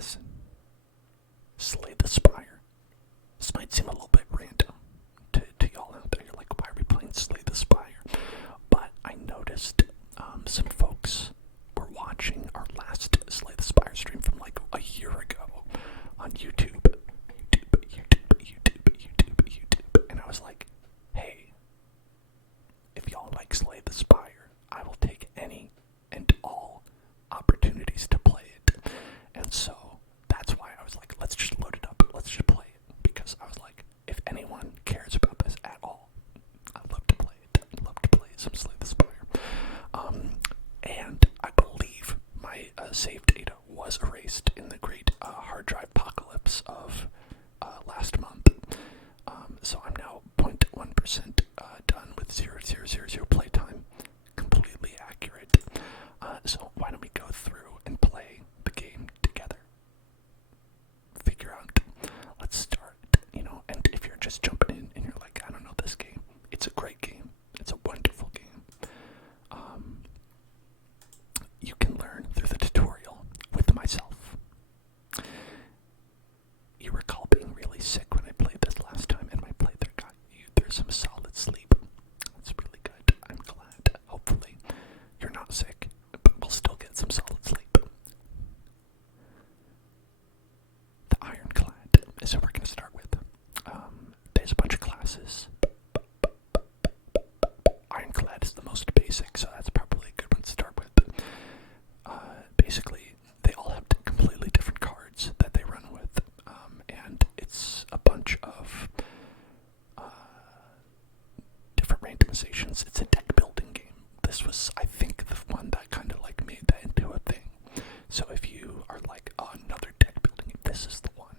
listen. Slay the Spire. This might seem a little bit random to y'all out there. You're like, why are we playing Slay the Spire? But I noticed some folks were watching our last Slay the Spire stream from like a year ago on YouTube. And I was like, hey, if y'all like Slay the Spire, I will take any and all opportunities to play it. And so that's why I was like, let's just load it up, let's just play it. Because I was like, if anyone cares about this at all, I'd love to play it. I'd love to play some Slay the Spire. And I believe my save data was erased in the great hard drive apocalypse of last month. So I'm now 0.1% done with 0.000 playtime. Completely accurate. So why don't we go through and play the game together? Figure out, let's start, and if you're just jumping in and you're like, I don't know this game, it's a great game. It's a wonderful game. You can learn through the tutorial with myself. You recall being really sick when I played this last time, and my playthrough got you through some solid sleep. That's really good. I'm glad. Hopefully, you're not sick, but we'll still get some solid sleep. The Ironclad is what we're going to start with. There's a bunch of classes. Ironclad is the most basic, so that's probably a good one to start with. Basically, they all have completely different cards that they run with, and it's a bunch of different randomizations. It's a deck building game. This was, I think, the one that kind of like made that into a thing. So if you are like, oh, another deck building game, this is the one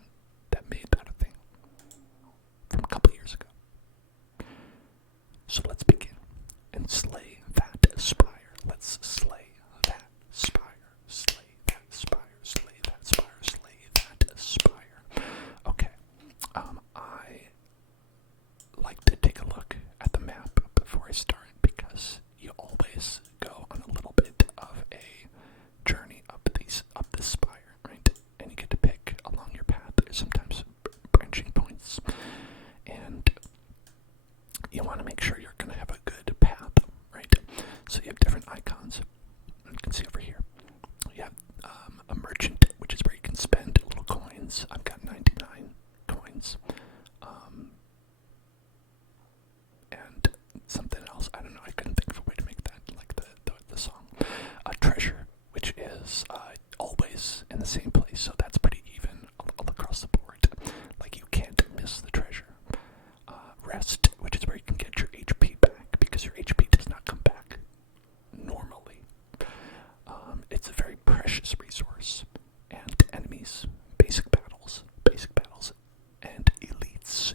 that made that a thing from a couple years ago. So let's begin and slay that spire. Let's slay that spire. Slay that spire. Slay that spire. Slay that spire. Okay. I like to take a look at the map before I start because you always go on a little bit of a journey up this spire, right? And you get to pick along your path. There's sometimes branching points, and you want to make sure you're going to have a good path, right? So you have different icons. You can see over here. You have a merchant, which is where you can spend little coins. I've got 99 coins. And something else. I don't know. I couldn't think of a way to make that like the song. A treasure, which is always in the same place. So that's pretty even all across the board. Like you can't miss the treasure. Rest, which is where you can get your HP back, because your HP does not come back normally. It's a very precious resource. And enemies, basic battles, and elites,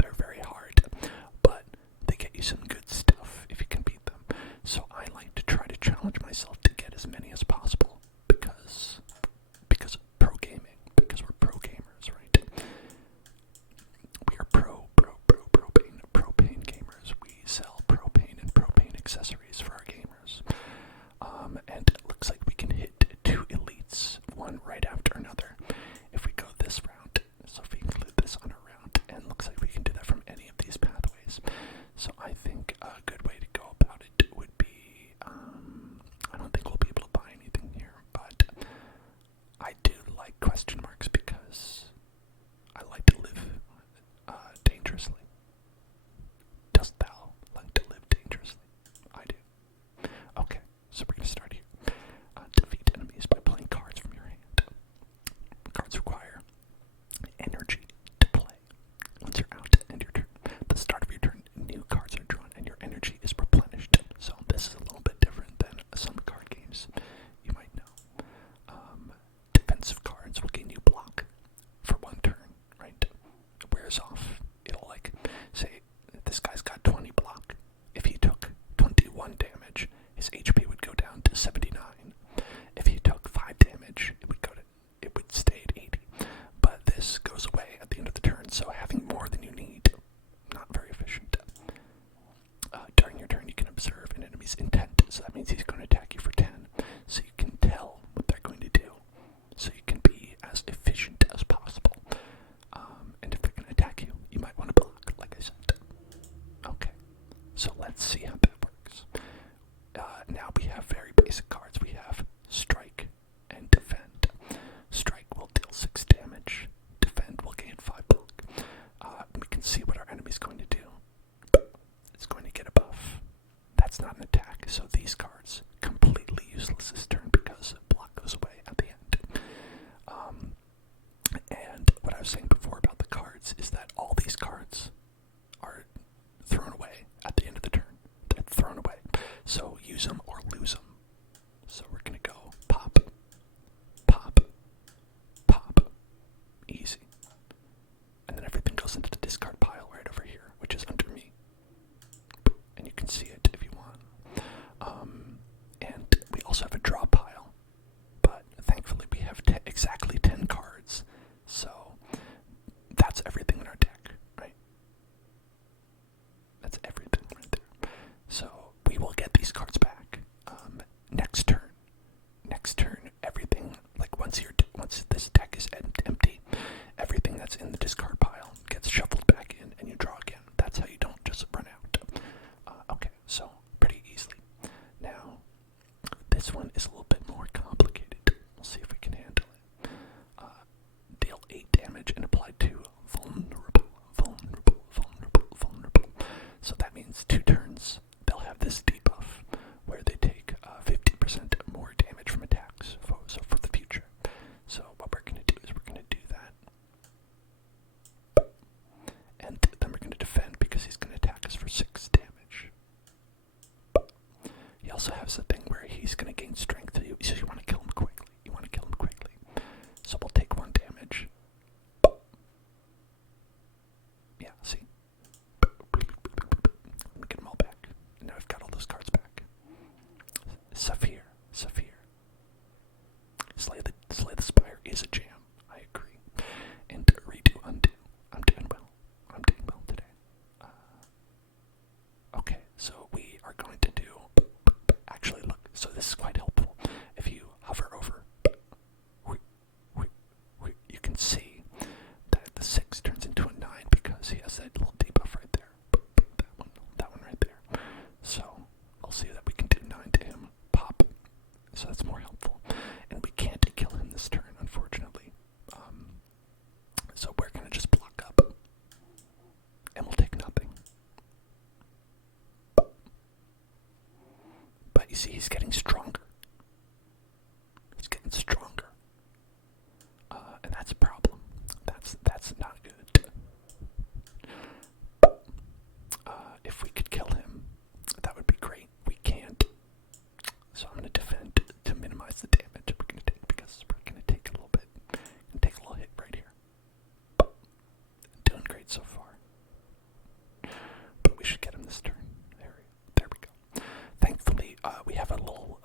they're very hard, but they get you some good stuff if you can beat them. So I like to try to challenge myself to get as many as possible, because of pro gaming, because we're pro gamers, right? We are propane gamers. We sell propane and propane accessories for our gamers. And it looks like we can hit 2 elites once this deck is empty, everything that's in the discard pile gets shuffled back in, and you draw again. That's how you don't just run out. Okay, so pretty easily. Now, this one is a little bit more complicated. We'll see if we can handle it. Deal 8 damage and apply 2 vulnerable. So that means 2 turns, they'll have this debuff where they take 50% more damage from attacks. So for the future. So what we're going to do is we're going to do that. And then we're going to defend because he's going to attack us for 6 damage. He also has a thing where he's going to gain strength. So you want to kill him quickly. So we'll take 1 damage. Yeah, see? Let me get them all back. And now I've got all those cards back. Saphir. Slay the Spire is a jam. I agree. And redo, undo. I'm doing well today. Okay, so we are going to do... Actually, look. So this is quite helpful. If you hover over, you can see that the 6 turns into a 9 because he has that little debuff right there. That one right there. So I'll see that we can do 9 to him. Pop. So that's more helpful. And we can't kill him this turn, unfortunately. So we're going to just block up. And we'll take nothing. But you see, he's getting stronger. And that's a problem. That's not good. If we could kill him, that would be great. We can't. So I'm going to defend to minimize the damage we're going to take because we're going to take a little bit. Take a little hit right here. Doing great so far. But we should get him this turn. There we go. Thankfully, we have a little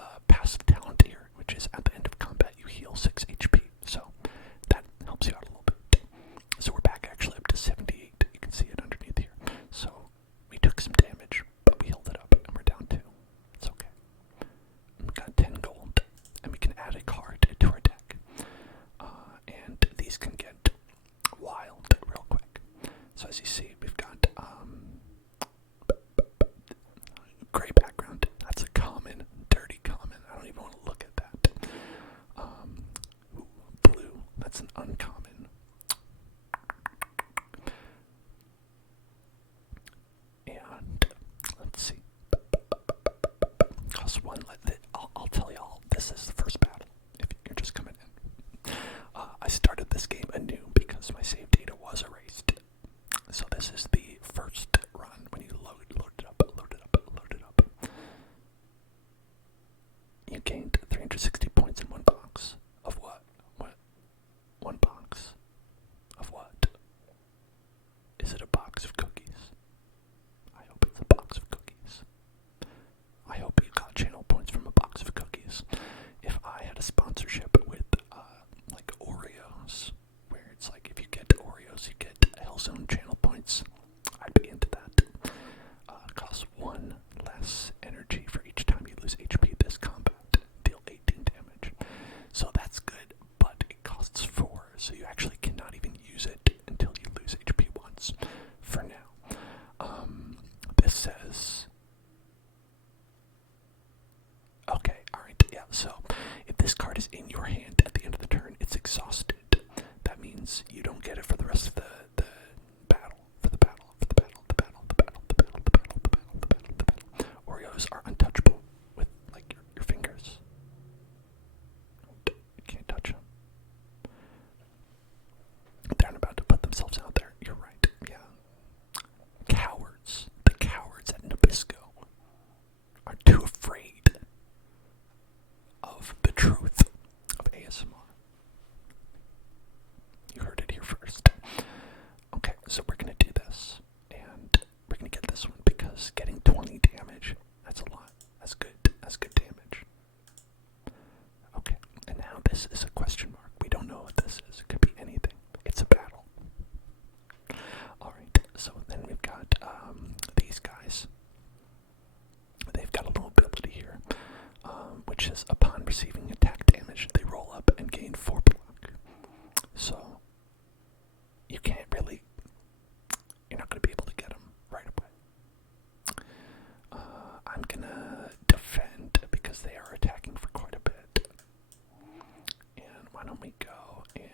why don't we go and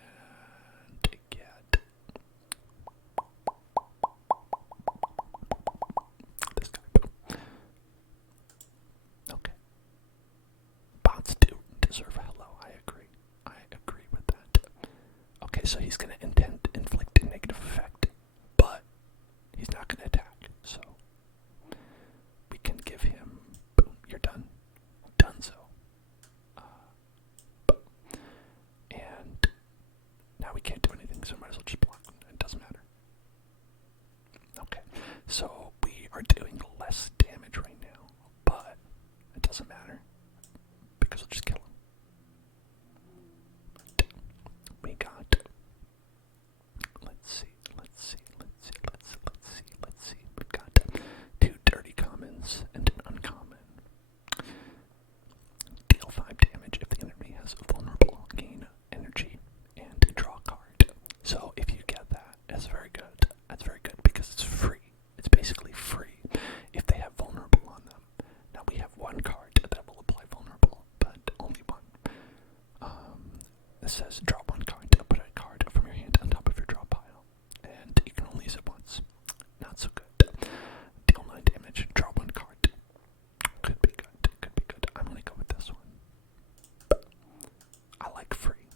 get this guy. Okay. Bots do deserve a hello. I agree. I agree with that. Okay, so he's going to inflict a negative effect, but he's not going to attack. So we can give him, boom, you're done. Done so. And now we can't do anything, so might as well just block. It doesn't matter. Okay, so we are doing less damage right now, but it doesn't matter because we'll just kill him. We got, let's see. We've got 2 dirty commons and an uncommon. Deal 5 damage if the enemy has a vulnerable, gain energy, and draw a card. So if you get that, that's very good. That's very good because it's free. It's basically free if they have vulnerable on them. Now we have 1 card that will apply vulnerable, but only 1. This says draw 1 card, put a card from your hand on top of your draw pile, and you can only use it once. Not so good. Deal 9 damage, draw 1 card. Could be good, could be good. I'm gonna go with this one. I like free.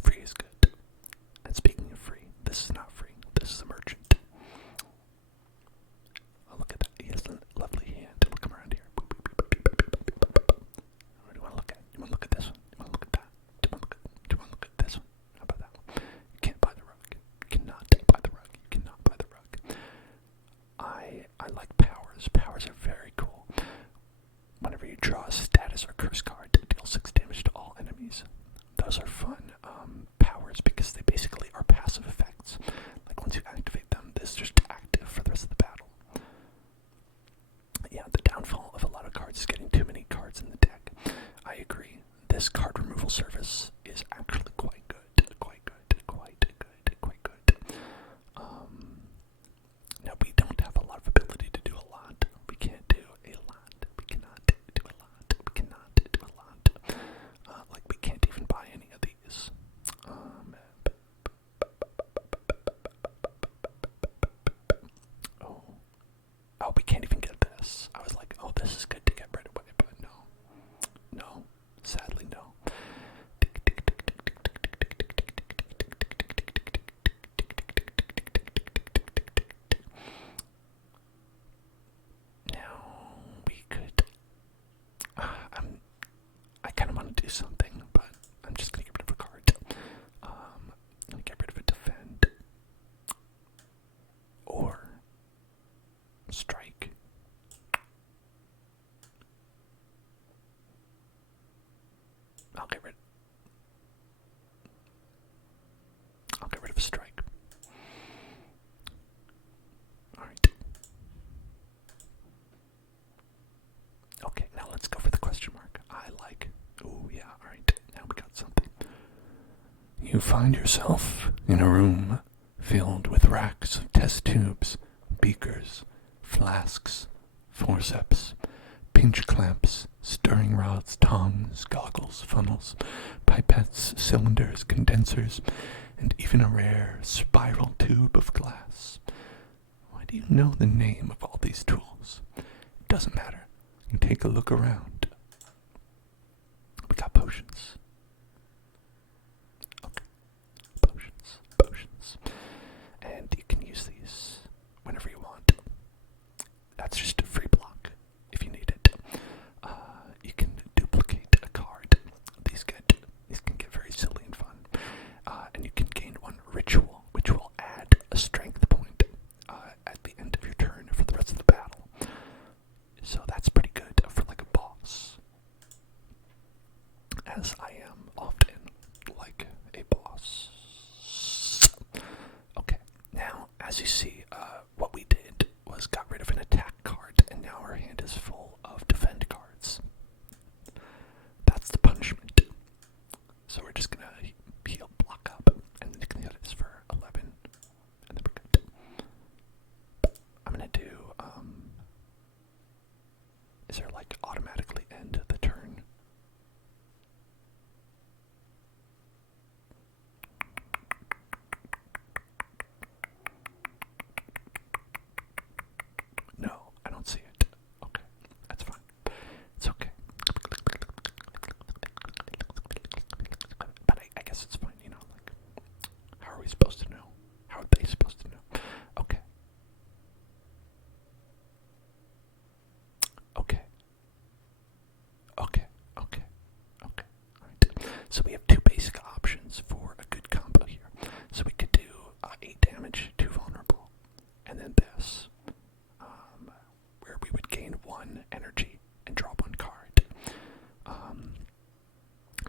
Free is good. And speaking of free, this is not free. This is a merchant. Oh, look at that. He has a lovely hand. We'll come around here. What do you want to look at? You want to look at this one? You want to look at that? Do you want to look at this one? How about that one? You can't buy the rug. You cannot buy the rug. You cannot buy the rug. I like powers. Powers are very cool. Whenever you draw a status or curse card, deal 6 damage to all enemies. Those are fun powers because they basically are passive effects. Like once you activate them, this is just active for the rest of the battle. Yeah, the downfall of a lot of cards is getting too many cards in the deck. I agree. This card removal service is actually quite good. Now we don't have a lot of ability to do a lot. We can't do a lot. We cannot do a lot. We cannot do a lot. Like we can't even buy any of these. Oh, we can't even get this. I was like, oh, this is good to get rid of it, but no, sadly no. Now we could. I kind of want to do something, but I'm just gonna get rid of a card. I'm gonna get rid of a defend or strike. I'll get rid of a strike. Alright. Okay, now let's go for the question mark. I like. Ooh, yeah, alright. Now we got something. You find yourself in a room filled with racks of test tubes, beakers, flasks, forceps, pinch clamps, stirring rods, tongs, goggles, funnels, pipettes, cylinders, condensers, and even a rare spiral tube of glass. Why do you know the name of all these tools? It doesn't matter. You take a look around. We got potions. Okay. Potions. And you can use these whenever you want. That's just a free block if you need it. You can duplicate a card. These can get very silly and fun. And you can gain 1 ritual, which will add a strength point at the end of your turn for the rest of the battle. So that's pretty good for like a boss. As I guess it's fine, you know, like, how are we supposed to know? How are they supposed to know? Okay. Okay. Okay. Okay. Okay. Alright. So we have two basic options for a good combo here. So we could do 8 damage, 2 vulnerable, and then this, where we would gain 1 energy and drop 1 card.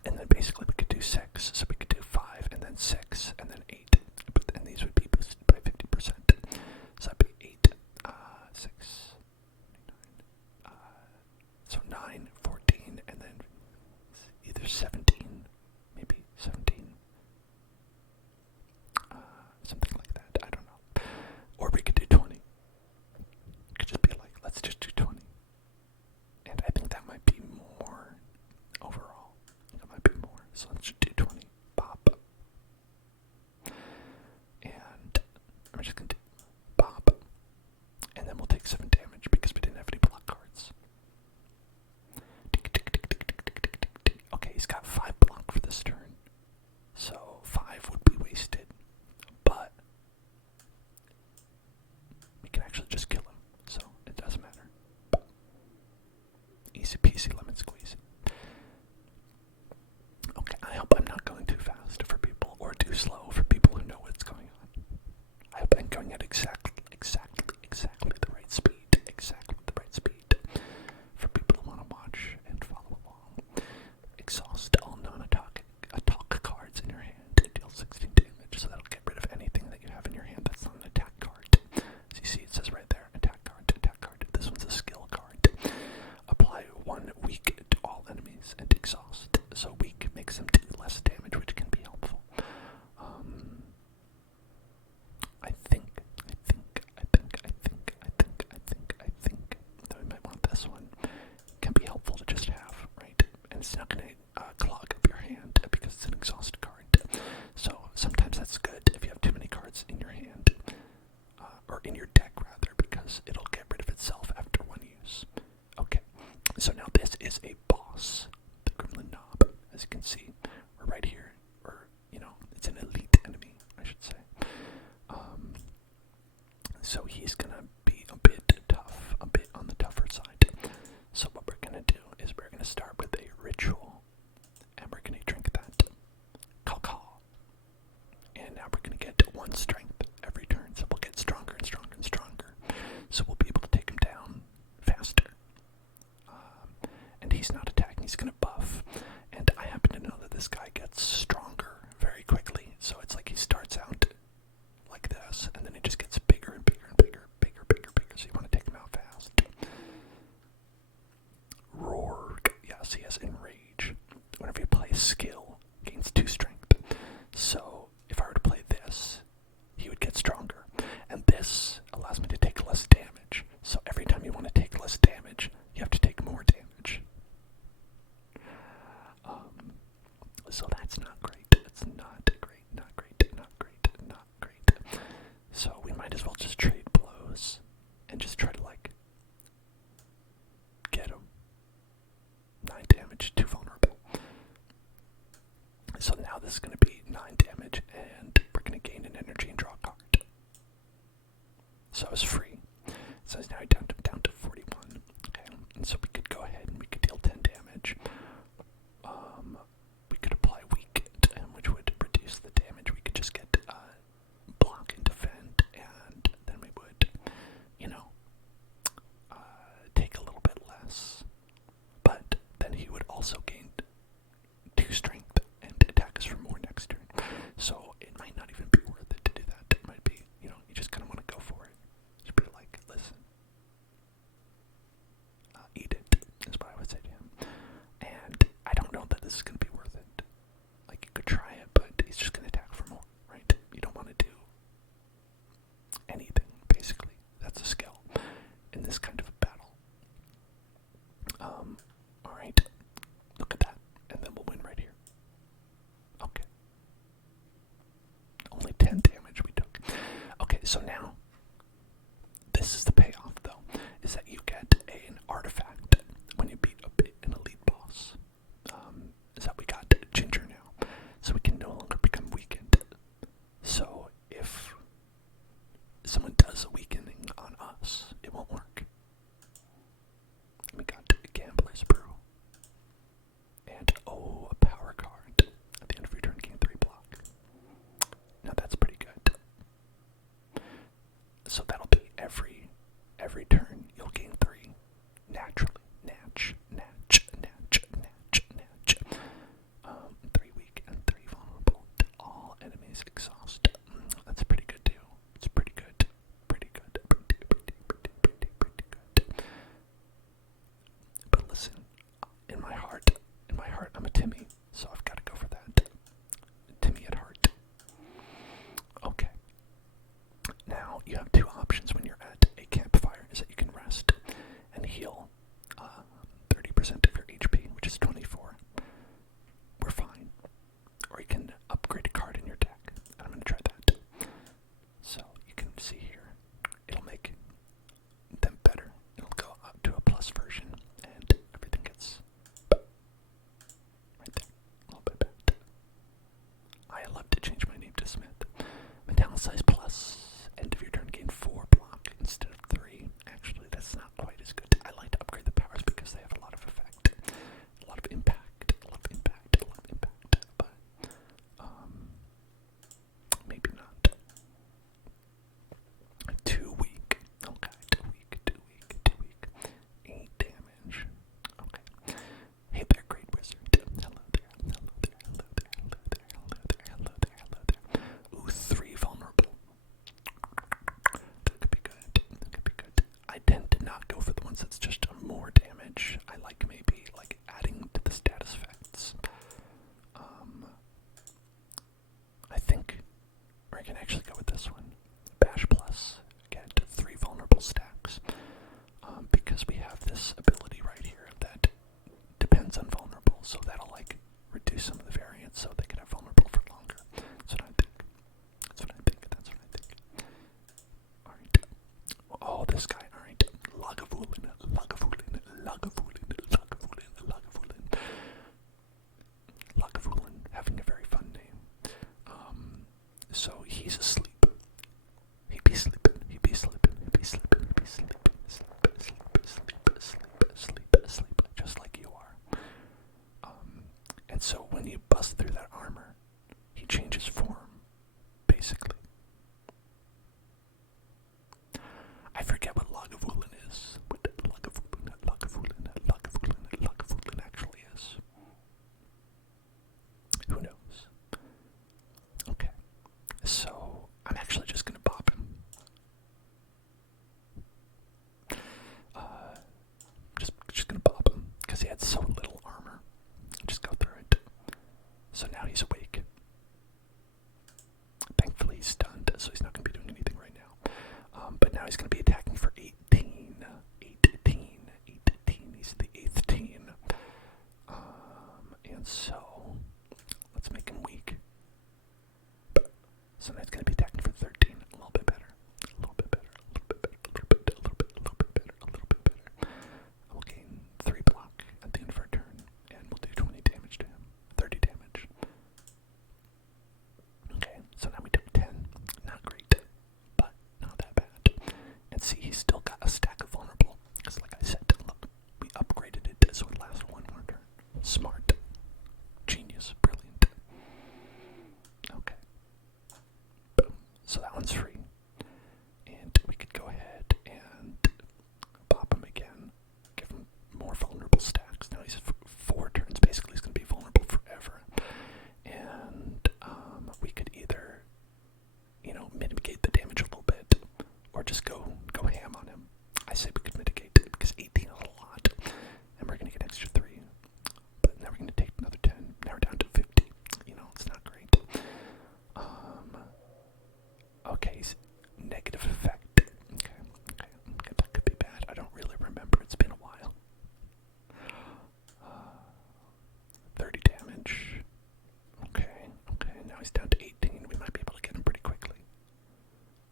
And then basically we could do 6, so we could do 5, and then 6, and then 8. But then these would be boosted by 50%. So that'd be 8, 6, 9, so 9, 14, and then either 17, maybe 17, something like that, I don't know. Or we could do 20. It could just be like, let's just do 20. And I think that might be more overall. That might be more. So let's just do 20. Pop. And I'm just going to do pop. And then we'll take 7 damage because we didn't have any block cards. Okay, he's got 5 block for this turn. So 5 would be wasted. But we can actually just kill him. So it doesn't matter. Easy peasy lemon squeezy. Okay, I hope I'm not going too fast for people, or too slow for people who know what's going on. I hope I'm going at exactly the right speed. Exactly the right speed. For people who want to watch and follow along. Exhaust all non-attack cards in your hand and deal 16 damage, so that'll get rid of anything that you have in your hand that's not an attack card. As you see, it says right there, attack card, attack card. This one's a skill card. Apply 1 weak to all enemies and exhaust. So weak makes them do less damage, which can be helpful. I think that we might want this one. Can be helpful to just have, right? And it's not going to clog up your hand because it's an exhaust card. So sometimes that's good if you have too many cards in your hand, or in your deck rather, because it'll get rid of itself after 1 use. Okay, so now this is a boss, the Gremlin Knob, as you can see. We're right here, or, you know, it's an elite enemy, I should say. So he's gonna be a bit tough, a bit on the tougher side. So what we're gonna do is we're gonna start with a ritual, and we're gonna drink that call. And now we're gonna get 1 strength every turn, so we'll get stronger and stronger and stronger. So we'll be able to take him down faster. And he's not attacking, he's gonna buff. And I happen to know that this guy gets stronger very quickly, so it's like he starts out like this, and then he just gets bigger and bigger and bigger, so you want to take him out fast. Roar. Yes, he has Enrage. Whenever you play skill, gains 2 strength. So if I were to play this, he would get stronger. And this allows me to take less damage. So every time you want to take less damage, you have to take more damage. So that's not great. It's not great, not great, not great, not great. So we might as well just trade blows and just try to, like, get him. 9 damage, 2 vulnerable. So now this is going to be 9 damage, and we're going to gain an energy and draw a card. So it's free. So it's now down to 41. Okay, and so we could go ahead and we could deal 10 damage. We could apply weak to him, which would reduce the damage. We could just get block and defend, and then we would, you know, take a little bit less. But then he would also gain 2 strength and attack us for more next turn. So it might not even be worth it to do that. It might be, you know, you just kind of want to go for it. Just be Enemy's exhaust. That's pretty good too. It's pretty good. Pretty good. Pretty good. But listen, in my heart, I'm a Timmy, so I've got to go for that. Timmy at heart. Okay. Now, you have two options when you're at a campfire, is that you can rest and heal 30% of your HP, which is 24. We're fine. Or you can upgrade a card in your deck. I'm going to try that. So, you can see here, it'll make them better. It'll go up to a plus version, and everything gets right there. A little bit better. I love to change my name to Smith. Metallicize plus. End of your turn, gain 4 block instead of 3. Actually, that's not quite as good. I like to upgrade the powers because they have a lot of effect, a lot of impact, but maybe not. Too weak. Okay, too weak. 8 damage. Okay. Hey there, great wizard. Hello there. Ooh, 3 vulnerable. That could be good. I tend to not go for the ones that's just more damage. I like maybe like adding to the status effects. I think, or I can actually go with this one. Bash plus, get 3 vulnerable stacks. Because we have this ability right here that depends on vulnerable, so that'll like reduce some of the variance so they can have vulnerable for longer. That's what I think. Alright. Oh, this guy, alright. Lagavulin. Lagavulin, having a very fun name. So he's asleep. He'd be sleeping, just like you are. And so when you bust through that armor, he changes form, basically. I forget what Lagavulin is. What Lagavulin actually is. Who knows? Okay. So, I'm actually just gonna bop him. Just gonna bop him, because he had so little armor. Just go through it. So now he's awake. Thankfully he's stunned, so he's not gonna be doing anything right now. But now he's gonna be attacking for 18. 18. He's the 8th teen. And so, let's make him weak. So now he's gonna be attacking for 13. A little bit better. We'll gain 3 block at the end of our turn, and we'll do 20 damage to him. 30 damage. Okay, so now we took 10. Not great, but not that bad. And see, he's still got a stack of vulnerable. Because like I said, look, we upgraded it so it lasts 1 more turn. Smart. Genius. Brilliant. Okay. Boom. So that one's free. And we could go ahead and pop him again. Give him more vulnerable stacks. Now he's 4 turns. Basically, he's going to be vulnerable forever. And we could either, mitigate the damage a little bit, or just go ham on him. I say we could mitigate it because 18 is a lot, and we're going to get an extra 3. But now we're going to take another 10. Now we're down to 50. It's not great. Okay, he's negative effect. Okay, that could be bad. I don't really remember. It's been a while. 30 damage. Okay, now he's down to 18. We might be able to get him pretty quickly.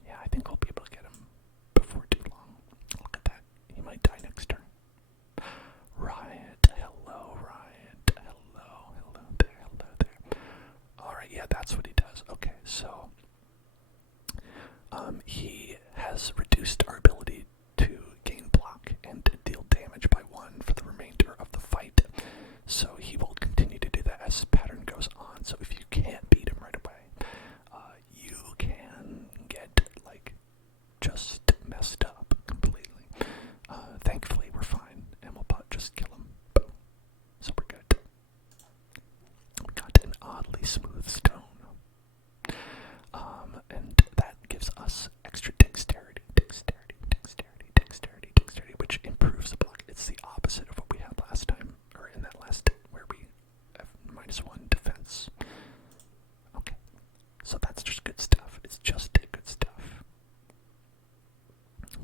Yeah, I think we'll be able to get him before too long. Look at that. He might die next turn. Riot. Hello, Riot. Hello there. Alright, yeah, that's what he does. Okay, so he has reduced our ability to gain block and deal damage by 1 for the remainder of the fight. So he will continue to do that as the pattern goes on. So if you can't beat him right away, you can get, just messed up completely. Thankfully, we're fine, and we'll just kill him. Boom. So we're good. We got an oddly smooth stone. So that's just good stuff. It's just good stuff.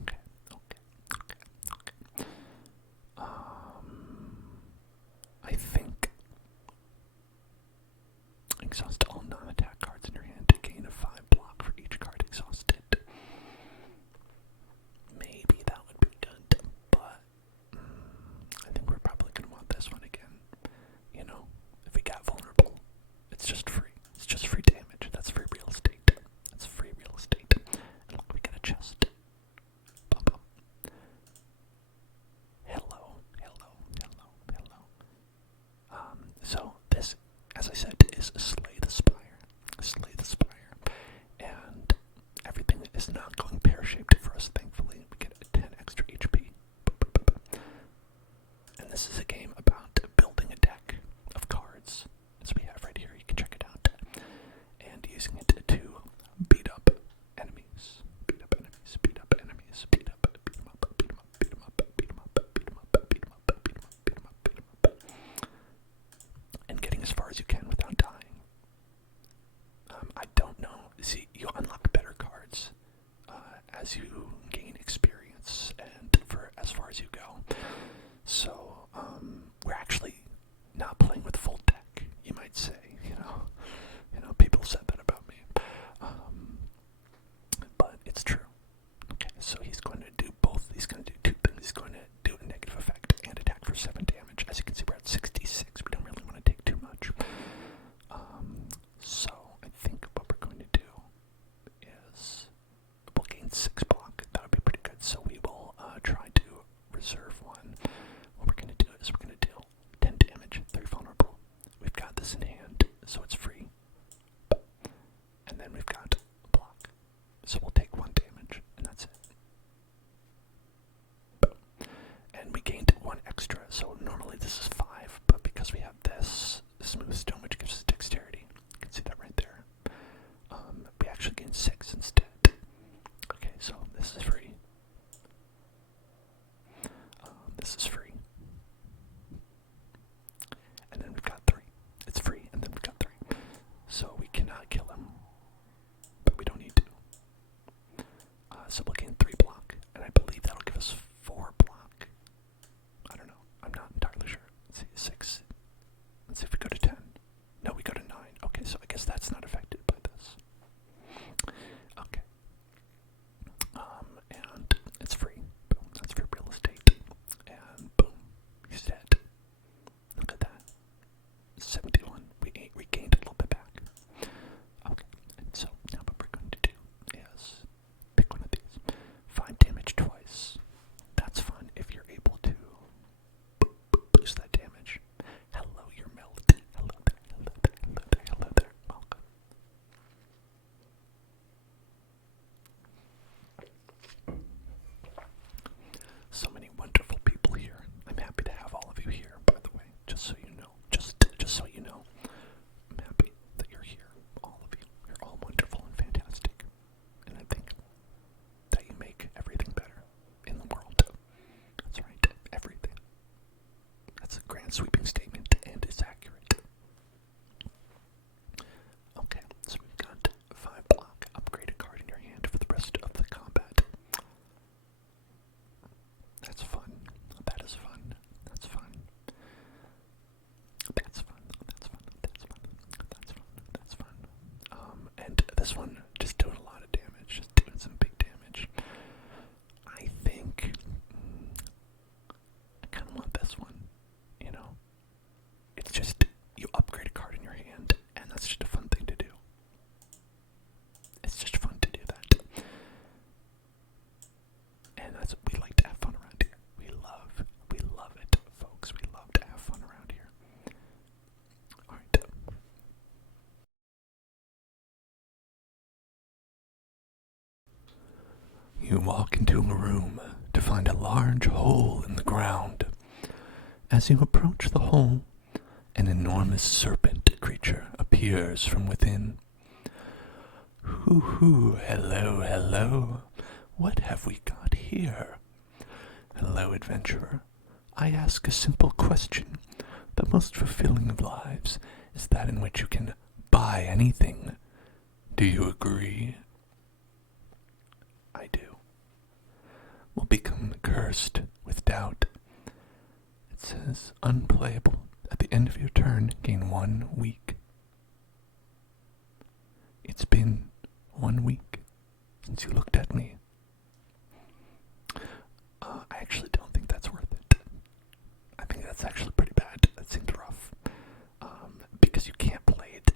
Okay, okay. I think exhaust all non-attack cards in your hand to gain a 5 block for each card exhausted. Maybe that would be good, but I think we're probably going to want this one again. You know, if we got vulnerable, it's just free. It's just free damage. That's free real estate. That's free real estate. And look, we got a chest. Bum, bum. Hello. So this, as I said, is Slay the Spire. Slay the Spire. And everything is not going pear-shaped for us, thankfully. We get 10 extra HP. And this is a game about building a deck of cards, as we have right here. You can check it out. And using it to beat up enemies. Beat up enemies. Beat up enemies. Beat up. Beat them up. Beat them up. Beat them up. Beat them up. Beat them up. Beat them up. Beat them up. Beat them up. Beat them up. And getting as far as you can without dying. I don't know. See, you unlock better cards as you gain experience and for as far as you go. So we're actually not playing with full deck, you might say. You know, people said that about me, but it's true. Okay, so he's going to do both. He's going to do two things. He's going to do a negative effect and attack for 7 damage. As you can see, we're at 66. We don't really want to take too much. So I think what we're going to do is we'll gain 6 block. That would be pretty good. So we will try to reserve one. What we're going to do is we're going to deal 10 damage, 3 vulnerable. We've got this in hand, so it's free. And then we've got a block. So we'll take 1 damage, and that's it. And we gained 1 extra, so normally this is 5, but because we have this smooth stone, which gives us dexterity, you can see that right there, we actually gain 6 instead. Okay, so this is free. This is free. And then we've got 3. It's free, and then we've got 3. So we cannot kill him, but we don't need to. So we'll gain 3 block, and I believe that'll give us 4 block. I don't know. I'm not entirely sure. Let's see, 6. Let's see if we go to 10. No, we go to 9. Okay, so I guess that's not affected by this. Okay. And it's free. Boom. That's free real estate. And boom. He's dead. Look at that. 71. We gained a little bit back. Okay. And so now what we're going to do is pick one of these. 5 damage twice. That's fun if you're able to boost that damage. Hello, you're melted. Hello there, hello there, hello there, hello there. Welcome. So many wonderful people here. I'm happy to have all of you here, by the way, just so you know. Just so you know. I'm happy that you're here, all of you. You're all wonderful and fantastic. And I think that you make everything better in the world. That's right, everything. That's a grand sweeping statement, and it's accurate. Okay, so we've got 5 block. Upgrade a card in your hand for the rest of the combat. That's fun. That is fun. That's fun. That's fun. That's fun. That's fun. That's fun. That's fun. And this one just doing a lot of damage, just doing some big damage. I think I kind of want this one. You know, it's just you upgrade a card in your hand, and that's just a fun thing to do. It's just fun to do that. And that's we like to have fun around here. We love it, folks. We love to have fun around here. Alright. You walk into a room to find a large hole in the ground. As you approach the hole, an enormous serpent creature appears from within. Hoo, hello, hello. What have we got here? Hello, adventurer. I ask a simple question. The most fulfilling of lives is that in which you can buy anything. Do you agree? I do. Will become cursed with doubt. It says unplayable. At the end of your turn, gain 1 week. It's been 1 week since you looked at me. I actually don't think that's worth it. I think that's actually pretty bad. That seems rough. Because you can't play it.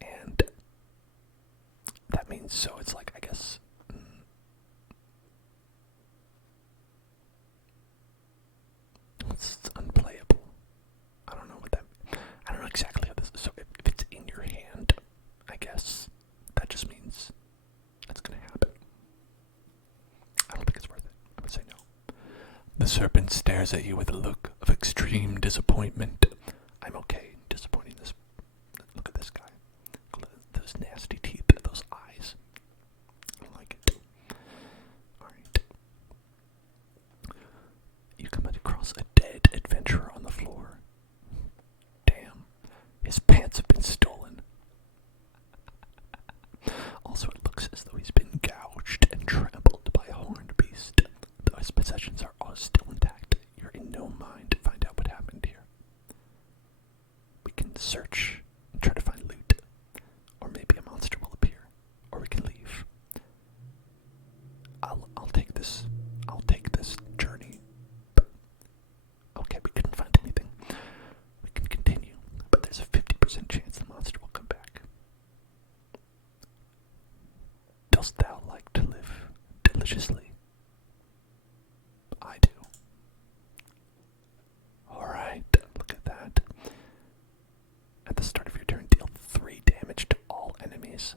And that means, so it's like, I guess, it's unplayable. I don't know what that, I don't know exactly how this is. So if it's in your hand, I guess that just means that's going to happen. I don't think it's worth it. I would say no. The serpent stares at you with a look of extreme disappointment. I'm okay disappointing this. Look at this guy. Look at those nasty teeth, those eyes. I don't like it. Alright. You come across a dead adventurer on the floor. Damn. His pants have been stolen. Also, it looks as though he's been gouged and trampled by a horned beast. Though his possessions are all still intact, you're in no mind to find out what happened here. We can search and try to find loot. Or maybe a monster will appear. Or we can leave. I'll take this. I'll take this journey. Okay, we couldn't find anything. We can continue, but there's a 50% chance the monster will come back. Dost thou like to live deliciously? I do. Alright, look at that. At the start of your turn, deal 3 damage to all enemies.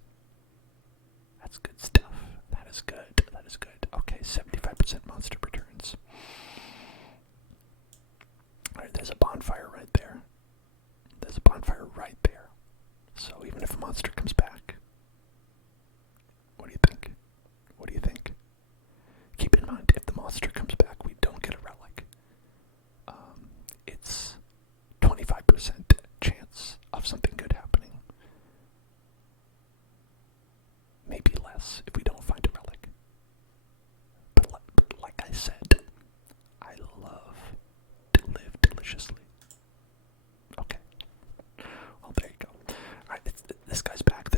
That's good stuff. That is good. That is good. Okay, 75% monster returns. Alright, there's a bonfire right there. There's a bonfire right there. So even if a monster comes back, what do you think? What do you think? Keep in mind, if the monster comes back, we don't get a relic. It's 25% chance of something good happening. Maybe less if we don't find a relic. But like I said, I love to live deliciously. Okay. Well, there you go. Alright, this guy's back.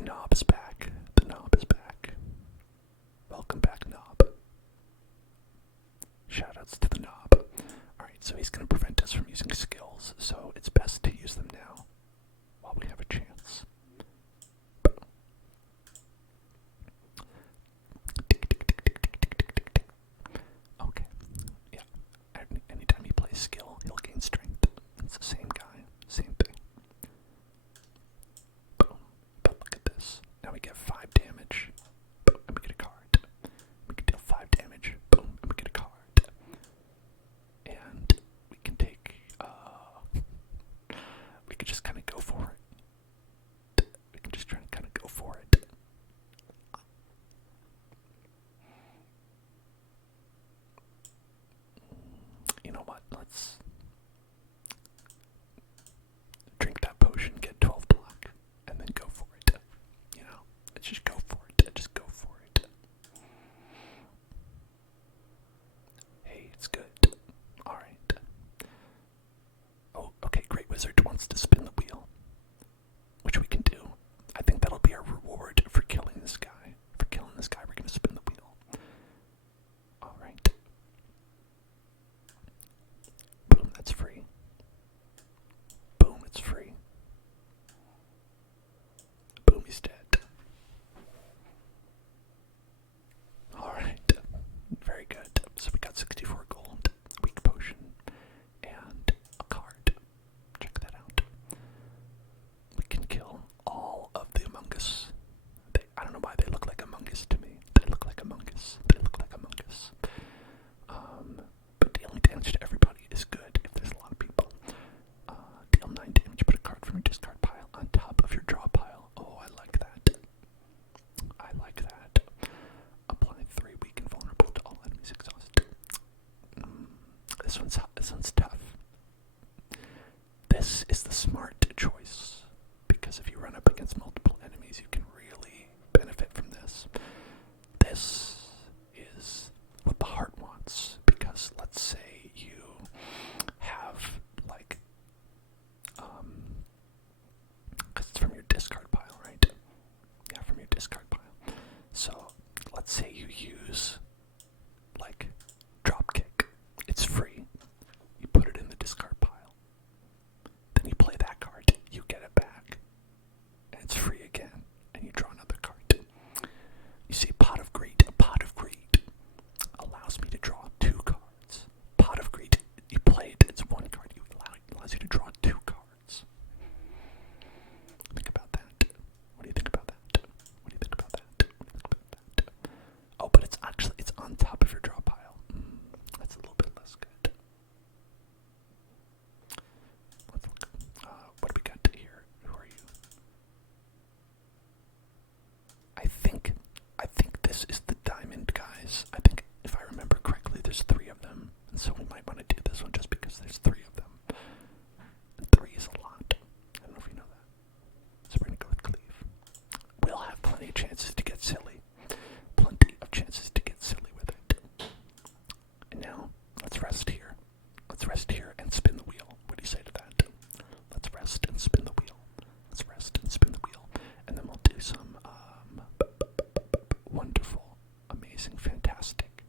chances to get silly. Plenty of chances to get silly with it. And now, let's rest here. Let's rest here and spin the wheel. What do you say to that? Let's rest and spin the wheel. Let's rest and spin the wheel. And then we'll do some wonderful, amazing, fantastic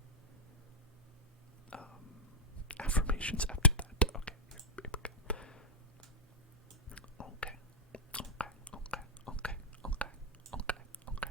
affirmations after that. Okay, here we go. Okay, okay, okay, okay, okay, okay, okay,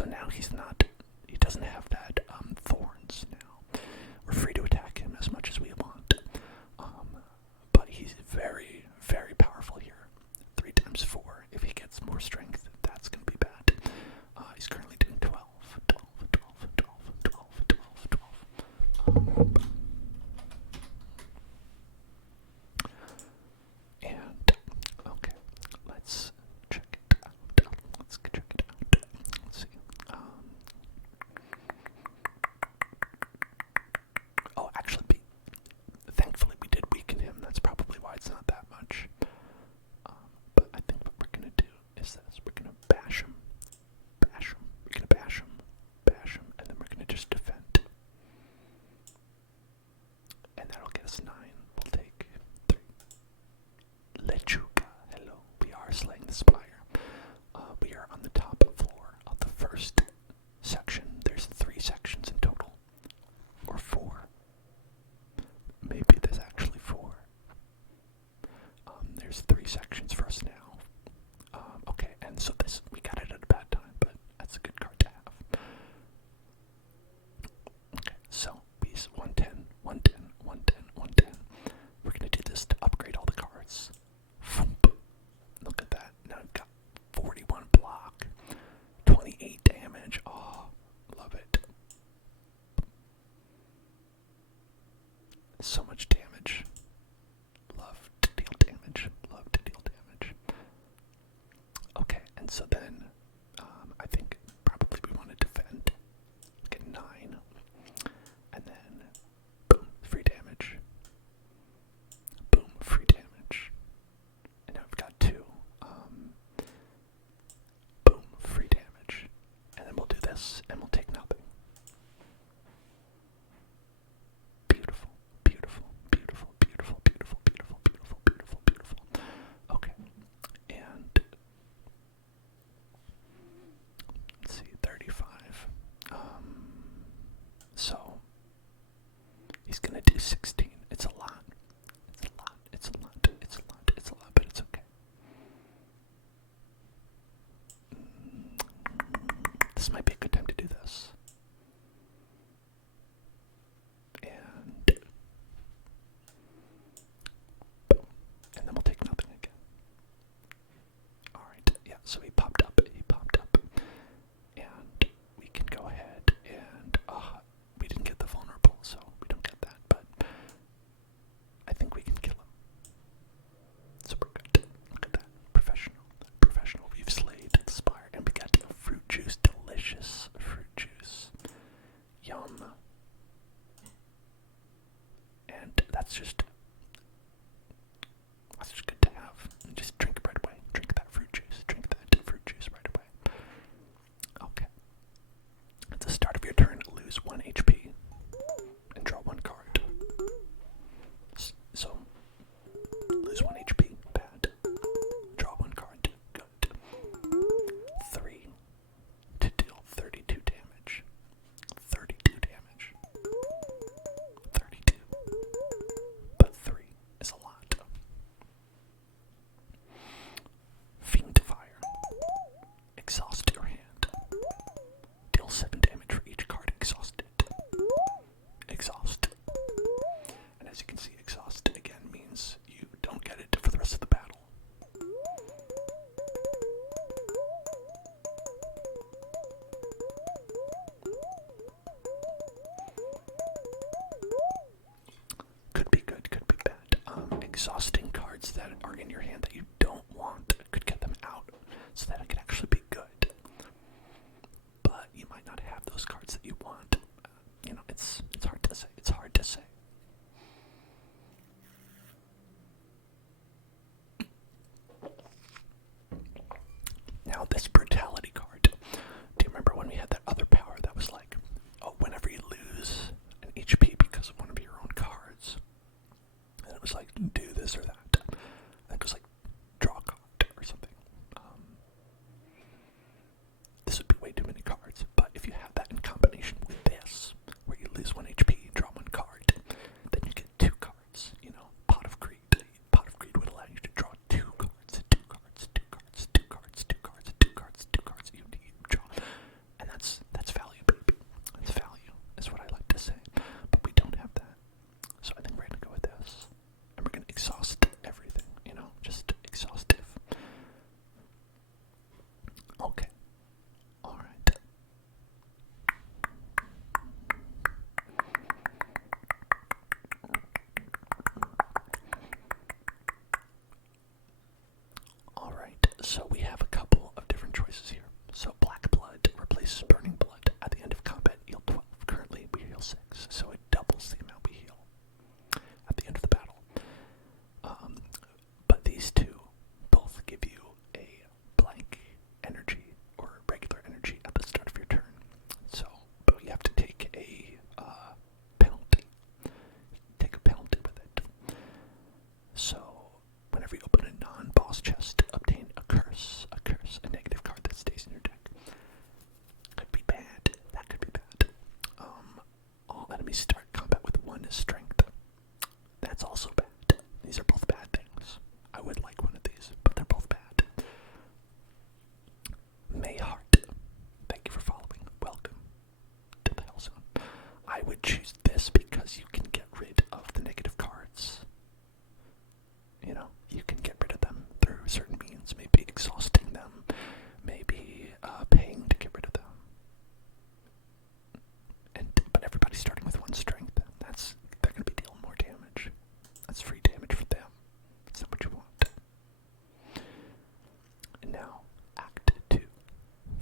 So now he doesn't have that thorns now. We're free to attack him as much as we want. But he's very, very powerful here. 3 times 4. If he gets more strength, that's going to be bad. He's currently doing 12. And, okay, let's check it out. Let's see. Actually, thankfully we did weaken him. That's probably why it's not that much. But I think what we're going to do is this. We're going to bash him. We're going to bash him, and then we're going to just defend. And that'll get us 9. We'll take 3. Lechuga. Hello. We are slaying the spire. We are on the top floor of the first section. There's 3 sections in total. Or 4. Maybe there's actually 4. There's 3 sections for us now. Okay, and so this, we got it at a bad time, but that's a good card to have. Okay, so piece 110, 110, 110, 110. We're going to do this to upgrade all the cards. Look at that. Now we've got 41 block, 28 damage. Oh, love it. So much damage. Love to deal damage. Okay, and so then I think probably we want to defend. Get 9. And then boom, free damage. Boom, free damage. And now we've got 2. Boom, free damage. And then we'll do this and we'll take nothing. Beautiful. Okay. And let's see, 35. So he's gonna do 16. It's a lot, but it's okay. This might be a good time to do this. And then we'll take nothing again. Alright, yeah, so he popped up. And we can go ahead and, we didn't get the vulnerable, so we don't get that, but I think we can kill him. So we're good. Look at that. Professional. We've slayed the spire, and we got fruit juice. Delicious fruit juice. Yum. And that's just good to have. Just drink it right away. Drink that fruit juice right away. Okay. At the start of your turn, lose 1 HP and draw 1 card. So, lose 1 HP. Bad. Draw 1 card. Good. 3 to deal 32 damage. 32. But 3 is a lot. Fiend Fire. Exhaust your hand. Deal 7 damage for each card exhausted. Exhaust. And as you can see, exhaust again means you don't get it for the rest of the battle. Could be good, could be bad. Exhausting cards that are in your hand that you don't want could get them out, so that it could actually be good. But you might not have those cards that you want. It's hard to say. Now this brutality card. Do you remember when we had that other power that was like, oh, whenever you lose an HP because of one of your own cards, and it was like, do this or that. I think it was like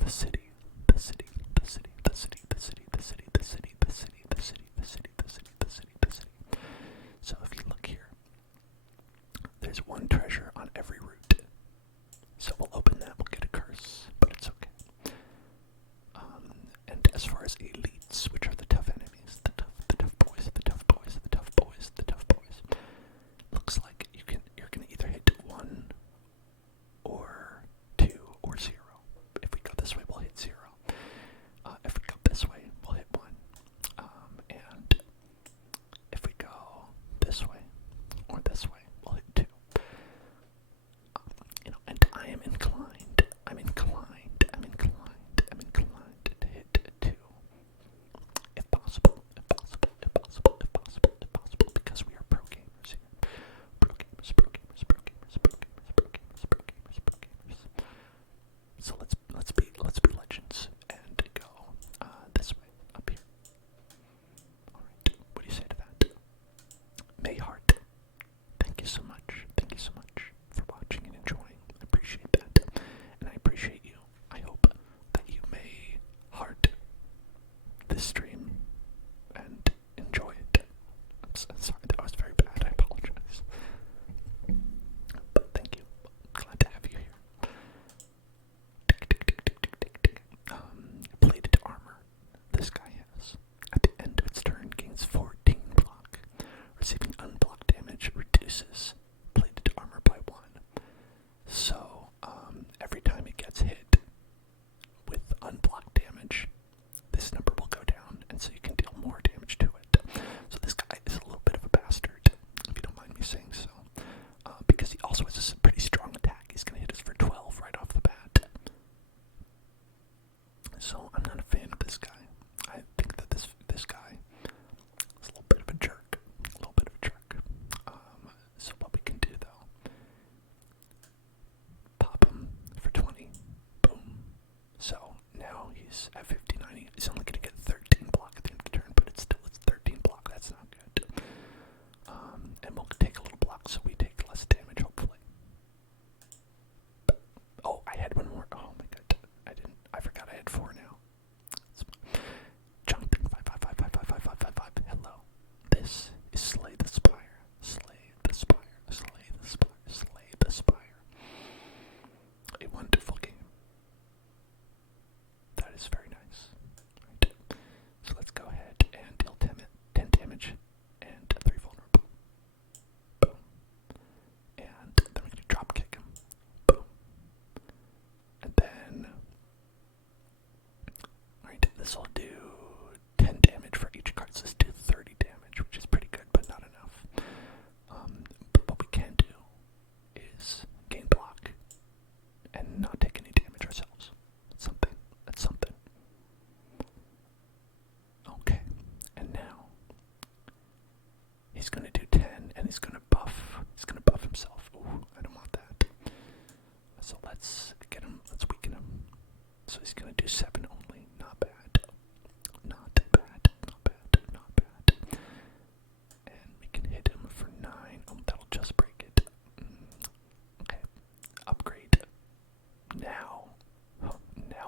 the city, the city, the city, the city, the city, the city, the city, the city, the city, the city, the city, the city, the city. So if you look here, there's one treasure on every route. So we'll open that, we'll get a curse, but it's okay. And as far as elites, which are the tough enemies, the tough boys, the tough boys, the tough boys, the tough boys, looks like you're gonna either hit 1 or 2 or 0. If we go this way, we'll hit 0. If we go this way, we'll hit 1. And if we go this way or this way, we'll hit 2. And I'm inclined to hit 2. If possible, because we are pro gamers here. Pro gamers. So let's be legends and go this way, up here. Alright, what do you say to that? Mayheart, thank you so much for watching and enjoying. I appreciate that. And I appreciate you. I hope that you may heart this stream and enjoy it. I'm sorry, that was very bad. I apologize. But thank you. Glad to have you here. Plated armor. This guy has. At the end of its turn, gains 14 block. Receiving unblocked damage reduces plated armor by 1. So, every time it gets hit with unblocked damage, this number will go down, and so you can deal more damage to it. So this guy is a little bit of a bastard, if you don't mind me saying so, because he also has a pretty strong attack. He's going to hit us for 12 right off the bat. So I'm not a fan of this guy. I think that this guy is a little bit of a jerk. So what we can do, though, pop him for 20. Boom. So now he's at 59. He's only going to get 13 block at the end of the turn, but it's 13 block. That's not good. And we'll take a little block so we take less damage, hopefully. Oh, I had one more. Oh my god. I forgot I had 4 now. Jonathan 5555555. Hello. This is Slay the Spire. Slay the Spire. Slay the Spire. Slay the Spire. A wonderful game. That is very nice. Right. So let's go ahead and deal 10 damage and 3 vulnerable. Boom. And then we're going to drop kick him. Boom. And then, alright, this will do 10 damage for each card. So let's do 30 damage, which is pretty good, but not enough. But what we can do is gain block and not take any damage ourselves. That's something. Okay, and now he's gonna do 10, and he's gonna buff. He's gonna buff himself. Ooh, I don't want that. So let's get him. Let's weaken him. So he's gonna do 7 only. Not bad. And we can hit him for 9. Oh, that'll just break it. Okay. Upgrade. Now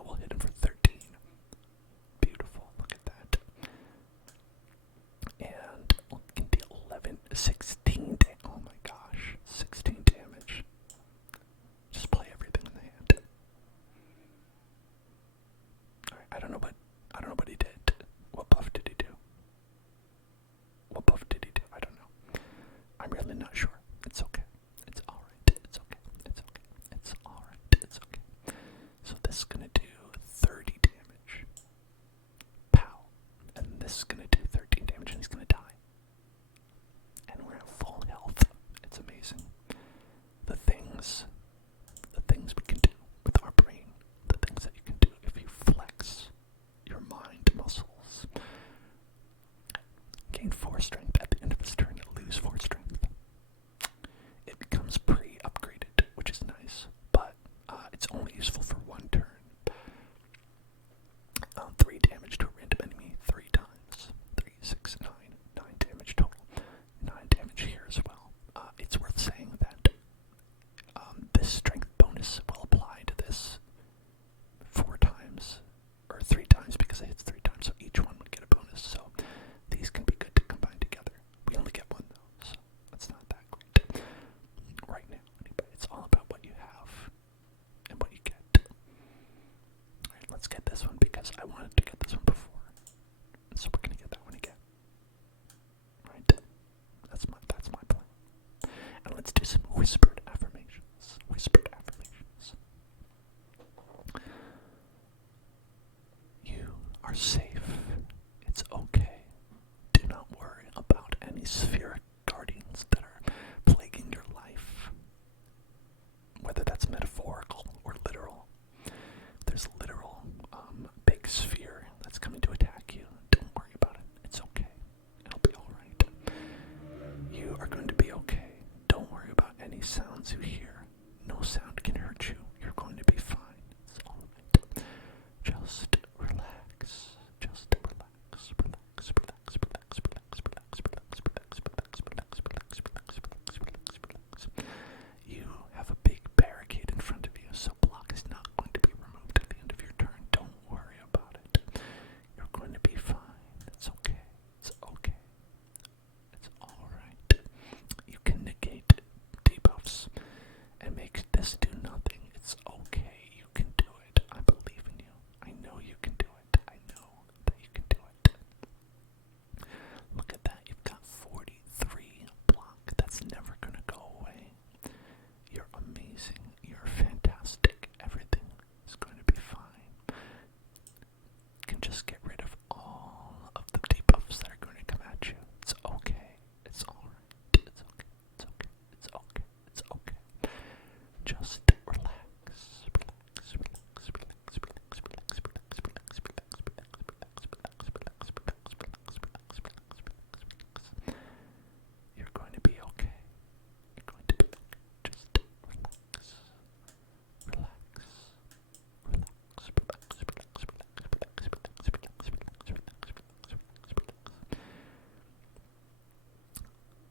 we'll hit him for 13. Beautiful. Look at that. And we can deal 16 damage. Oh my gosh. 16 damage. Just play everything in the hand. Alright, I don't know what he did. What buff did he do? I don't know. I'm really not sure. It's okay. It's alright. It's okay. So this is gonna do 30 damage. Pow. And this is gonna do 13 damage and he's gonna die. And we're at full health. It's amazing. The things we can do with our brain. The things that you can do if you flex your mind muscles. Gain 4 strength at the end of his turn, lose 4 strength. It becomes pre-upgraded, which is nice, but it's only useful for 1 turn. 3 damage to a random enemy 3 times. 3, 6, 9. 9 damage total. 9 damage here as well. It's worth saying that this strength bonus will apply to this 4 times let's get this one because I wanted to get this one before. So we're gonna get that one again. Right? That's my plan. And let's do some whispered affirmations. Whispered affirmations. You are safe. It's okay. Do not worry about any spheric guardians that are plaguing your life. Whether that's metaphorical or literal. There's a literal big sphere that's coming to attack you. Don't worry about it. It's okay. It'll be alright. You are going to be okay. Don't worry about any sounds you hear. No sound can hurt you. You're going to be fine. It's alright. Just relax. Just relax. Relax. Relax. Relax. Relax. Relax. Relax. Relax. Relax. Relax. Relax. Relax. Relax. Relax. Relax. You have a big barricade in front of you, so block is not going to be removed at the end of your turn. Don't worry about it. You're going to be fine. It's okay. It's okay. It's alright. You can negate debuffs and make this do nothing. It's okay. You can do it. I believe in you. I know you can do it. I know that you can do it. Look at that. You've got 43 block. That's never going to go away. You're amazing. You're fantastic. Everything is going to be fine. You can just get rid of all of the debuffs that are going to come at you. It's okay. It's alright. It's okay. It's okay. It's okay. It's okay. Just relax. Relax. Relax. Relax. Relax. Relax. Relax. Relax. Relax. Relax. Relax. Relax. Relax. Relax. Relax. Relax. You're going to be okay. You're going to be okay. Just relax. Relax. Relax. Relax. Relax. Relax. Relax. Relax. Relax. Relax. Relax.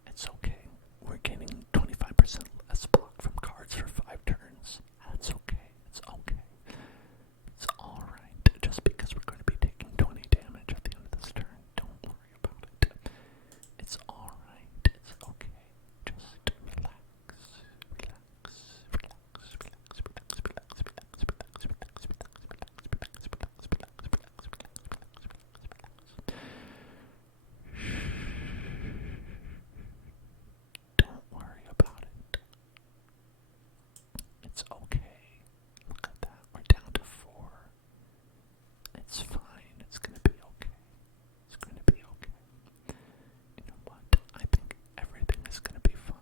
It's okay. We're gaining 25% less block from cards for 5 turns. That's okay. It's okay. It's alright. Just because we're going to be taking 20 damage at the end of this turn, don't worry about it. It's alright. It's okay. Just relax. Relax. Relax. Relax. Relax. Relax. Relax. Relax. Relax. Relax. Relax. Relax. Relax. Relax. Relax. Don't worry about it. It's okay. Look at that. We're down to 4. It's fine. It's gonna be okay. It's gonna be okay. You know what? I think everything is gonna be fine.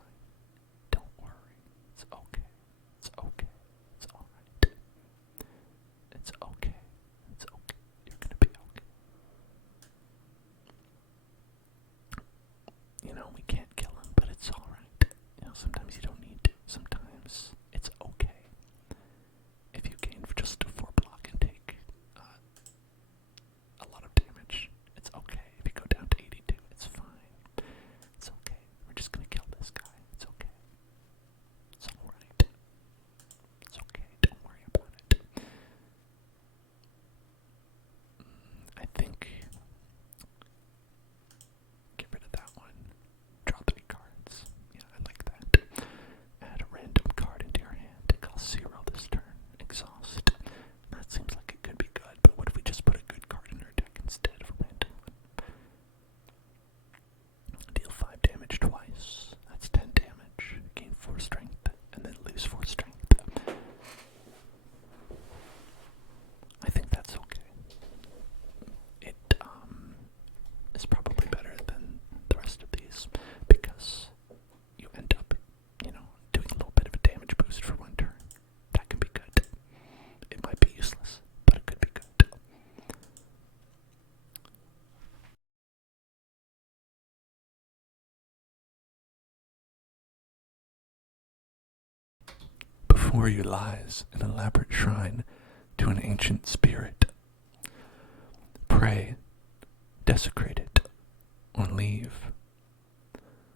Don't worry. It's okay. It's okay. It's alright. It's okay. It's okay. You're gonna be okay. You know, we can't kill him, but it's alright. You know, sometimes you don't need to. Sometimes it's okay. If you gain just 4 block and take a lot of damage, it's okay. If you go down to 82, it's fine. It's okay. We're just gonna kill this guy. It's okay. It's alright. It's okay. Don't worry about it. I think get rid of that one. Draw 3 cards. Yeah, I like that. Add a random card into your hand. It costs 0 this turn. Exhaust. That seems like it could be good, but what if we just put a good card in our deck instead of a random one? Deal 5 damage twice. That's 10 damage. Gain 4 strength, and then lose 4 strength. I think that's okay. It is probably better than the rest of these because you end up, you know, doing a little bit of a damage boost for 1 turn. That can be good. It might be useless, but it could be good. Before you lies an elaborate shrine to an ancient spirit. Pray, desecrate it, or leave.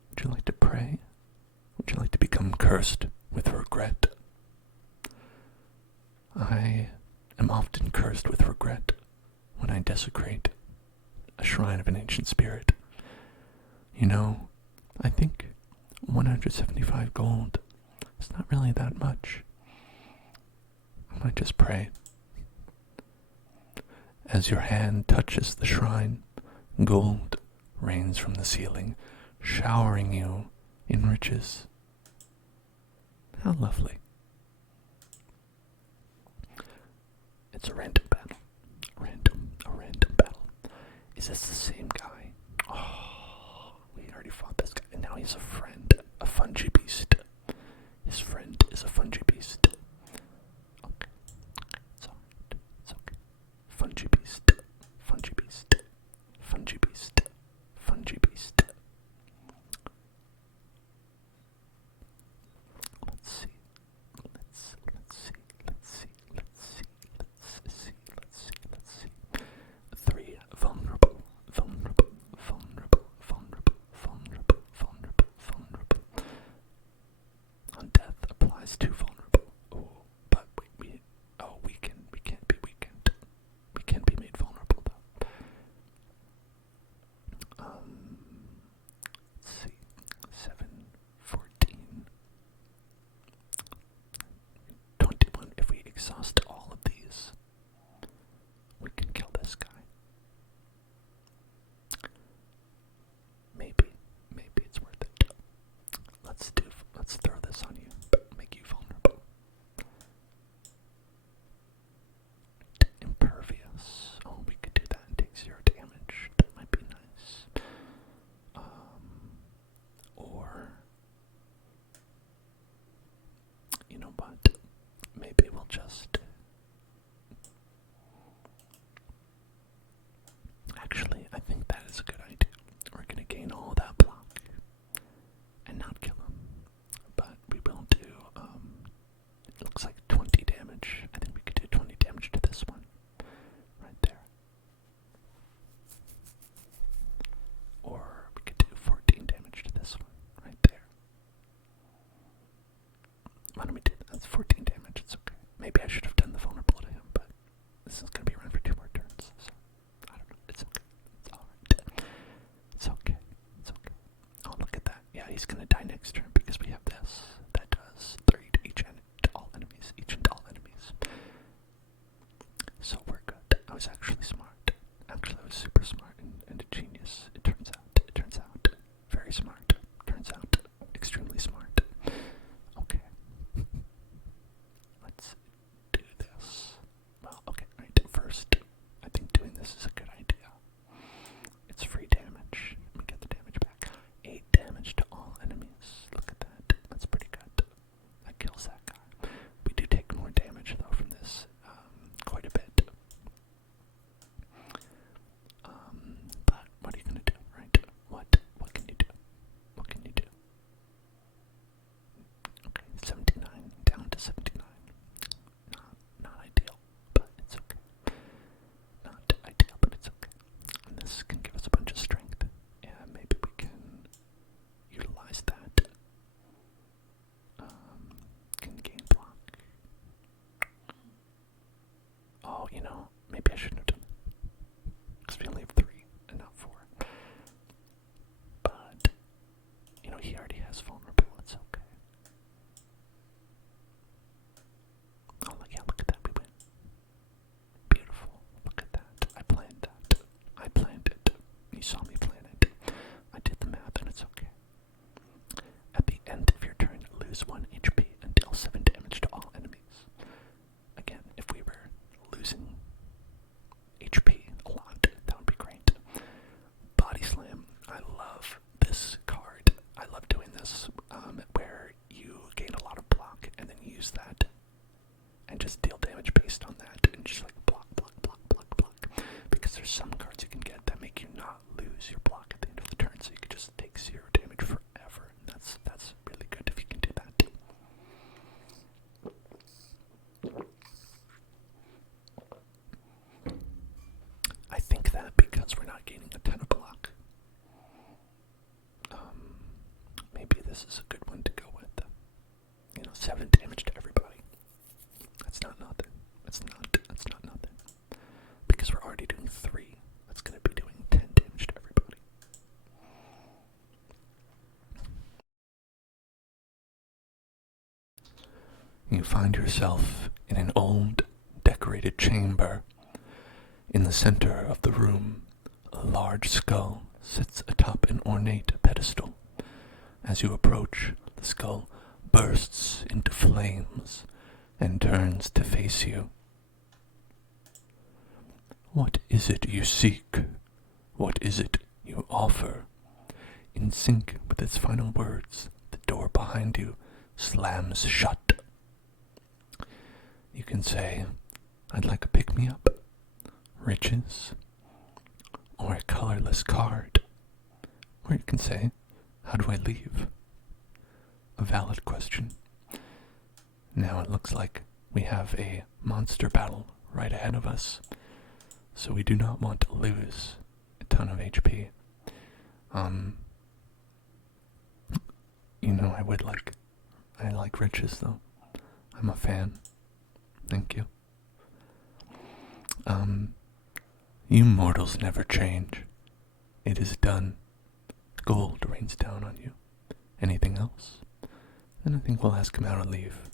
Would you like to pray? Would you like to become cursed with regret? I am often cursed with regret when I desecrate a shrine of an ancient spirit. You know, I think 175 gold is not really that much. I might just pray. As your hand touches the shrine, gold rains from the ceiling, showering you in riches. How lovely. It's a random battle. A random battle. Is this the same guy? Oh, we already fought this guy, and now he's a friend, a fungi beast. His friend is a fungi beast. Okay, it's alright. It's okay. Fungi beast. Fungi beast. Fungi beast. Fungi beast. Let's see. Three, vulnerable. On death applies to vulnerable. Oh, but we can't be weakened. We can be made vulnerable though. Let's see. 7, 14, 21. If we exhaust all of these, we can kill this guy. Maybe it's worth it. Let's throw this on you. Make you vulnerable. Impervious. Oh, we could do that and take 0 damage. That might be nice. Or you know what? Maybe we'll just actually, I think that is a good idea. We're gonna gain all that block and not kill him. But we will do, it looks like 20 damage. I think we could do 20 damage to this one. Right there. Or we could do 14 damage to this one. Right there. Why don't we do that? That's 14 damage. It's okay. Maybe I should have done the vulnerable to him, but this is gonna be around for 2 more turns. So, I don't know. It's okay. It's alright. It's okay. It's okay. Oh, look at that. Yeah, he's gonna die next turn because we have this. That does 3 to each and to all enemies. Each and all enemies. So we're good. I was actually smart. Actually, I was super smart and a genius. It turns out. Very smart. Turns out. Extremely smart. Okay. Let's do this. Well, okay, right. First, I think doing this is a good idea. It's free damage. Let me get the damage back. 8 damage to all enemies. Look at that. That's pretty good. That kills that guy. We do take more damage, though, from this. Quite a bit. But what are you gonna do, right? What can you do? What can you do? Okay, 79. Down to 79. Not ideal, but it's okay. Not ideal, but it's okay. And this can give us a bunch of strength. Yeah, maybe we can utilize that. Can gain block. Oh, you know, maybe I shouldn't have done that. Because we only have 3 and not 4. But, you know, he already has vulnerable. It's okay. Oh, look at that. We win. Beautiful. Look at that. I planned that. I planned it. You saw me plan it. I did the math and it's okay. At the end of your turn, lose 1 HP and deal 7 damage to all enemies. Again, if we were losing HP a lot, that would be great. Body Slam. I love this card. I love doing this, where you gain a lot of block and then use that and just deal damage based on that and just like block. Because there's some cards you can get that make you not lose your block at the end of the turn, so you can just take 0 damage forever. And that's really good if you can do that. I think that because we're not gaining a ton of block, maybe this is a good one to go with. 7 damage to everybody. That's not nothing. That's not nothing. Because we're already doing 3. That's going to be doing 10 damage to everybody. You find yourself in an old, decorated chamber. In the center of the room, a large skull sits atop an ornate pedestal. As you approach, the skull bursts into flames and turns to face you. What is it you seek? What is it you offer? In sync with its final words, the door behind you slams shut. You can say, I'd like a pick-me-up, riches, or a colorless card. Or you can say, how do I leave? A valid question. Now it looks like we have a monster battle right ahead of us, so we do not want to lose a ton of HP. I like riches though. I'm a fan. Thank you. You mortals never change. It is done. Gold rains down on you. Anything else? Then I think we'll ask him how to leave.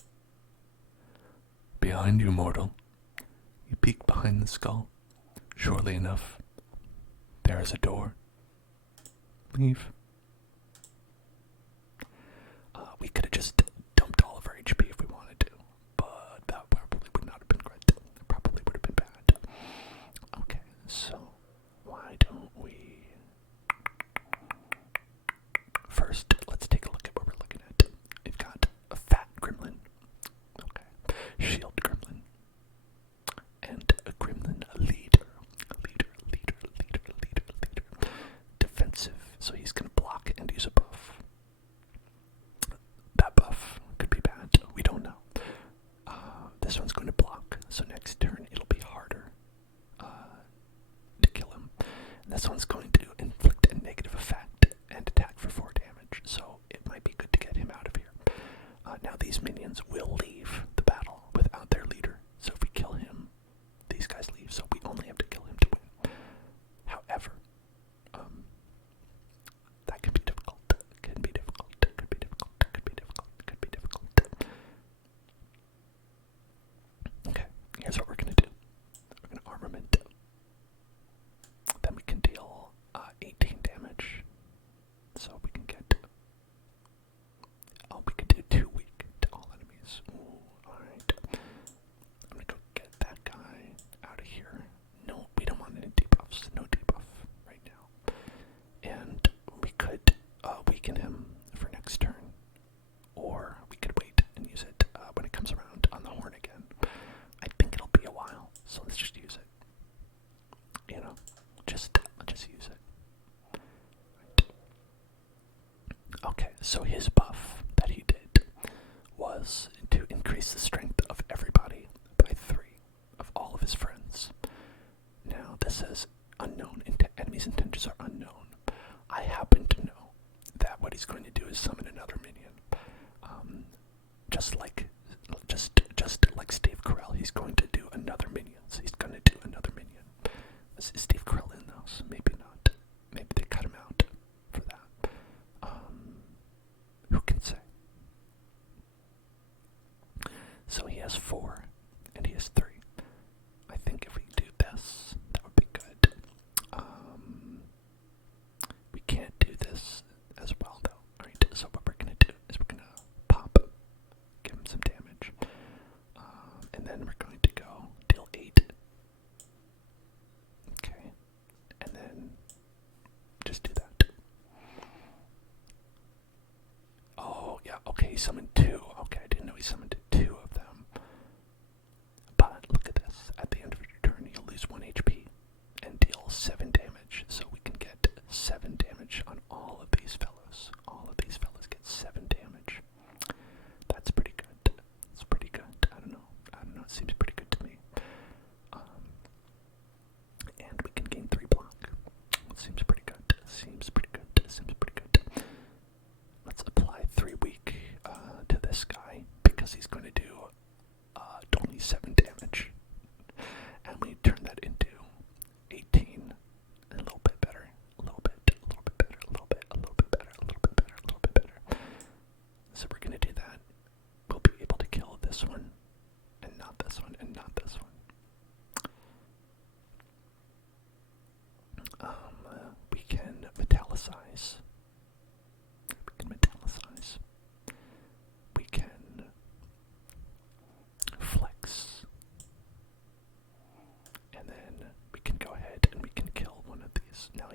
Behind you, mortal. You peek behind the skull. Surely enough, there is a door. Leave. We could have just dumped all of our HP if we wanted to, but that probably would not have been great. It probably would have been bad. Okay, so why don't we... First, let's take a look at what we're looking at. We've got a fat gremlin. Okay. Shield gremlin. And a gremlin leader. Leader. Defensive, so he's going to block and use a buff. That buff could be bad. We don't know. This one's going to block, so next turn it'll be harder to kill him. And this one's going to inflict a negative effect and attack for 4 damage, so it might be good to get him out of here. Now these minions will leave the battle without their leader, so if we kill him, these guys leave, so we only have to kill him to win. However, that can be difficult. Could be difficult. Okay, here's what we're gonna do. We're gonna armament. Then we can deal 18 damage. So we can get... Oh, we could do 2 weak to all enemies. Ooh, alright. I'm gonna go get that guy out of here. No, we don't want any debuffs. No debuff right now. And we could weaken him for next turn. Or we could wait and use it when it comes around on the horn again. I think it'll be a while, so let's just use it. You know, just use it. Right. Okay, so his buff that he did was to increase the strength of everybody by 3 of all of his friends. Now this says unknown, enemies' intentions are unknown. I happen to know that what he's going to do is summon another minion. Just like Steve Carell, he's going to do another minion. So he's going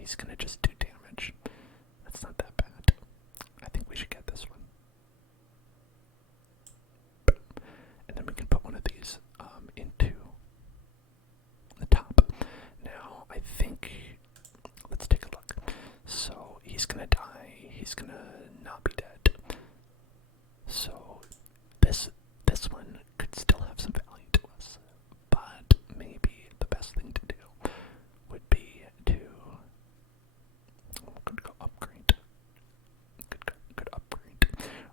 he's gonna just do damage. That's not that bad. I think we should get this one. And then we can put one of these into the top. Now, I think, let's take a look. So, he's gonna die, he's gonna not be dead. So, this one could still have some value to us. But maybe the best thing to do would be to, could go upgrade. Could upgrade.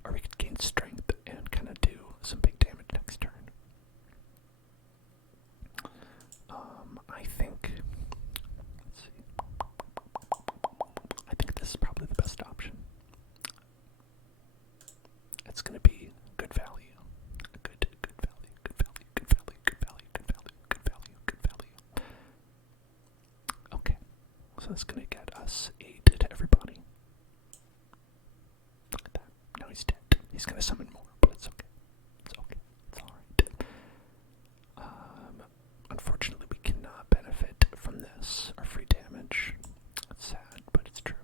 Or we could gain strength and kind of do some big damage next turn. I think, let's see. I think this is probably the best option. It's going to be good value. Good value, good value, good value, good value, good value, good value, good value. Okay, so it's going to get us 8 to everybody. Look at that. Now he's dead. He's going to summon more, but it's okay. It's okay. It's alright. Unfortunately, we cannot benefit from this, or free damage. It's sad, but it's true.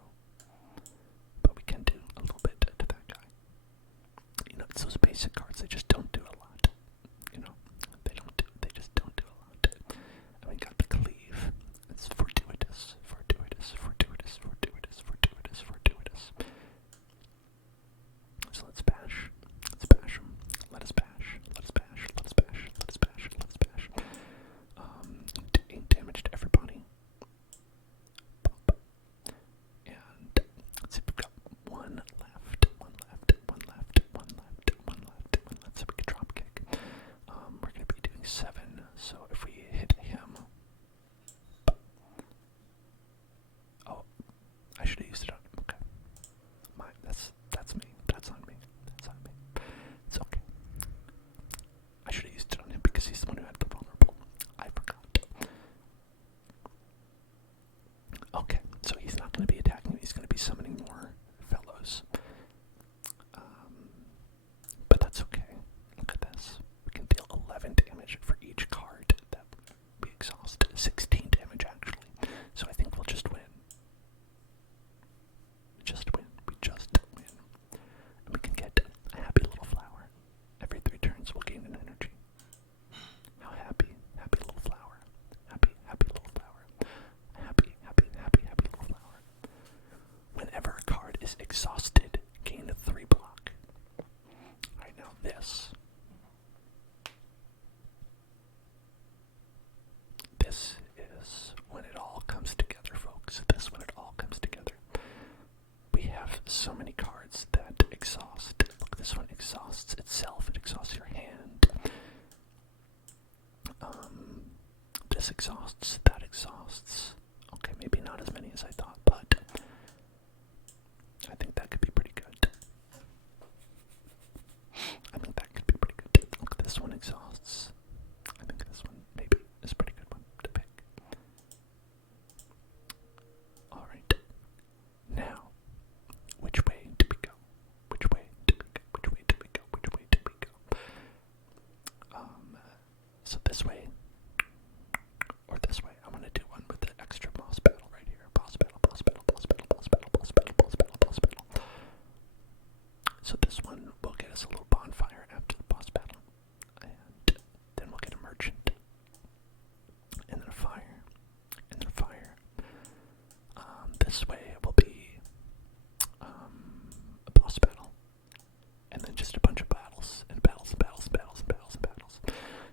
But we can do a little bit to that guy. You know, it's those basic cards, they just don't do a lot. You know, they just don't do a lot. And we got the cleave. It's fortuitous, fortuitous, fortuitous, fortuitous, fortuitous, fortuitous. So let's bash. Let's bash him. Let us bash. Let us bash. Let us bash. Let us bash. Let us bash. 8 damage to everybody. Pop. And let's see if we've got one left. One left. One left. One left. One left. One left. So we can drop kick. We're gonna be doing 7. So if we hit him. Oh, I should have used it on him. Okay. That's me. That's on me. That's on me. It's okay. I should have used it on him because he's the one who had the vulnerable. I forgot. Okay, so he's not going to be attacking. He's going to be summoning more fellows. But that's okay. Look at this. We can deal 11 damage for each card that we exhaust. 16 damage, actually. So I think we'll just win. Just win. We just win. And we can get a happy little flower. Every 3 turns we'll gain an energy. How happy, happy little flower. Happy, happy little flower. Happy, happy, happy, happy little flower. Whenever a card is exhausted, gain a 3 block. Alright, now this. This is when it all comes together, folks. This is when it all comes together. We have so many cards that exhaust. Look, this one exhausts itself. It exhausts your hand. This exhausts. That exhausts. Okay, maybe not as many as I thought, but I think that could be pretty good. I think that could be pretty good. Look, this one exhausts. I think this one maybe is a pretty good one to pick. Alright. Now, which way do we go? Which way do we go? Which way do we go? Which way do we go? So this way, or this way. I'm gonna do one with the extra boss battle right here. Boss battle, boss battle, boss battle, boss battle, boss battle, boss battle, boss battle. So this one will get us a little bonfire after the boss battle. And then we'll get a merchant. And then a fire. And then a fire. This way will be a boss battle. And then just a bunch of battles. And battles and battles and battles and battles and battles.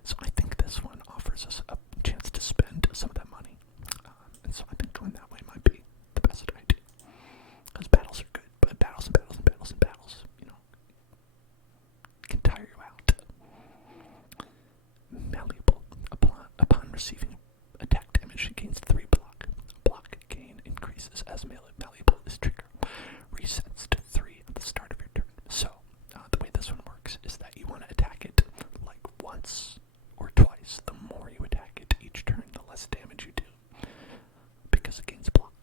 So I think this one offers us a chance to spend some of that money. And so I think going that way might be the best idea. Because battles are good, but battles and battles and battles and battles, you know, can tire you out. Malleable. Upon receiving attack damage, it gains 3 block. Block gain increases as malleable is triggered. Resets to 3 at the start of your turn. So, the way this one works is that you want to attack it like once or twice. The more you attack it each turn, the less damage you do. Because it gains block.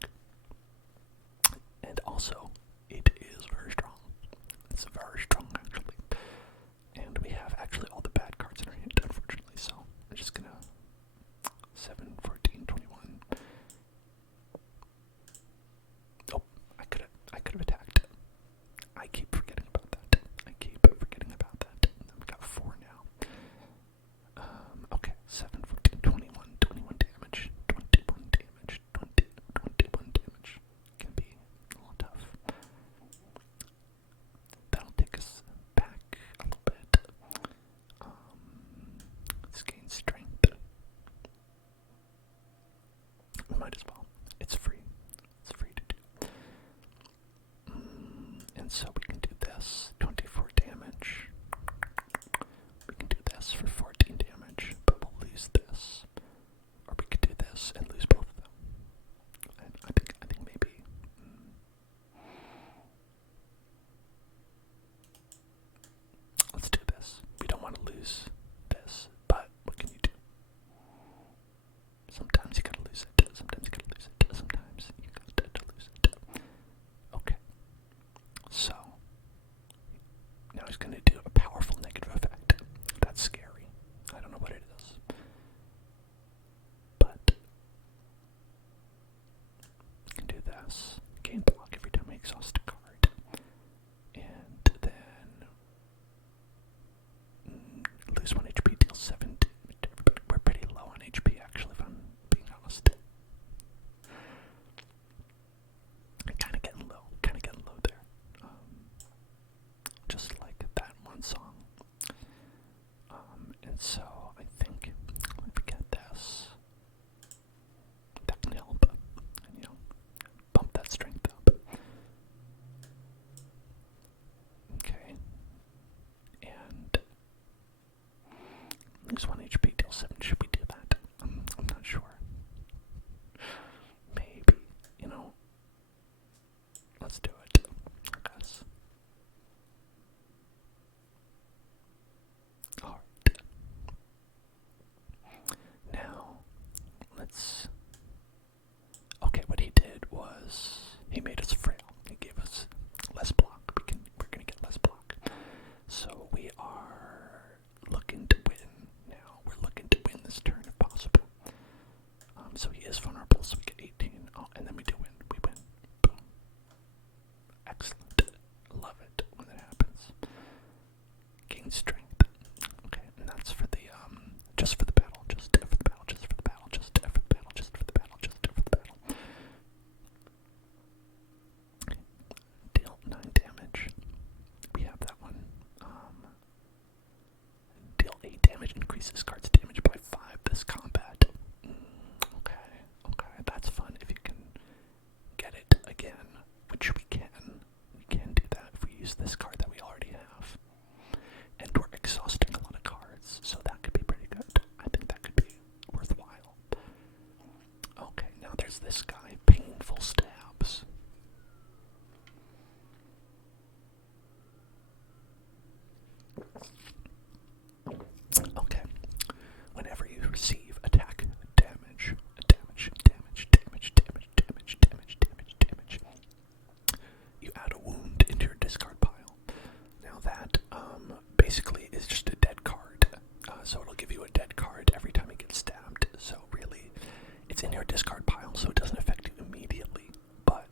And also, it is very strong. It's very strong, actually. And we have actually all the bad cards in our hand, unfortunately. So, I'm just gonna 7, 14, 21, this and lose both of them. And I think maybe. Let's do this. We don't want to lose this, but what can you do? Sometimes you gotta lose it. Sometimes you gotta lose it. Sometimes you gotta lose it. Okay. So now he's gonna do a powerful negative effect. That's scary. I don't know what it is. But you can do this. Gain block every time I exhaust a card. And then lose 1 HP, deal 7 damage. We're pretty low on HP, actually, if I'm being honest. Kind of getting low there. Just like that one song. And so I think if we get this, that can help, and bump that strength up. Okay. And lose 1 HP, deal 7. Should we do that? I'm not sure. Maybe, let's do it, I guess. Alright. Now, okay, what he did was, he made us frail. He gave us less block. We're gonna get less block. So we are looking to win now. We're looking to win this turn if possible. So he is vulnerable, so we get 18. Oh, and then we do win. We win. Boom. Excellent. Love it when that happens. Gain strength. Okay, and that's for the, just for the battle. Just for the battle. Just for the battle. Just for the battle. Just for the battle. Just for the battle. Deal 9 damage. We have that one. Deal 8 damage. Increases card's damage by 5 this combat. Okay, that's fun if you can get it again, which we can. We can do that if we use this card that we already have. And we're exhausting a lot of cards, so that could be pretty good. I think that could be worthwhile. Okay, now there's this guy, Painful Stabs. Okay, whenever you receive attack damage, you add a wound into your discard pile. Now that basically is just a dead card, so it'll give you a dead card every time it gets stabbed. So really, it's in your discard pile, so it doesn't affect you immediately, but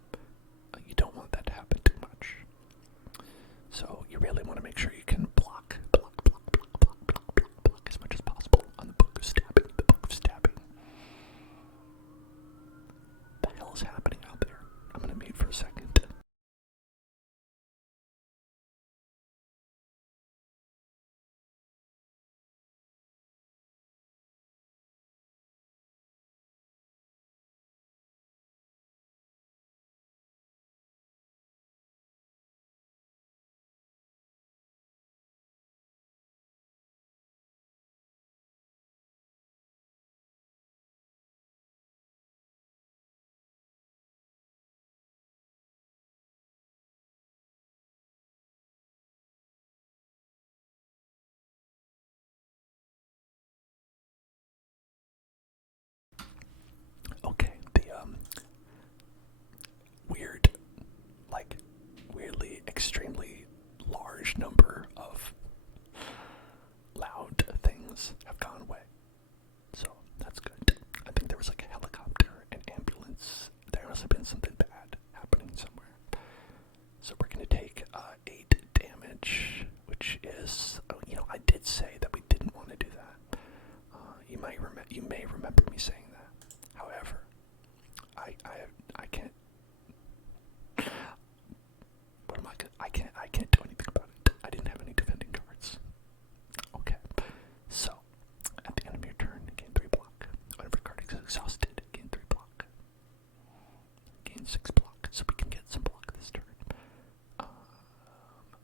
you don't want that to happen too much. So you really want to make sure you can block as much as possible on the Book of Stabbing. The Book of Stabbing. The hell is happening out there? I'm gonna mute for a second. Okay, the weirdly extremely large number of loud things have gone away. So that's good. I think there was like a helicopter, an ambulance. There must have been something bad happening somewhere. So we're gonna take 8 damage, which is, I did say that we didn't want to do that. You may remember me saying that. However, I can't. What am I? I can't do anything about it. I didn't have any defending cards. Okay. So at the end of your turn, gain 3 block. Whenever card is exhausted, gain 3 block. Gain 6 block, so we can get some block this turn.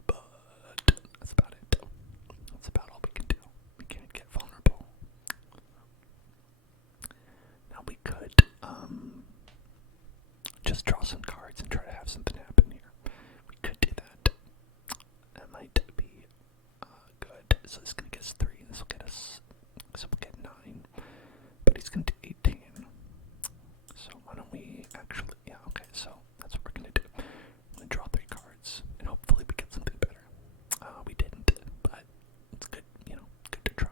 But that's about it. That's about all we can do. We can't get vulnerable. Now we could he's gonna do 18. So why don't we actually, yeah, okay, so that's what we're gonna do. I'm gonna draw 3 cards, and hopefully we get something better. We didn't, but it's good, you know, good to try.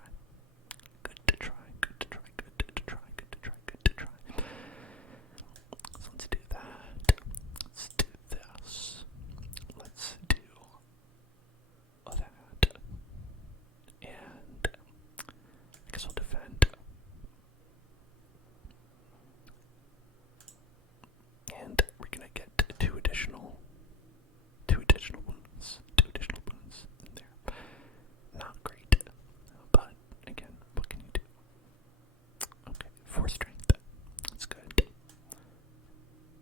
Good to try, good to try, good to try, good to try, good to try. So let's do that. Let's do this. Let's do that. And I guess I'll defend. And we're gonna get two additional wounds. 2 additional wounds in there. Not great. But again, what can you do? Okay, 4 strength. That's good.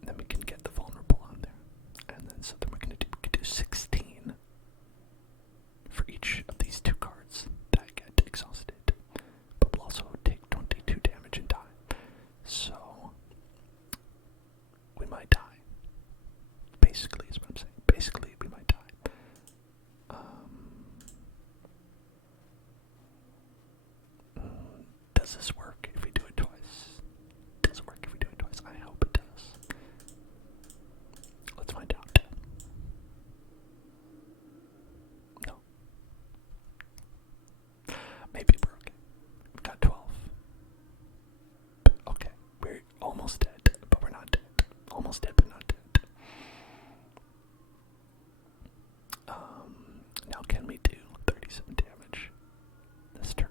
And then we can get the vulnerable on there. And then so then we can do 16 for each of these 2 cards that get exhausted. But we'll also take 22 damage and die. So we might die. Basically is what I'm saying. Basically we might die. Does this work if we do it twice? Does it work if we do it twice? I hope it does. Let's find out. No. Maybe we're okay. We got 12. Okay, we're almost dead, but we're not dead. Almost dead, but not dead. Now can we do 37 damage this turn,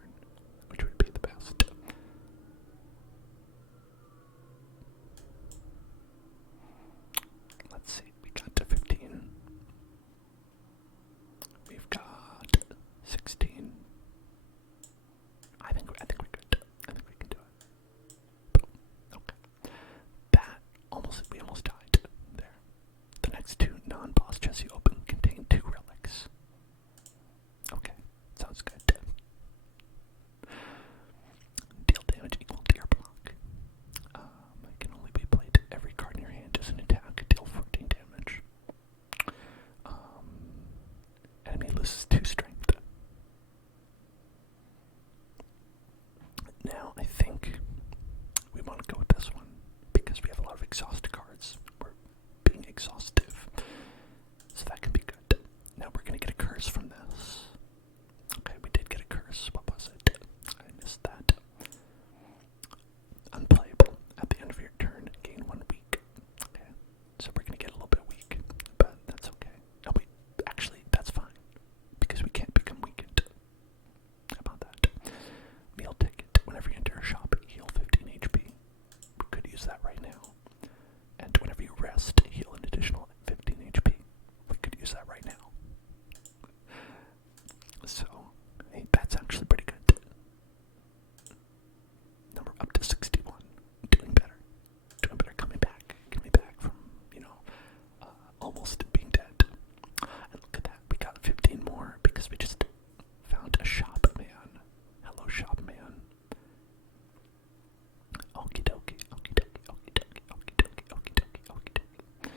which would be the best. Let's see, we got to 15. We've got 16. I think we're good. I think we can do it. Boom. Okay. We almost died there. The next 2 non-boss chests you open contain 2 relics. Okay, sounds good. Deal damage equal to your block. It can only be played every card in your hand as an attack. Deal 14 damage. Enemy loses 2 strength. Now, I think we want to go with this one because we have a lot of exhaust cards. We're being exhaustive. So that can be good. Now we're going to get a curse from this. Okay, we did get a curse. What was it? I missed that. Unplayable. At the end of your turn, gain 1 weak. Okay, so we're going to get a little bit weak, but that's okay. No, actually, that's fine because we can't become weakened. How about that? Meal ticket. Whenever you enter a shop, heal 15 HP. We could use that right now. And whenever you rest, heal an additional 15 HP. We could use that right now. So, hey, that's actually pretty good. Number up to 61. Doing better. Doing better. Coming back from, almost being dead. And look at that. We got 15 more because we just found a shop man. Hello, shop man. Okie dokie, okie dokie, okie dokie, okie dokie, okie dokie, okie dokie.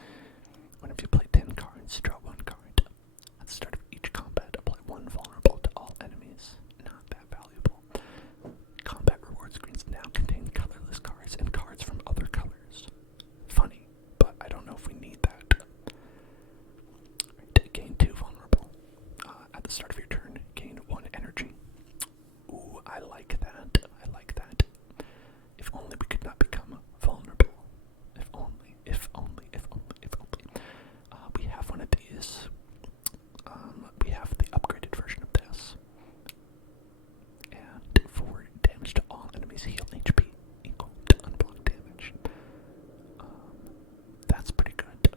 Whenever you play 10 cards, draw 1 card. At the start of each combat, apply 1 vulnerable to all enemies. Not that valuable. Combat reward screens now contain colorless cards and cards from other colors. Funny, but I don't know if we need that. Right, gain 2 vulnerable. At the start of your turn, gain 1 energy. Ooh, I like that. I like that. If only we could not become vulnerable. If only, if only, if only, if only. We have one of these. We have the upgraded version of this. And for damage to all enemies, heal HP equal to unblocked damage. That's pretty good.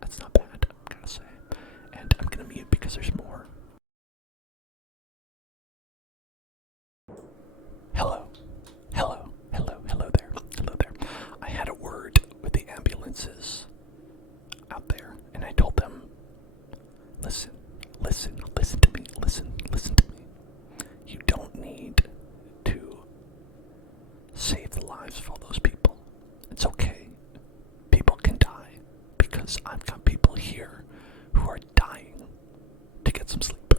That's not bad, I gotta say. And I'm gonna mute because there's more. Hello. Hello. Hello. Hello there. Hello there. I had a word with the ambulances out there, and I told them, listen to me, listen to me. You don't need to save the lives of all those people. It's okay. People can die because I've got people here who are dying to get some sleep.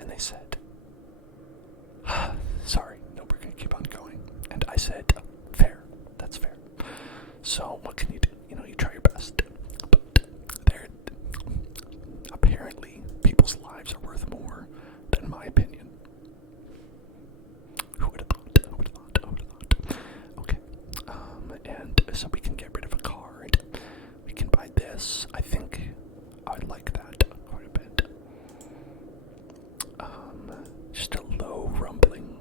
And they said, sorry, no, we're gonna keep on going. And I said, so we can get rid of a card. We can buy this. I think I like that quite a bit. Just a low rumbling.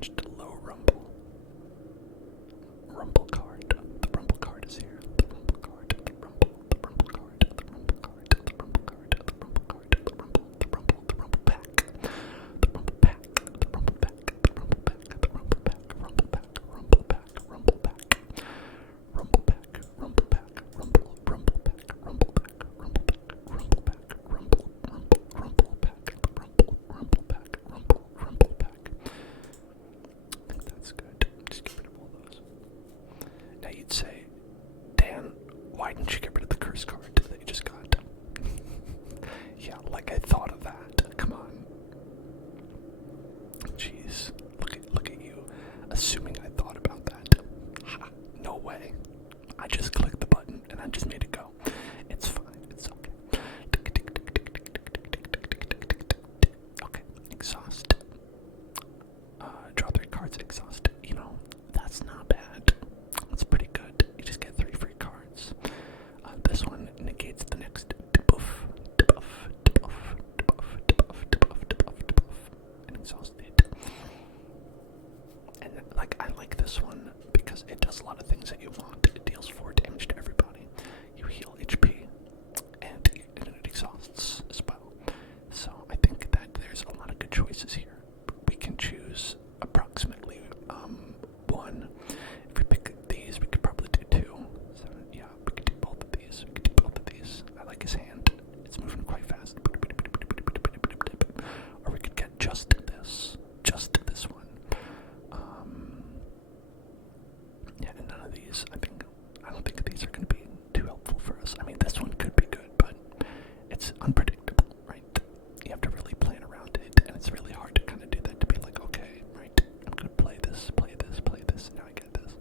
Just a low rumble. Rumble card. The rumble card is here. The rumble card. The rumble. The rumble card. The rumble card. The rumble card. The rumble card. The rumble. The rumble. The rumble pack. The rumble pack. The rumble pack. The rumble pack. The rumble pack. Rumble pack. Rumble pack. Rumble pack. Rumble pack. Rumble pack. Rumble. Rumble pack. Rumble pack. Rumble pack. Rumble pack. Rumble. Rumble. Rumble pack. Rumble. Rumble pack. Rumble. Rumble pack. I think that's good. Just get rid of all those. Now you'd say, Dan, why didn't you get rid of the curse card that you just got? Yeah, like I thought of that. Come on. Jeez. Look at you. Assuming I thought about that. Ha, no way. I just clicked the button and I just made it go. It's fine. It's okay. Okay. Exhaust. Draw 3 cards. Exhaust. You know, that's not bad. That's pretty good. You just get 3 free cards. This one negates the next debuff, debuff, debuff, debuff, debuff, debuff, debuff, debuff, and exhausted. And like I like this one because it does a lot of things that you want. It deals 4 damage to everybody. You heal HP, and it exhausts as well. So I think that there's a lot of good choices here. We can choose approximately 1. If we pick these, we could probably do 2. So yeah, we could do both of these. We could do both of these. I like his hand. It's moving quite fast. Or we could get just this one. Yeah, and none of these. I don't think these are going to be too helpful for us. I mean, this one could be good, but it's unpredictable, right? You have to really plan around it, and it's really hard to kind of do that. To be like, okay, right, I'm going to play this, and now I get this.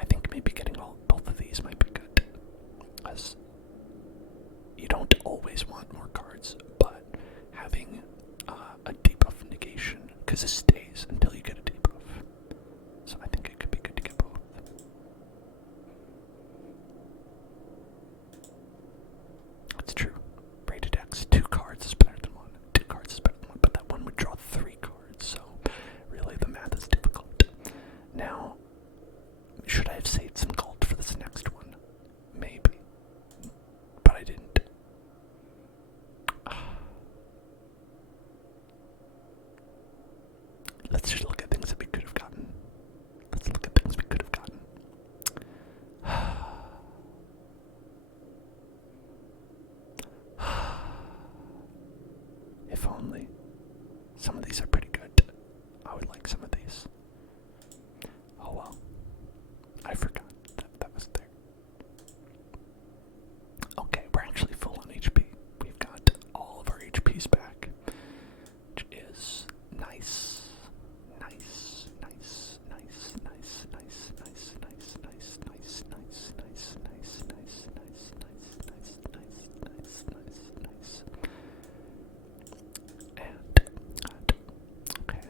I think maybe getting both of these might be good, as you don't always want more cards, but having a debuff negation, because it stays until you get a debuff. So I think it could be good to get both. That's true. Rated X, 2 cards is better than 1. 2 cards is better than 1, but that one would draw 3 cards, so really the math is difficult. Now, should I have saved some gold for this next one? Maybe. But I didn't. Let's just look at things that we could have gotten. Let's look at things we could have gotten. If only. Some of these are pretty good. I would like some of these. Oh well. I forgot that was there. Okay, we're actually full on HP. We've got all of our HPs back, which is nice. Nice, nice, nice, nice, nice, nice, nice, nice, nice, nice, nice, nice, nice, nice, nice, nice, nice, nice, nice. And okay.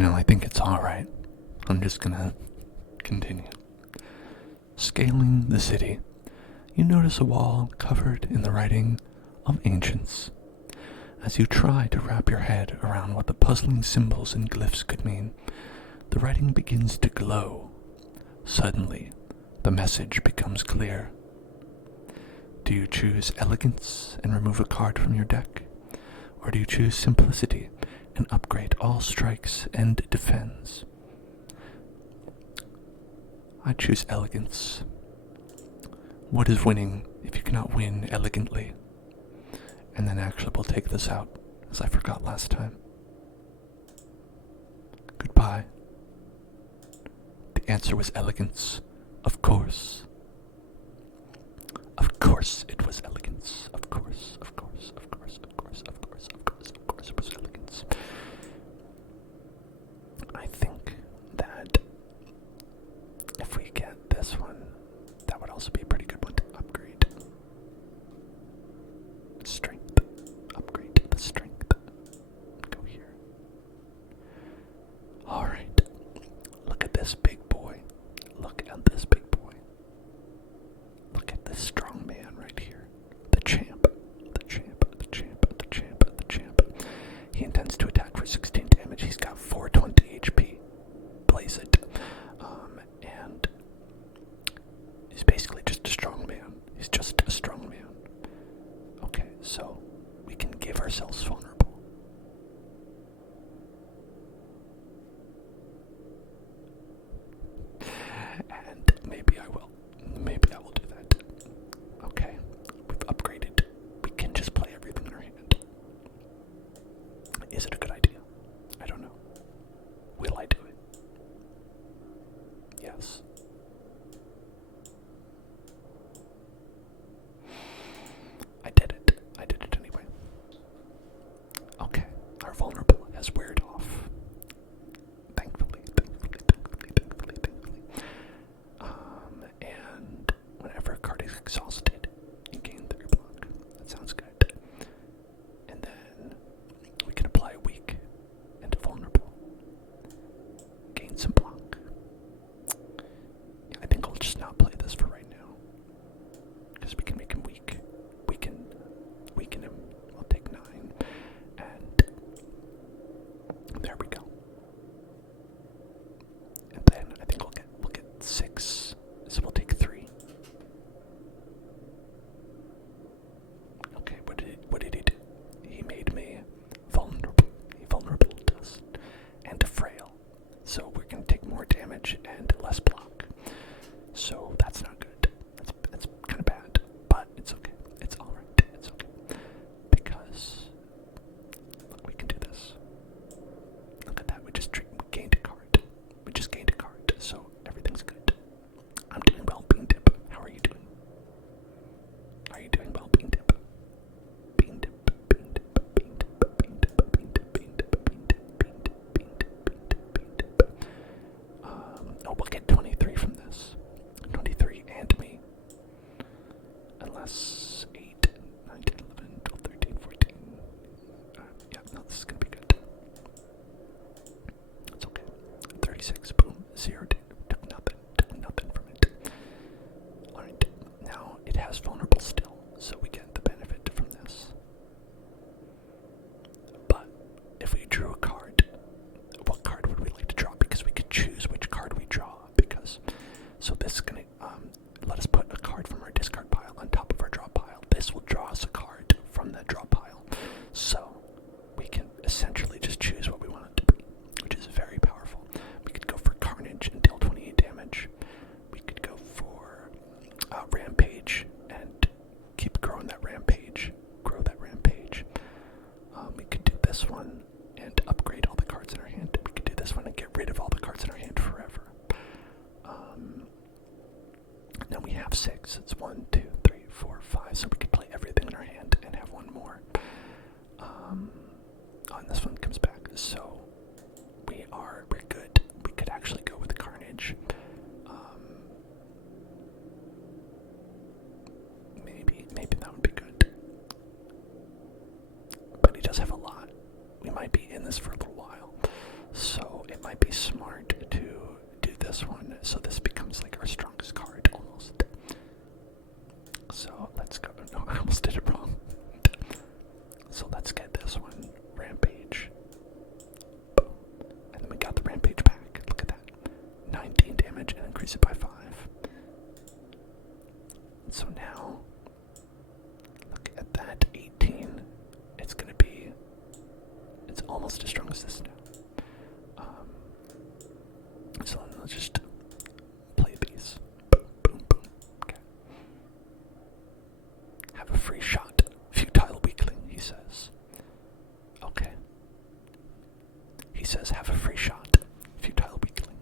I think it's alright. I'm just gonna continue. Scaling the city, you notice a wall covered in the writing of ancients. As you try to wrap your head around what the puzzling symbols and glyphs could mean, the writing begins to glow. Suddenly, the message becomes clear. Do you choose elegance and remove a card from your deck? Or do you choose simplicity and upgrade all strikes and defends? I choose elegance. What is winning if you cannot win elegantly? And then actually we'll take this out, as I forgot last time. Goodbye. The answer was elegance. Of course. Of course it was elegance. Of course, of course, of course, of course, of course, of course, of course it was elegance. I think that if we get this one, that would also be a pretty good one to upgrade. Strength. Upgrade the strength. Go here. Alright. Look at this big boy. Look at this big boy. Look at this strong man right here. The champ. The champ. The champ. The champ. The champ. He intends to attack for 16 damage. He's got 420 HP. Blaze it. And he's basically just a strong man. He's just a strong man. Okay, so we can give ourselves vulnerable. And maybe I will. Maybe I will do that. Okay, we've upgraded. We can just play everything in our hand. Is it a good idea? I don't know. Will I do it? Yes. I did it. I did it anyway. Okay, our vulnerable has weared off. Thankfully. And whenever a card is exhausted, you gain 3 block. That sounds good. And then we can apply weak and vulnerable. Gain some block. Yeah, I think I'll just not play this for right now. Because we can make him weak. We can weaken him. I'll take 9. And there we go. And then I think we'll get 6. So we'll take 3. Okay, what did he do? He made me vulnerable. He vulnerable to us. And frail. So we're gonna take more damage and less block. So that's not good. That's kind of bad, but it's okay. It's all right. It's okay because look, we can do this. Look at that. We gained a card. We just gained a card, so everything's good. I'm doing well, Bean Dip. How are you doing? Are you doing well, Bean Dip? Bean Dip, Bean Dip, Bean Dip, Bean Dip, Bean Dip, Bean Dip, Bean Dip, Bean Dip, Bean Dip, Bean Dip, Bean Dip. Oh, we'll get 23 from this. 23 and me. Unless 8, 9, 10, 11, 12, 13, 14. Yeah, no, this is gonna be good. It's okay. 36, boom, 0, took nothing from it. Alright, now it has vulnerable still, so we get the benefit from this. But if we drew a card, what card would we like to draw? Because we could choose which card we draw, so this is gonna let us put a card from our discard pile on top of our draw pile. This will draw us a card from the draw pile. So we can essentially just choose what we want it to be, which is very powerful. We could go for Carnage and deal 28 damage. We could go for Rampage and keep growing that Rampage. Grow that Rampage. We could do this one and upgrade all the cards in our hand. We could do this one and get rid of all the cards in our hand forever. Now we have 6. It's 1, 2, 3, 4, 5. So we could play everything in our hand and have one more. And this one comes back. So we're good. We could actually go with Carnage. Maybe that would be good. But he does have a lot. We might be in this for a little while. So it might be smart to do this one so this becomes like our strongest card almost. So let's go. No, I almost did it wrong. So let's get this one. Rampage. Boom. And then we got the rampage back. Look at that. 19 damage and increase it by 5. So now, look at that. 18. It's gonna be. It's almost as strong as this now. So let's just play these. Boom, boom, boom. Okay. Have a free shot. Futile weakling, he says. Okay. He says, have a free shot. Futile weakling.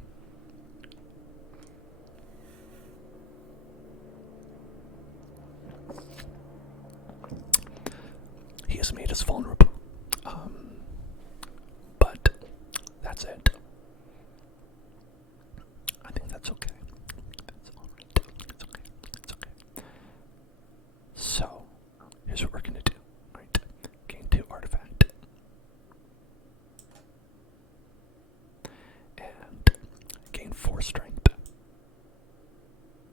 He has made us vulnerable. But that's it. I think that's okay. That's alright. It's okay. It's okay. So, here's what we're gonna do. Right. Gain 2 artifact. And gain 4 strength.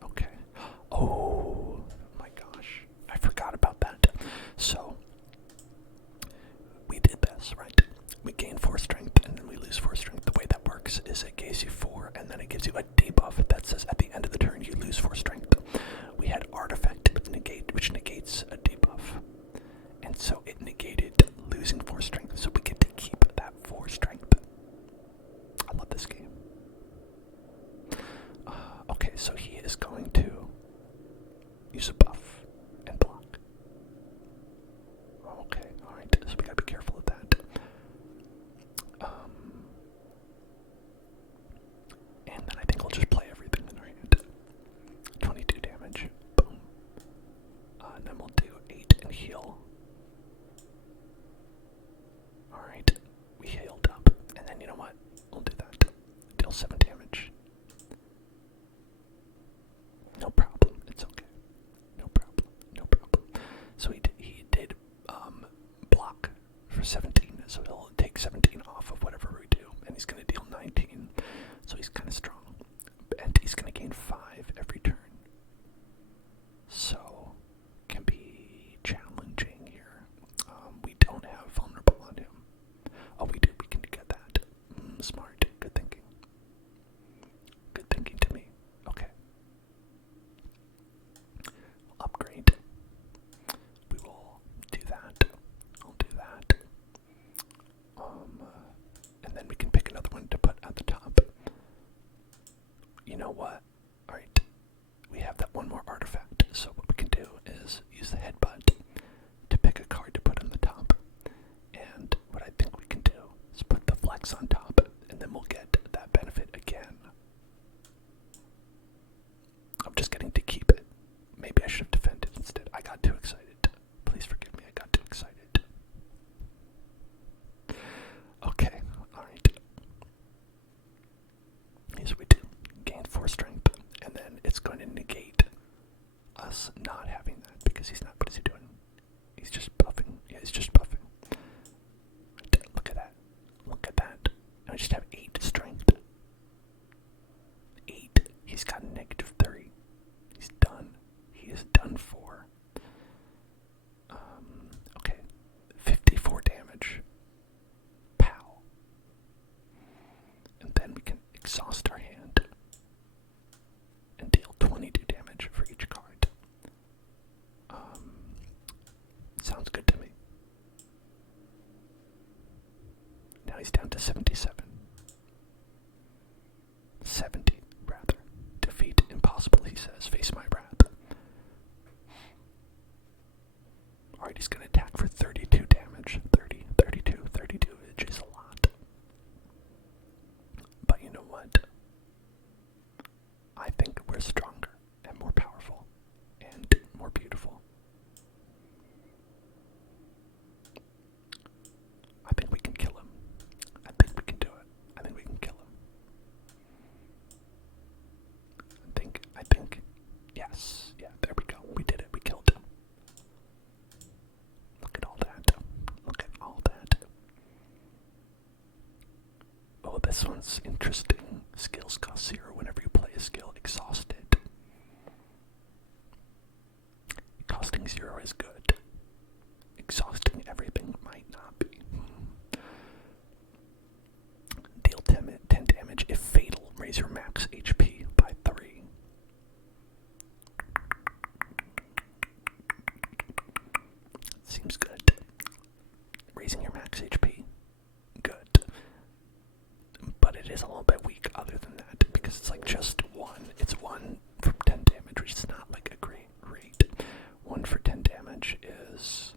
Okay. Oh my gosh. I forgot about that. So, we did this, right? We gain 4 strength and then we lose 4 strength. The way that works is it gives you 4 and then it gives you a debuff that says at the end of the turn you lose 4 strength. We had artifact which negates a debuff. And so it negated losing 4 strength, so we get to keep that 4 strength. I love this game. Okay, so he is going to use a buff and block. Okay, alright, so we gotta be careful of that. And then I think we'll just play everything in our hand. 22 damage. Boom. And then we'll do 8 and heal. Alright, we healed up. And then you know what? We'll do that. Deal 7 damage. No problem. It's okay. No problem. No problem. So he did block for 17. So he'll take 17 off of whatever we do. And he's going to deal 19. So he's kind of strong. And he's going to gain 5 every turn. So, can be challenging here. We don't have vulnerable on him. Oh, we do. We can get that. Smart. Good thinking. Good thinking to me. Okay. Upgrade. We will do that. I'll do that. And then we can pick another one to put at the top. You know what? Alright. We have that one more artifact. So what we can do is use the headbutt to pick a card to put on the top. And what I think we can do is put the flex on top, and then we'll get that benefit again. I'm just getting to keep it. Maybe I should have defended instead. I got too excited. Please forgive me, I got too excited. Okay, alright. Here's what we do. Gain 4 strength, and then it's going to negate us not having that because he's not. What is he doing? He's just buffing. Yeah, he's just buffing. Look at that. Look at that. I just have 8 strength. 8. He's got -3. He's done. He is done for. Okay. 54 damage. Pow. And then we can exhaust our hand and deal 22 damage for each card. Sounds good to me. Now he's down to 77. 70, rather. Defeat impossible, he says. Face my wrath. Alright, he's going to attack for 32 damage. 30, 32, 32, which is a lot. But you know what? I think we're stronger and more powerful and more beautiful. I think we can kill him. I think we can do it. I think we can kill him. I think, yes. Yeah, there we go. We did it. We killed him. This one's interesting. Skills cost 0 whenever you play a skill. Exhausted. Costing 0 is good. Exhausting everything might not be. Deal 10 damage if fatal. Raise your max HP by 3. Seems good. Raising your max HP. Good. But it is a little bit weak other than that, because it's like just 1. It's 1 for 10 damage, which is not like a great rate. 1 for 10 damage is...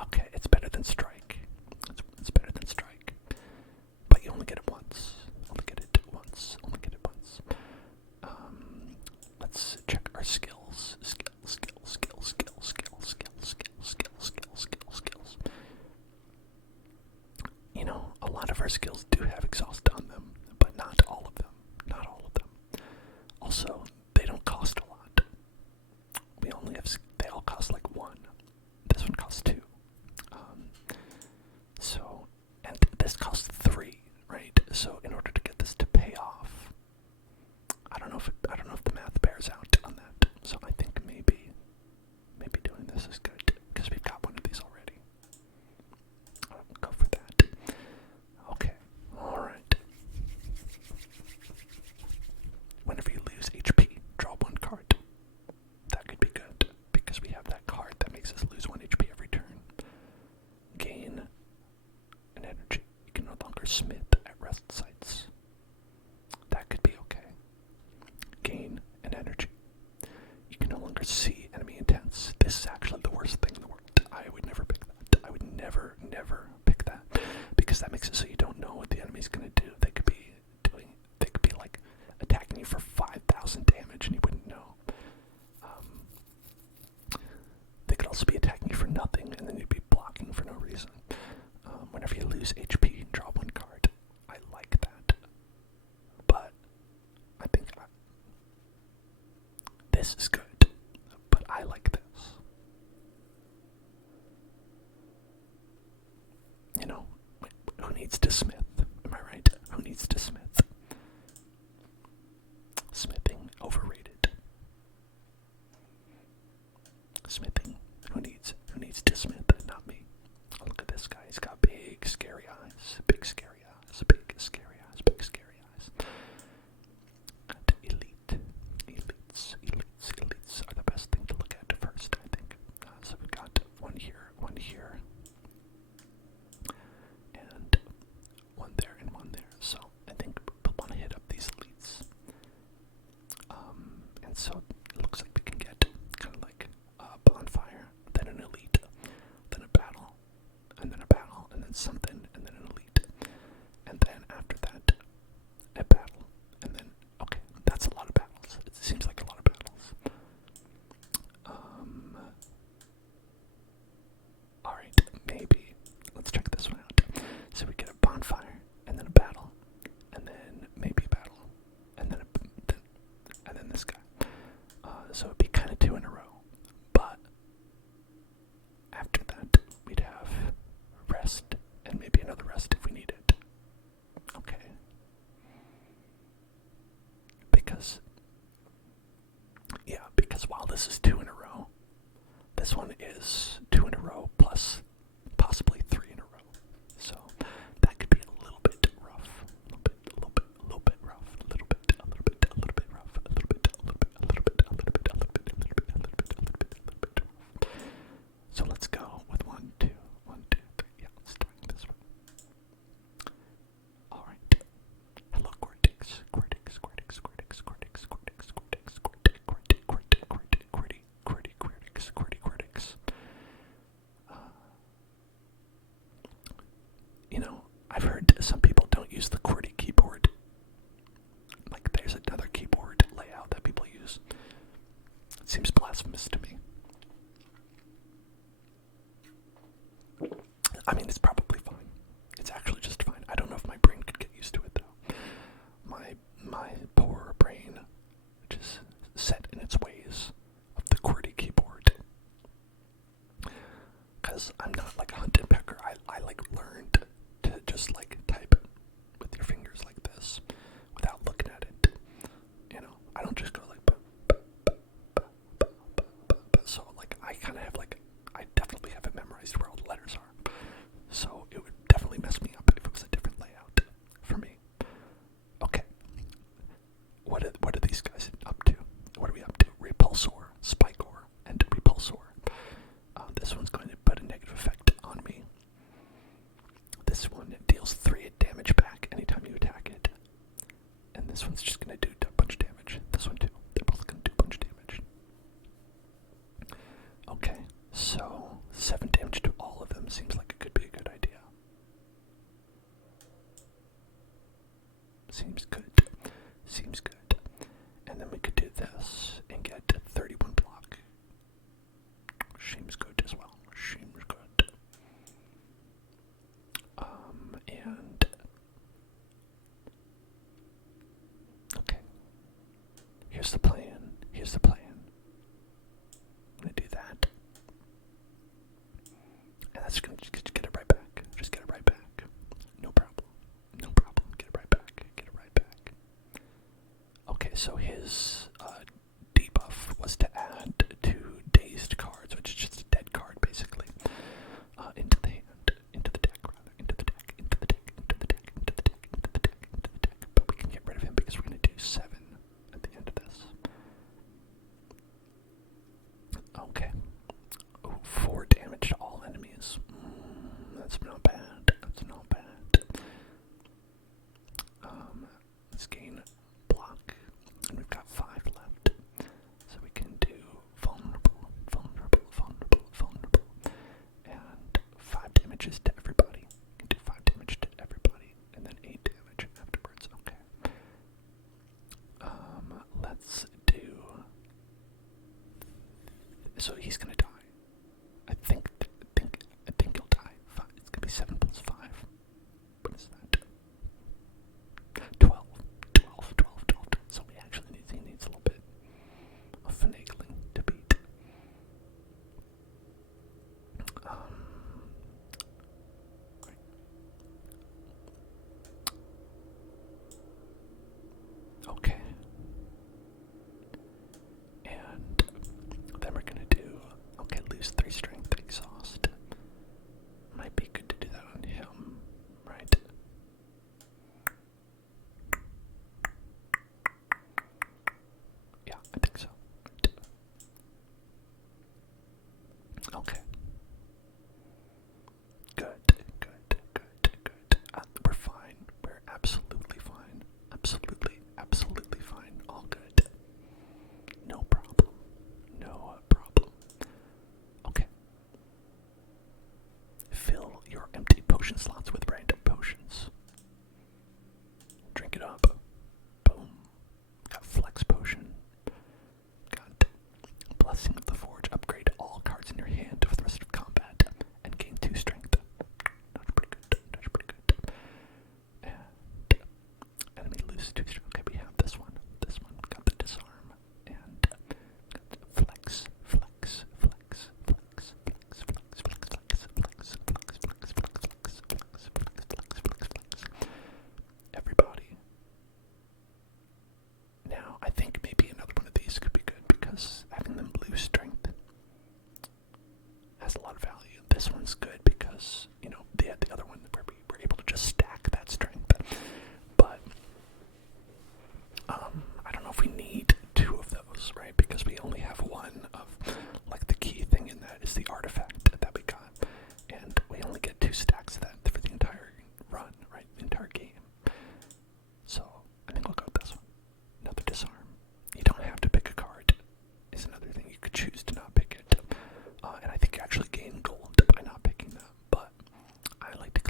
okay, it's better than strike. It's better than strike. But you only get it once. Only get it once. Let's check our skills. Skills. You know, a lot of our skills do have exhaust on them, but not all of them. Not all of them. Also, they don't cost a lot. We only have... they all cost like 1. This one costs 2. So, and this costs 3, right? So, in order to get this to pay off, I don't know if the math bears out on that. So, I think maybe doing this is good because we've got one of these already. I'll go for that. Okay, all right. Whenever you lose HP, draw 1 card. That could be good because we have that card that makes us lose 1 HP every turn. Gain an energy. You can no longer smith at rest sites. That could be okay. Gain an energy. You can no longer see enemy intents. This is actually the worst thing in the world. I would never pick that. I would never pick that because that makes it so you don't know what the enemy's gonna do. They could be like attacking you for 5,000 damage and you wouldn't know. They could also be attacking you for nothing and then you'd be blocking for no reason. Whenever you lose HP, draw 1 card. I like that. But I think this is good. But I like this. You know, who needs to smith? Am I right? Who needs to smith? Smithing, overrated. Smithing, who needs to smith? Not me. Oh, look at this guy. He's got big, scary eyes. Big, scary eyes. Big, scary eyes. Big, scary eyes. And elites are the best thing to look at first, I think. So we've got one here, and one there, and one there. So I think we'll want to hit up these elites. And so it looks like we can get kind of like a bonfire, then an elite, then a battle, and then something, and then an elite. And then after that, a battle. And then, okay, that's a lot of battles. It seems like a lot of battles. Alright, maybe. Let's check this one out. So we get a bonfire, and then a battle, and then maybe a battle, and then this guy. So it'd be kind of 2 in a row. But after that, we'd have rest, and maybe another rest if we need it. Okay. Because while this is 2 in a row, this one is 2 in a row plus possibly 3 in a row. So that could be a little bit rough. A little bit rough. A little bit rough. A little bit rough. So let's go with 1, 2, 1, 2, 3. Yeah, let's start this one. Alright. Hello, Cortex. You know, I've heard some people don't use the QWERTY keyboard. Like, there's another keyboard layout that people use. It seems blasphemous to me. I mean, it's probably fine. It's actually just fine. I don't know if my brain could get used to it, though. My poor brain, which is set in its ways of the QWERTY keyboard. Because I'm not like a hunt and pecker. I like learned to just like type with your fingers this without looking at it. You know, I don't just go like, so like I kind of have like, I definitely have it memorized where all the letters are. So it would definitely mess me up if it was a different layout for me. Okay. What are these guys up to? What are we up to? Repulsor, Spikor, and Repulsor. This one's going to put a negative effect on me. This one deals 3 damage back anytime you attack it. And this one's just going to do a bunch of damage. This one too. They're both going to do a bunch of damage. Okay, so 7 damage to all of them seems like it could be a good idea. Seems good. Seems good. And then we could do this and get 31 block. Seems good as well. Seems good. And okay. Here's the plan. Here's the plan. I'm gonna do that. And that's gonna just get it right back. Just get it right back. No problem. No problem. Get it right back. Get it right back. Okay, so his debuff was to add 2 dazed cards, which is just a dead card basically, into the hand, into the deck rather, into the deck, into the deck, into the deck, into the deck, into the deck, into the deck. But we can get rid of him because we're gonna do 7 at the end of this. Okay. Oh, 4 damage to all enemies. That's not bad. That's not bad. Let's gain block. And we've got 5 left. So we can do vulnerable, vulnerable, vulnerable, vulnerable. And 5 damages to everybody. We can do 5 damage to everybody. And then 8 damage afterwards. Okay. Let's do... So he's gonna die. I think he'll die. It's gonna be 7 plus 5. What is that? 12. So he needs a little bit of finagling to beat. Okay. And then we're gonna do, lose 3 strength, exhaust. Might be good to do that on him, right? Yeah, I think so. Okay. Good. We're fine. We're absolutely fine. Absolutely fine. All good. No problem. No problem. Okay. Fill your empty potion slots with random potions. Drink it up. Boom. Got flex potion. Got blessing of the forge. Upgrade all cards in your hand for the rest of combat and gain 2 strength. That's pretty good. And enemy loses 2 strength. Okay, we have this one. Got the disarm and flex. Everybody. Now, I think maybe another one of these could be good because having them lose strength has a lot of value. This one's good because, you know, the other one where we were able to just stack that strength. But I don't know if we need 2 of those, right? Because we only have 1 of, like, the key thing in that is the artifact that we got. And we only get 2 stacks of that for the entire run, right? The entire game. So, I think I'll go with this one. Another disarm. You don't have to pick a card, is another thing. You could choose to not pick it. And I think you actually gain gold by not picking them. But I like to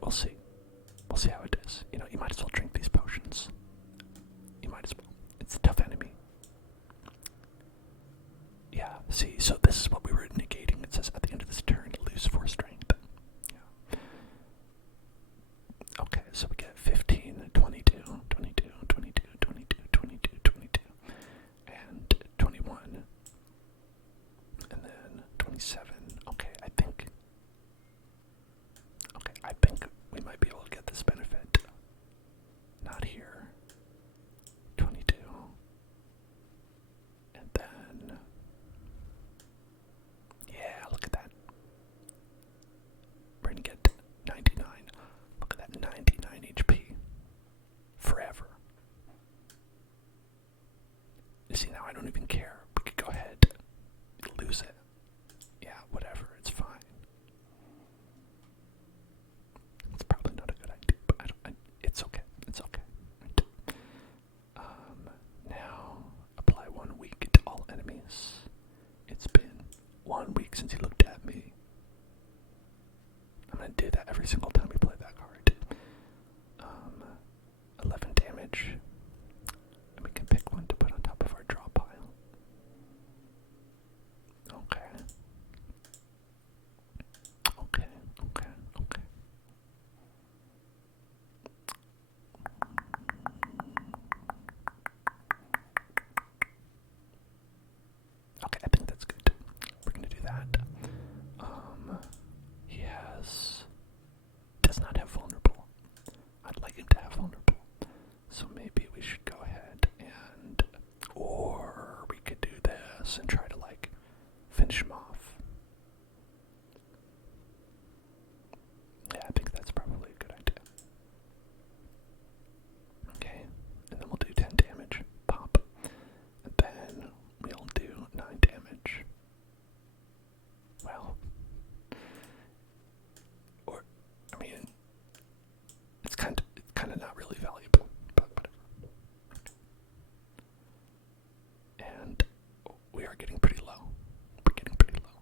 We'll see. We'll see how it is. You know, you might as well drink these potions. You might as well. It's a tough enemy. Yeah, see, so this is what we were negating. It says at the end of this turn, lose 4 strength. Yeah. Okay, so we get 15, 22, 22, 22, 22, 22, 22, and 21. And then 27. Okay, I think we might be able to get this benefit. Not here. 22. And then, yeah, look at that. We're gonna get 99. Look at that 99 HP. Forever. You see, now I don't even care. We could go ahead and lose it. Yeah, whatever, it's fine. It's probably not a good idea, but it's okay. It's okay. Now, apply 1 week to all enemies. It's been 1 week since he looked at me. I'm gonna do that every single time we play that card. 11 damage. And we can pick one to put on top of our draw pile. Okay. Okay. Okay, I think that's good. We're gonna do that. He does not have vulnerable. I'd like him to have vulnerable. So maybe we should go ahead and, or we could do this and try to like finish him off. Yeah, I think that's probably a good idea. Okay, and then we'll do 10 damage. Pop. And then we'll do 9 damage. Well, or, I mean, it's kind of not really valuable, but whatever. And we are getting pretty low. We're getting pretty low.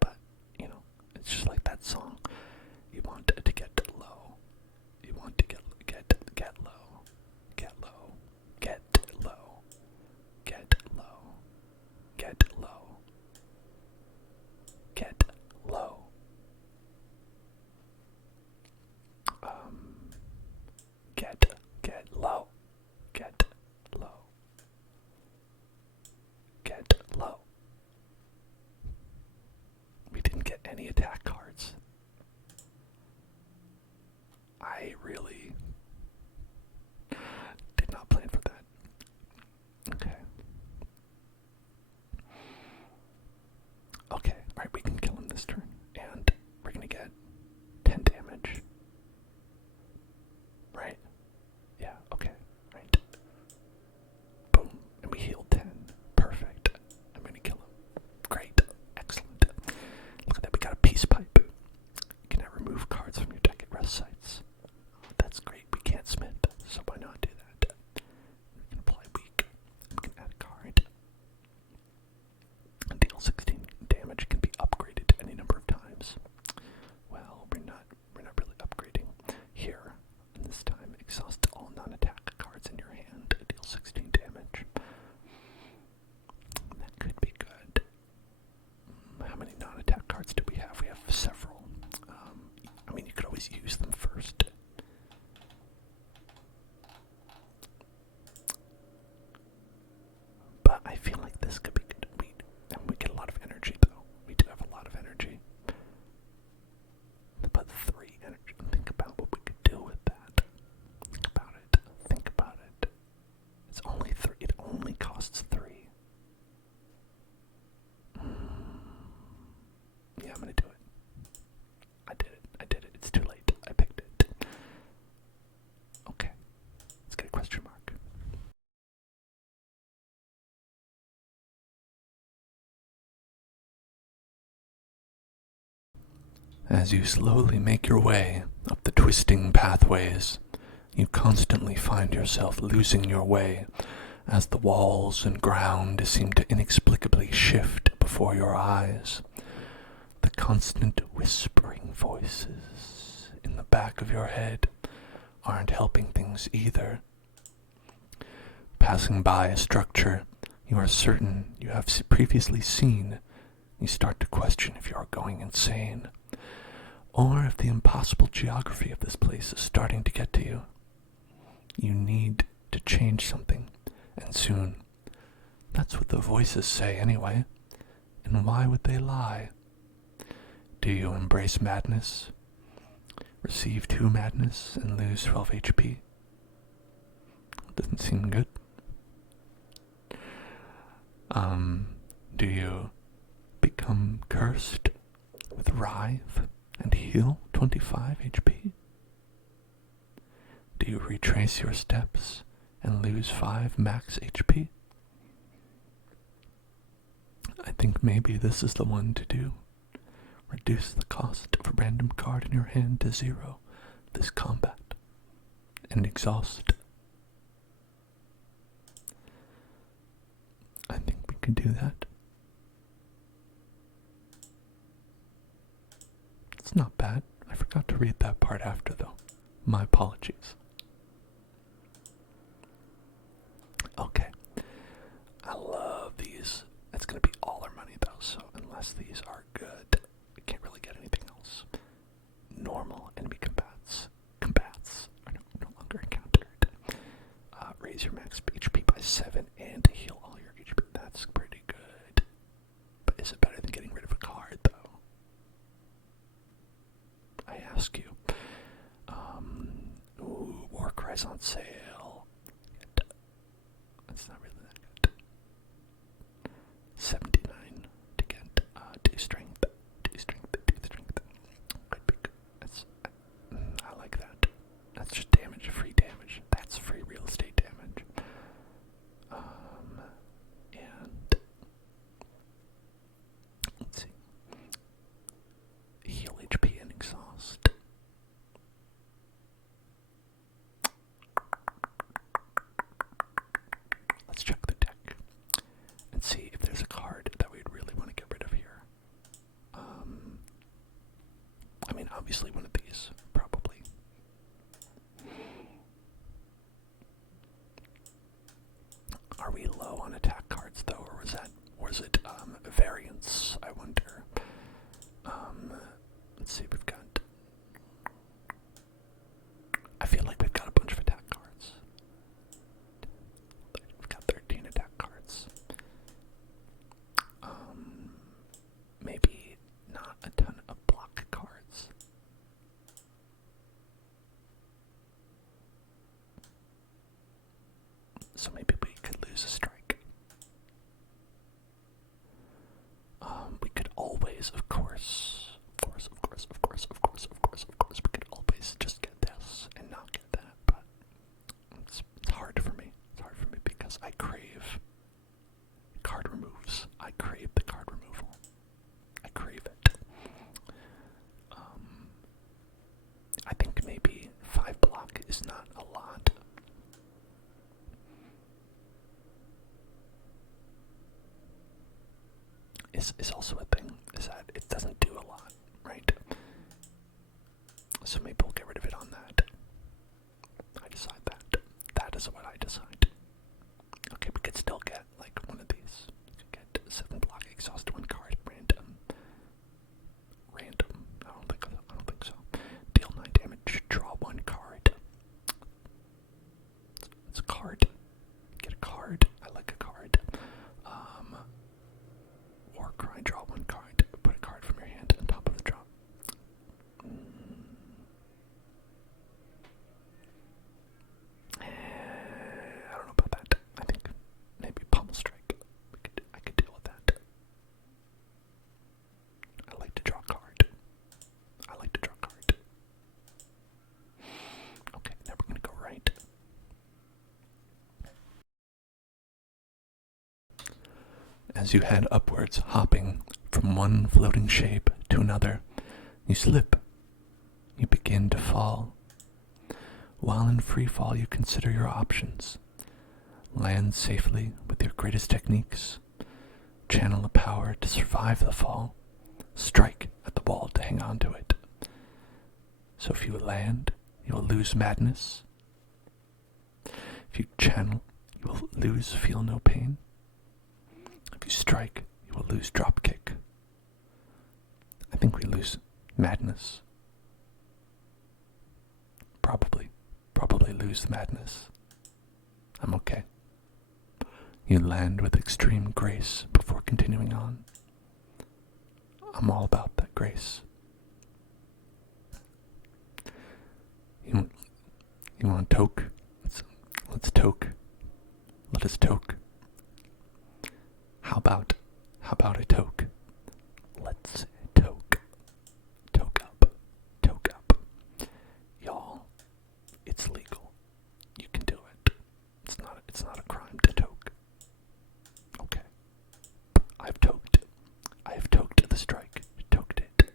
But, you know, it's just like that song. You want to get low. You want to get low. Get low. Get low. Get low. Get low. Get low. Get low. Get low. Get low. Get low. We didn't get any attack cards. I really did not plan for that. Okay. Okay, alright, we can kill him this turn. And we're gonna get 10 damage. Right? Yeah, okay, right. Boom, and we healed 10. Perfect. I'm gonna kill him. Great. Excellent. Look at that, we got a peace pipe. You can now remove cards from your deck at rest sites. Oh, that's great. We can't smith, so why not do that? We can apply weak. We can add a card. Deal 16 damage, can be upgraded any number of times. Well, we're not really upgrading here. And this time, exhaust all non-attack cards in your hand. Deal 16 damage. That could be good. How many non-attack cards do we have? We have several. I mean, you could always use them first. But I feel like this could be good. We get a lot of energy, though. We do have a lot of energy. But 3 energy. Think about what we could do with that. Think about it. Think about it. It's only 3. It only costs 3. Yeah, I'm gonna do it. I did it. It's too late. I picked it. Okay. Let's get a question mark. As you slowly make your way up the twisting pathways, you constantly find yourself losing your way as the walls and ground seem to inexplicably shift before your eyes. The constant whispering voices back of your head aren't helping things either. Passing by a structure you are certain you have previously seen, you start to question if you are going insane, or if the impossible geography of this place is starting to get to you. You need to change something, and soon. That's what the voices say anyway. And why would they lie? Do you embrace madness? Receive 2 madness and lose 12 HP? Doesn't seem good. Do you become cursed with writhe and heal 25 HP? Do you retrace your steps and lose 5 max HP? I think maybe this is the one to do. Reduce the cost of a random card in your hand to 0 this combat, and exhaust. I think we could do that. It's not bad. I forgot to read that part after, though. My apologies. Okay. I love these. It's going to be all our money, though, so unless these are good, we can't really get anything else. Normal enemy combats are no longer encountered. Raise your max HP by 7 and heal all your HP. That's pretty good. But is it better than getting rid of a card, though? I ask you. War Cries on sale. That's not really that good. 79 to get 2 strength. 2 strength. Could be good. I like that. That's just damage, free damage. That's free real estate damage. And let's see. Heal HP and exhaust. Let's check the deck and see if there's a card that we'd really want to get rid of here. I mean, obviously one of these, probably. Are we low on attack cards, though, or was it variance, I wonder? Let's see, we've got... I feel like we've got a bunch of attack cards. We've got 13 attack cards. Maybe not a ton of block cards. So maybe we could lose a strike. We could always, of course, we could always just get this and not get that, but it's hard for me. It's hard for me because I crave card removes. I crave the card removal. I crave it. I think maybe 5 block is not a lot. Is also a thing, is that it doesn't do a lot, right? So maybe we'll get rid of it on that. I decide that. That is what I decide. Okay, we could still get, like, one of these. We could get 7 block, exhaust 1 card, random. I don't think so. Deal 9 damage, draw 1 card. It's a card. Get a card. I like a card. War Cry, draw 1 card. Put a card from your hand on top of the draw. I don't know about that. I think maybe Pommel Strike. I could deal with that. I like to draw a card. Okay, now we're gonna go right. As you head upwards, hopping from one floating shape to another, you slip. You begin to fall. While in free fall, you consider your options. Land safely with your greatest techniques. Channel a power to survive the fall. Strike at the wall to hang on to it. So if you land, you will lose madness. If you channel, you will lose feel no pain. If you strike, you will lose drop kick. I think we lose madness. Probably lose madness. I'm okay. You land with extreme grace before continuing on. I'm all about that grace. You want to toke? Let's toke. Let us toke. How about a toke? Let's toke. Toke up. Toke up. Y'all, it's legal. You can do it. It's not a crime to toke. Okay. I've toked. I have toked the strike. Toked it.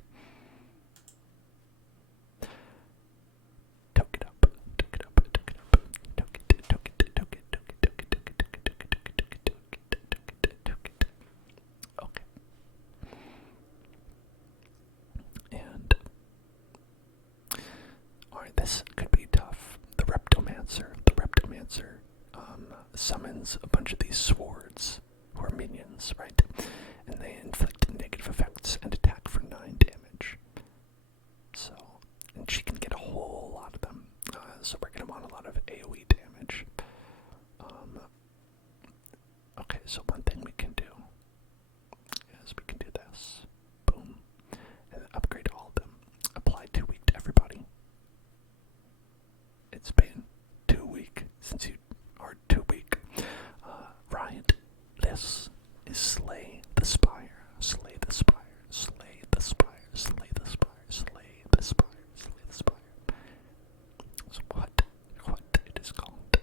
Toke it up. Toke it up. Toke it up. Toke it. Toke it. Toke it. Toke it. Toke it. Toke it. Toke it. Toke it. Toke it. Toke it. Okay. And alright, this could be tough. The Reptomancer summons a bunch of these swords, who are minions, right? And they inflict negative effects and attack for 9 damage. So, and she can get a whole lot of them. So we're going to want a lot of AoE damage. Okay, so one thing we can do is we can do this. Boom. And then upgrade all of them. Apply 2 weak to everybody. It's been 2 weeks since you are 2 weak. Riot, this is Slay the Spire. Slay the Spire. Slay the Spire. Slay the Spire. Slay the Spire. Slay the Spire. That's what it is called.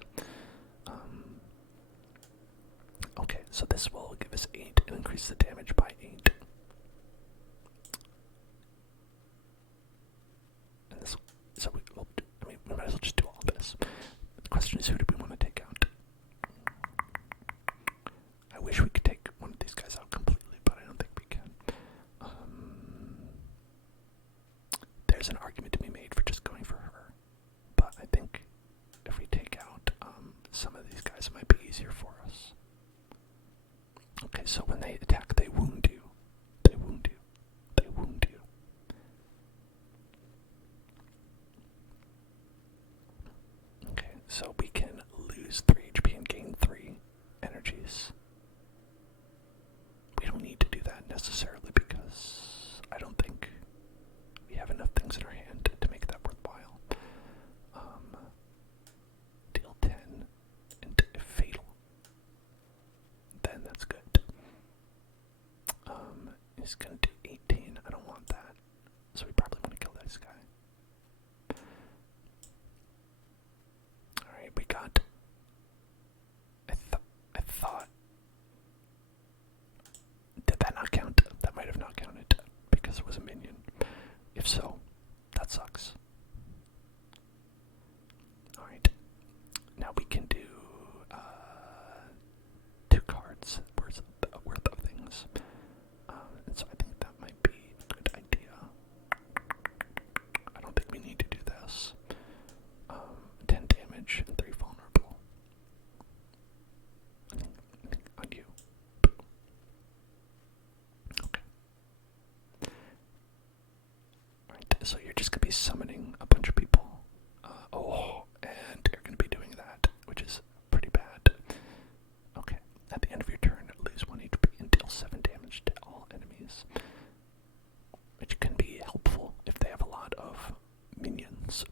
Okay, so this will give us 8 and increase the damage by 8. And this, so we might as well just do all this. The question is, who do we want to take out? I wish we could take one of these guys out completely, but I don't think we can. There's an argument to be made for just going for her, but I think if we take out some of these guys, it might be easier for us. Okay, so when they attack, they wound you. They wound you. They wound you. Okay, so we can lose 3 HP and gain 3 energies. We don't need to do that necessarily because I don't think we have enough things in our hand to make that worthwhile. Deal 10 and if fatal, then that's good. He's gonna do 18. I don't want that, so we probably want to kill this guy. Alright, we got. I thought. Did that not count? That might have not counted because it was a minion. If so, that sucks. Alright. Now we can do 2 cards worth of things. And so I think that might be a good idea. I don't think we need to do this. 10 damage and 3 vulnerable. I think on you. Okay. Alright, so you're just going to be summoning a bunch of people. And you're going to be doing that, which is pretty bad. Okay, at the end of your turn, lose 1 HP and deal 7 damage to all enemies. Which can be helpful if they have a lot of minions.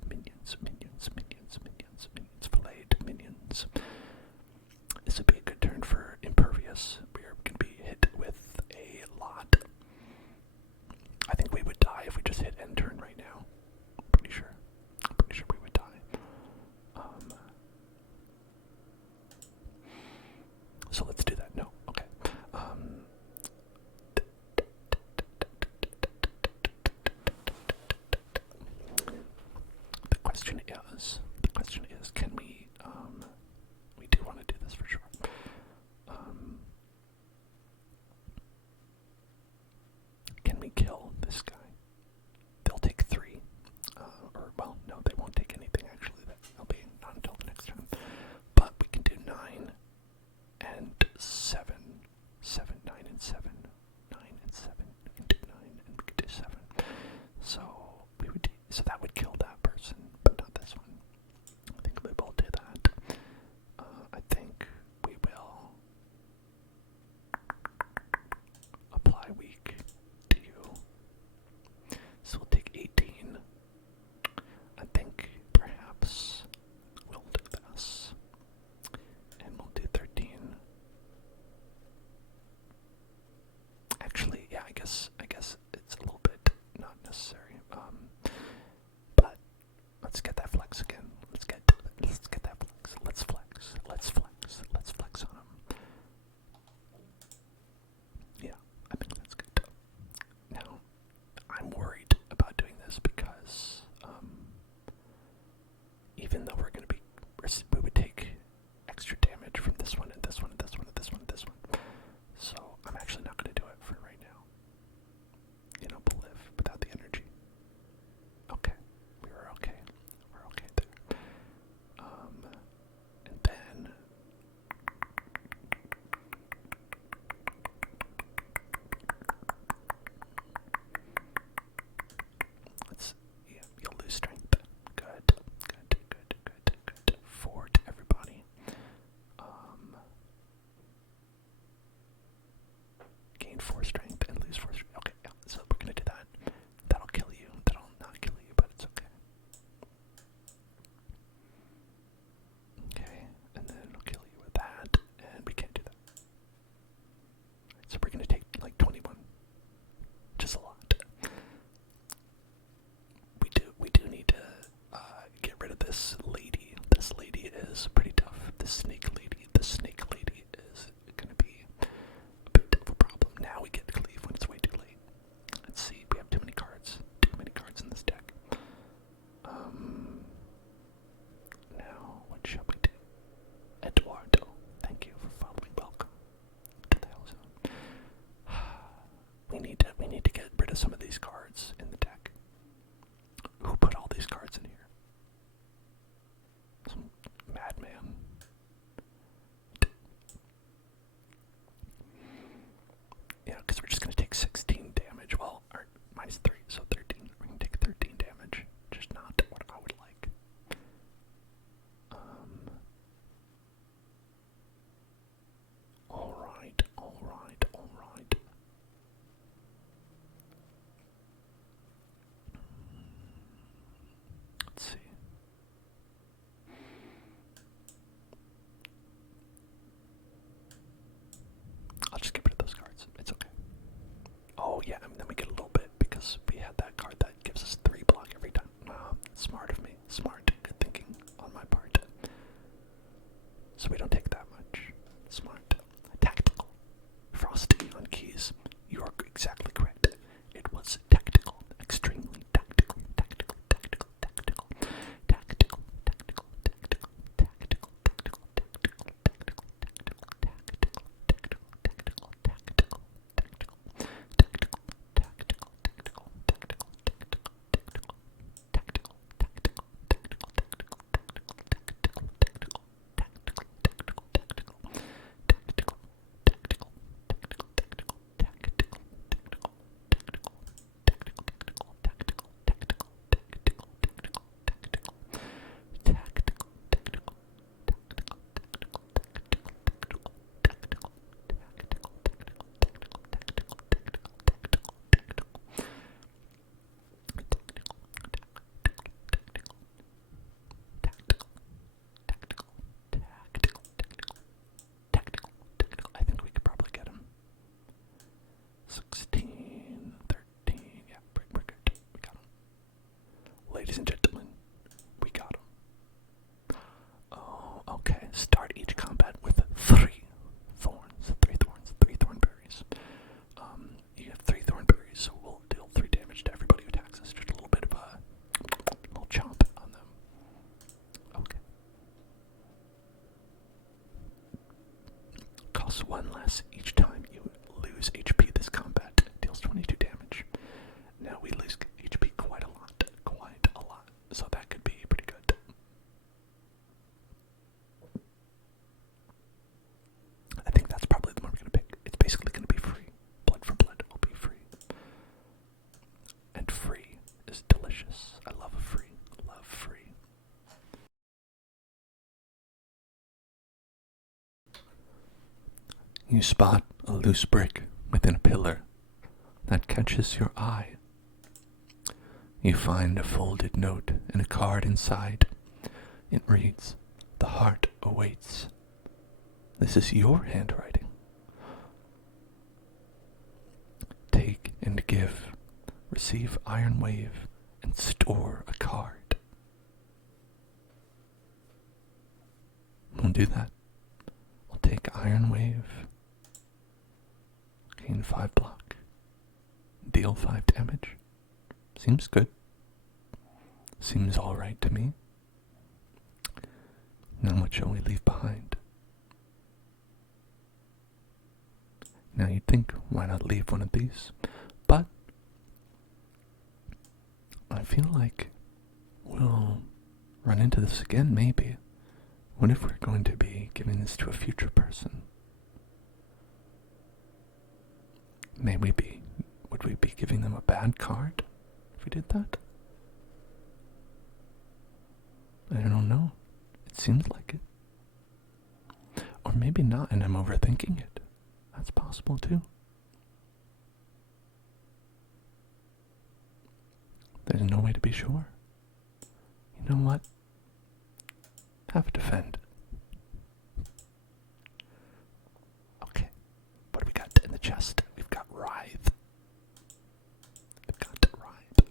Filleted minions. This would be a good turn for Impervious. We're going to be hit with a lot. I think we would die if we just hit end turn right now. I'm pretty sure we would die. So let's do that. No, okay. The question is, can we? We do want to do this for sure. Can we kill this guy? They'll take 3, or So that would kill that person, but not this one. I think we will do that. I think we will apply weak to you. So we'll take 18. I think perhaps we'll do this. And we'll do 13. Actually, yeah, I guess it's a little bit not necessary. But let's get that flex again. Let's get that flex. Let's flex on him. Yeah, I think that's good. Now, I'm worried about doing this because even though we're gonna be, we would take extra damage from this one and this one and this one and this one and this one. So I'm actually not gonna do it for right now. You know, we'll live without the energy. Okay, we were okay. We're okay there. And then you'll lose strength. Good. 4 to everybody. Gain 4 strength and lose 4 strength. Okay, yeah, so we're gonna do that. That'll kill you. That'll not kill you, but it's okay. Okay, and then it'll kill you with that, and we can't do that. Right, so we're gonna take like 21. Just a lot. We do need to get rid of this lady. This lady is pretty tough. This snake lady is gonna be a bit of a problem. Now we get to cleave when it's way too late. Let's see, we have too many cards. Too many cards in this deck. Now, what shall we do? Eduardo, thank you for following. Welcome to the Hell Zone. We need to get rid of some of these cards in the deck. Who put all these cards in here? Some madman. Yeah, because we're just going to take 16 damage. Well, or minus 3, so 13. We're going to take 13 damage. Just not what I would like. Alright. Let's see. I'll just get rid of those cards. It's okay. Oh yeah, and then we get a little bit because we had that card that gives us 3 block every time. Smart of me. Smart. Good thinking on my part. So we don't take that much. Smart. Tactical. Frosty on keys. You are exactly correct. It was tactical. Extremely tactical. I think we could probably get him. 16, 13, yeah, we're good. We got him. Ladies and gentlemen, we got him. Oh, okay. Start each combat with 3 thorns. 3 thorn berries. You have 3 thorn berries, so we'll deal 3 damage to everybody who attacks us. Just a little bit of a little chomp on them. Okay. Costs 1 less each time you lose HP this combat. Deals 22 damage. Now we lose HP quite a lot. So that could be pretty good. I think that's probably the one we're going to pick. It's basically going to be free. Blood for blood will be free. And free is delicious. I love of free. Love free. You spot a loose brick within a pillar that catches your eye. You find a folded note and a card inside. It reads, "The heart awaits." This is your handwriting. Take and give. Receive Iron Wave and store a card. We'll do that. We'll take Iron Wave. Gain 5 block. Deal 5 damage. Seems good. Seems alright to me. Now what shall we leave behind? Now you'd think, why not leave one of these? But I feel like we'll run into this again, maybe. What if we're going to be giving this to a future person? Would we be giving them a bad card if we did that? I don't know. It seems like it. Or maybe not, and I'm overthinking it. That's possible too. There's no way to be sure. You know what? Have a defend. Okay. What do we got in the chest? We've got Writhe. We've got Writhe.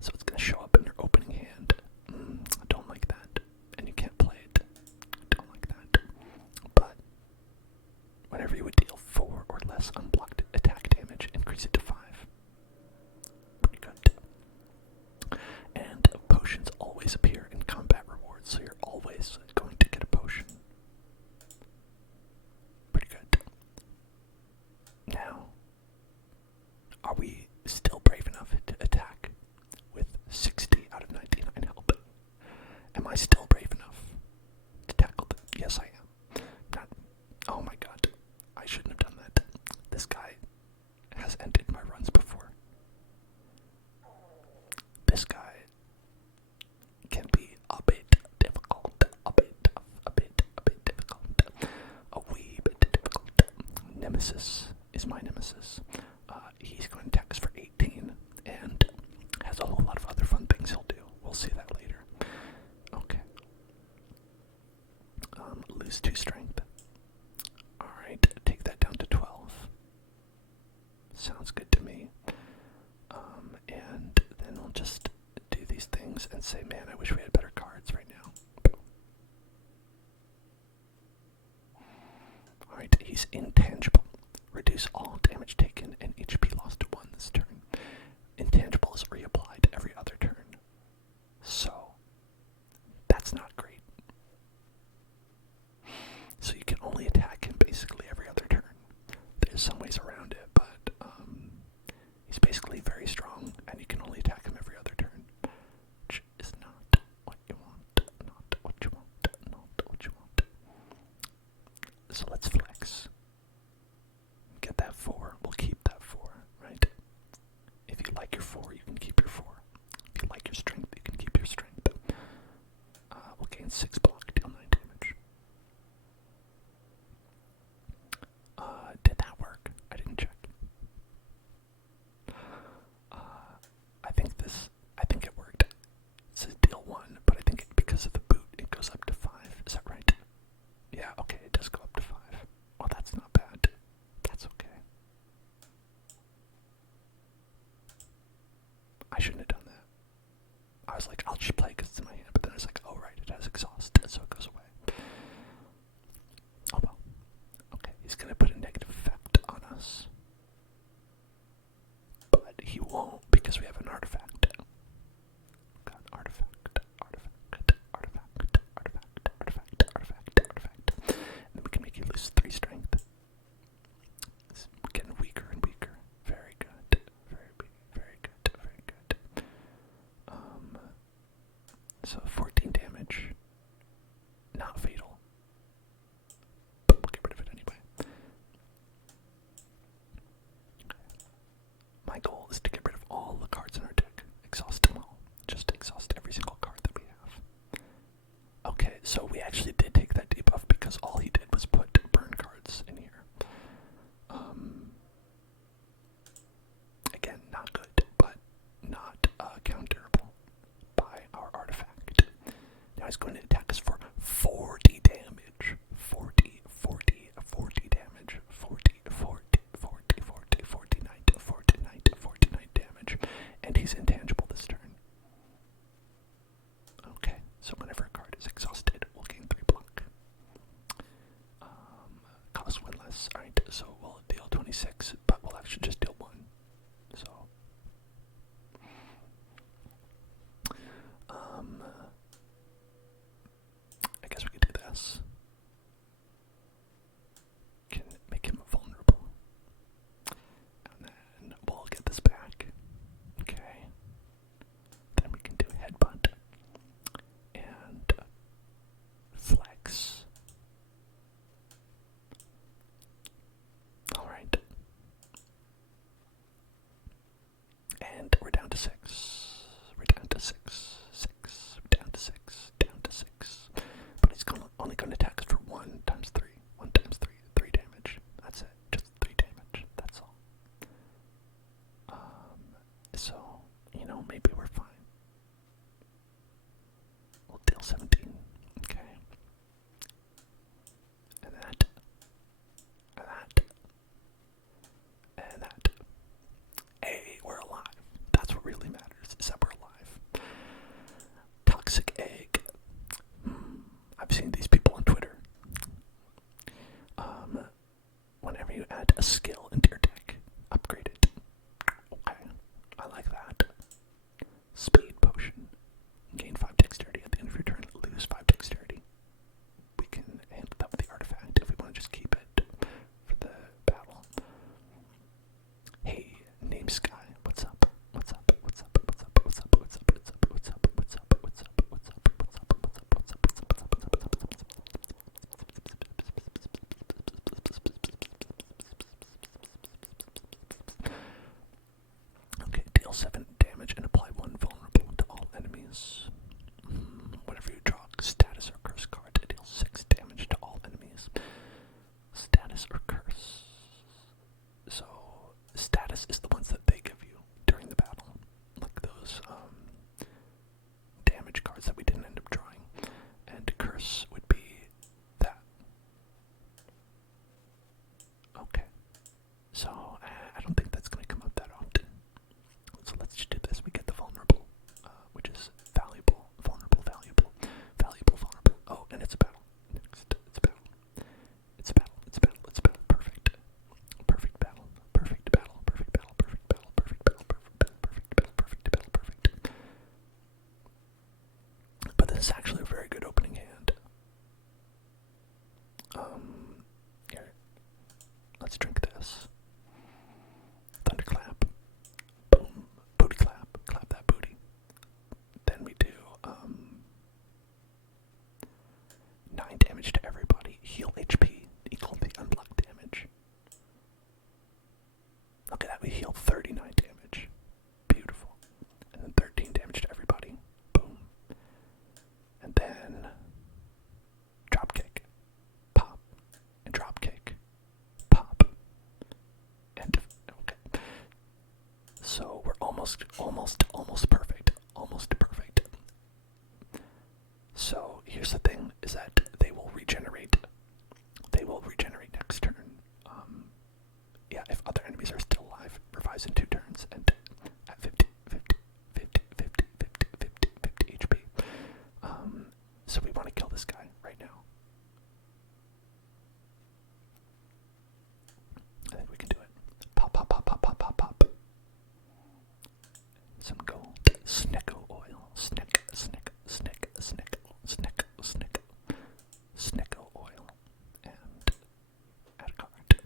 So it's going to show up in your opening hand. I don't like that. And you can't play it. I don't like that. But whenever you would deal 4 or less unblocked attack damage, increase it to 5. Pretty good. And potions always appear in combat rewards, so you're always going to get a potion. Pretty good. Now, are we still brave enough to attack with 60 out of 99 health? Am I still brave enough to tackle them? Yes, I am. Oh my god. I shouldn't have done that. This guy has ended my runs before. This guy can be a bit difficult. A bit difficult. A wee bit difficult. Nemesis is my nemesis. He's going to attack us for 18 and has a whole lot of other fun things he'll do. We'll see that later. Okay. Lose 2 strength. Alright, take that down to 12. Sounds good to me. And then we'll just do these things and say, man, I wish we had better cards right now. Alright, he's intangible. Reduce all damage taken and HP lost to 1 this turn. Intangible is reapplied every other turn. So, that's not great. So you can only attack him basically every other turn. There's some ways around it, but he's basically very strong, and you can only attack him every other turn, which is not what you want, not what you want, not what you want. So let's flex. Get that 4. We'll keep that 4, right? If you like your 4, you can keep your 4. If you like your strength, you can keep your strength. We'll gain 6 block, deal 9 damage. Did that work? I didn't check. I think it worked. It says deal 1, but I think because of the boot, it goes up to 5. Is that right? Yeah, okay, it does go up to 5. Well, that's not bad. That's okay. I shouldn't have done that. I was like, I'll just play because it's in my hand, but then I was like, oh right, it has exhaust, so it goes away. Oh well. Okay, he's gonna put a negative effect on us. But he won't because we have an artifact. Got artifact. And then we can make you lose 3 strength. It's getting weaker and weaker. Very good. Very good. So 14 damage. Not fatal. But we'll get rid of it anyway. guy's going to attack us for 40 damage. 40 damage. 49 damage. And he's intangible this turn. Okay, so whenever a card is exhausted, we'll gain 3 block. Cost 1 less. Alright, so we'll deal 26, but we'll actually just deal 1. So, I guess we could do this. Can make him vulnerable. And then we'll get this back. Okay. Then we can do headbutt. And flex. Alright. And we're down to 6. We're down to 6. 6. Down to 6. Down to 6. But he's only going to attack us for 1 times 3. 1 times 3. 3 damage. That's it. Just 3 damage. That's all. So, you know, maybe we're fine. We'll deal 17. Okay. And that. And that. And that. Hey, we're alive. That's what really matters, is that we're alive. Toxic egg. I've seen these people on Twitter. Whenever you add a skill into your deck, upgrade it. Okay, I like that. Speed potion. Gain 5 dexterity at the end of your turn, lose 5 dexterity. We can handle that with the artifact if we want to just keep it for the battle. Hey, name Sky. What's up? What's up? What's up? What's up? What's up? What's up? What's up? What's up? What's up? What's up? What's up? What's up? What's up? What's up? What's up? What's up? What's up? Okay, deal 7 damage and apply 1 vulnerable to all enemies. Whenever you draw a status or curse card, it deals 6 damage to all enemies. Status or curse. So, status is the ones that they give you during the battle. Like those damage cards that we didn't end up drawing. And curse would be that. Okay. So, I don't think that's going to come up that often. So let's just do this. We get the vulnerable, which is valuable, vulnerable, valuable, valuable, vulnerable. Oh, and it's a battle. Next, it's a battle. It's a battle. It's a battle. It's a battle. Perfect. Perfect battle. Perfect battle. Perfect battle. Perfect battle. Perfect battle. Perfect battle. Perfect battle. Perfect battle. Perfect. But this is actually a very good opening hand. Here. Let's drink this. Thunderclap. Boom. Booty clap. Clap that booty. Then we do 9 damage to everybody. Heal HP equal the unblocked damage. Look at that, we heal 39 damage. Beautiful. And then 13 damage to everybody. Boom. And then drop kick. Pop. And drop kick. Pop. And okay. So we're almost perfect. Almost perfect. So here's the thing, is that they will regenerate. They will regenerate next turn. Yeah, if other enemies are still alive, revives in 2 turns, and at 50 HP. So we want to kill this guy right now. I think we can do it. Pop, pop, pop, pop, pop, pop, pop. Some gold. Snicko oil. Snick, snick, snick, snick, snick, snick. Snicko oil. And add a card.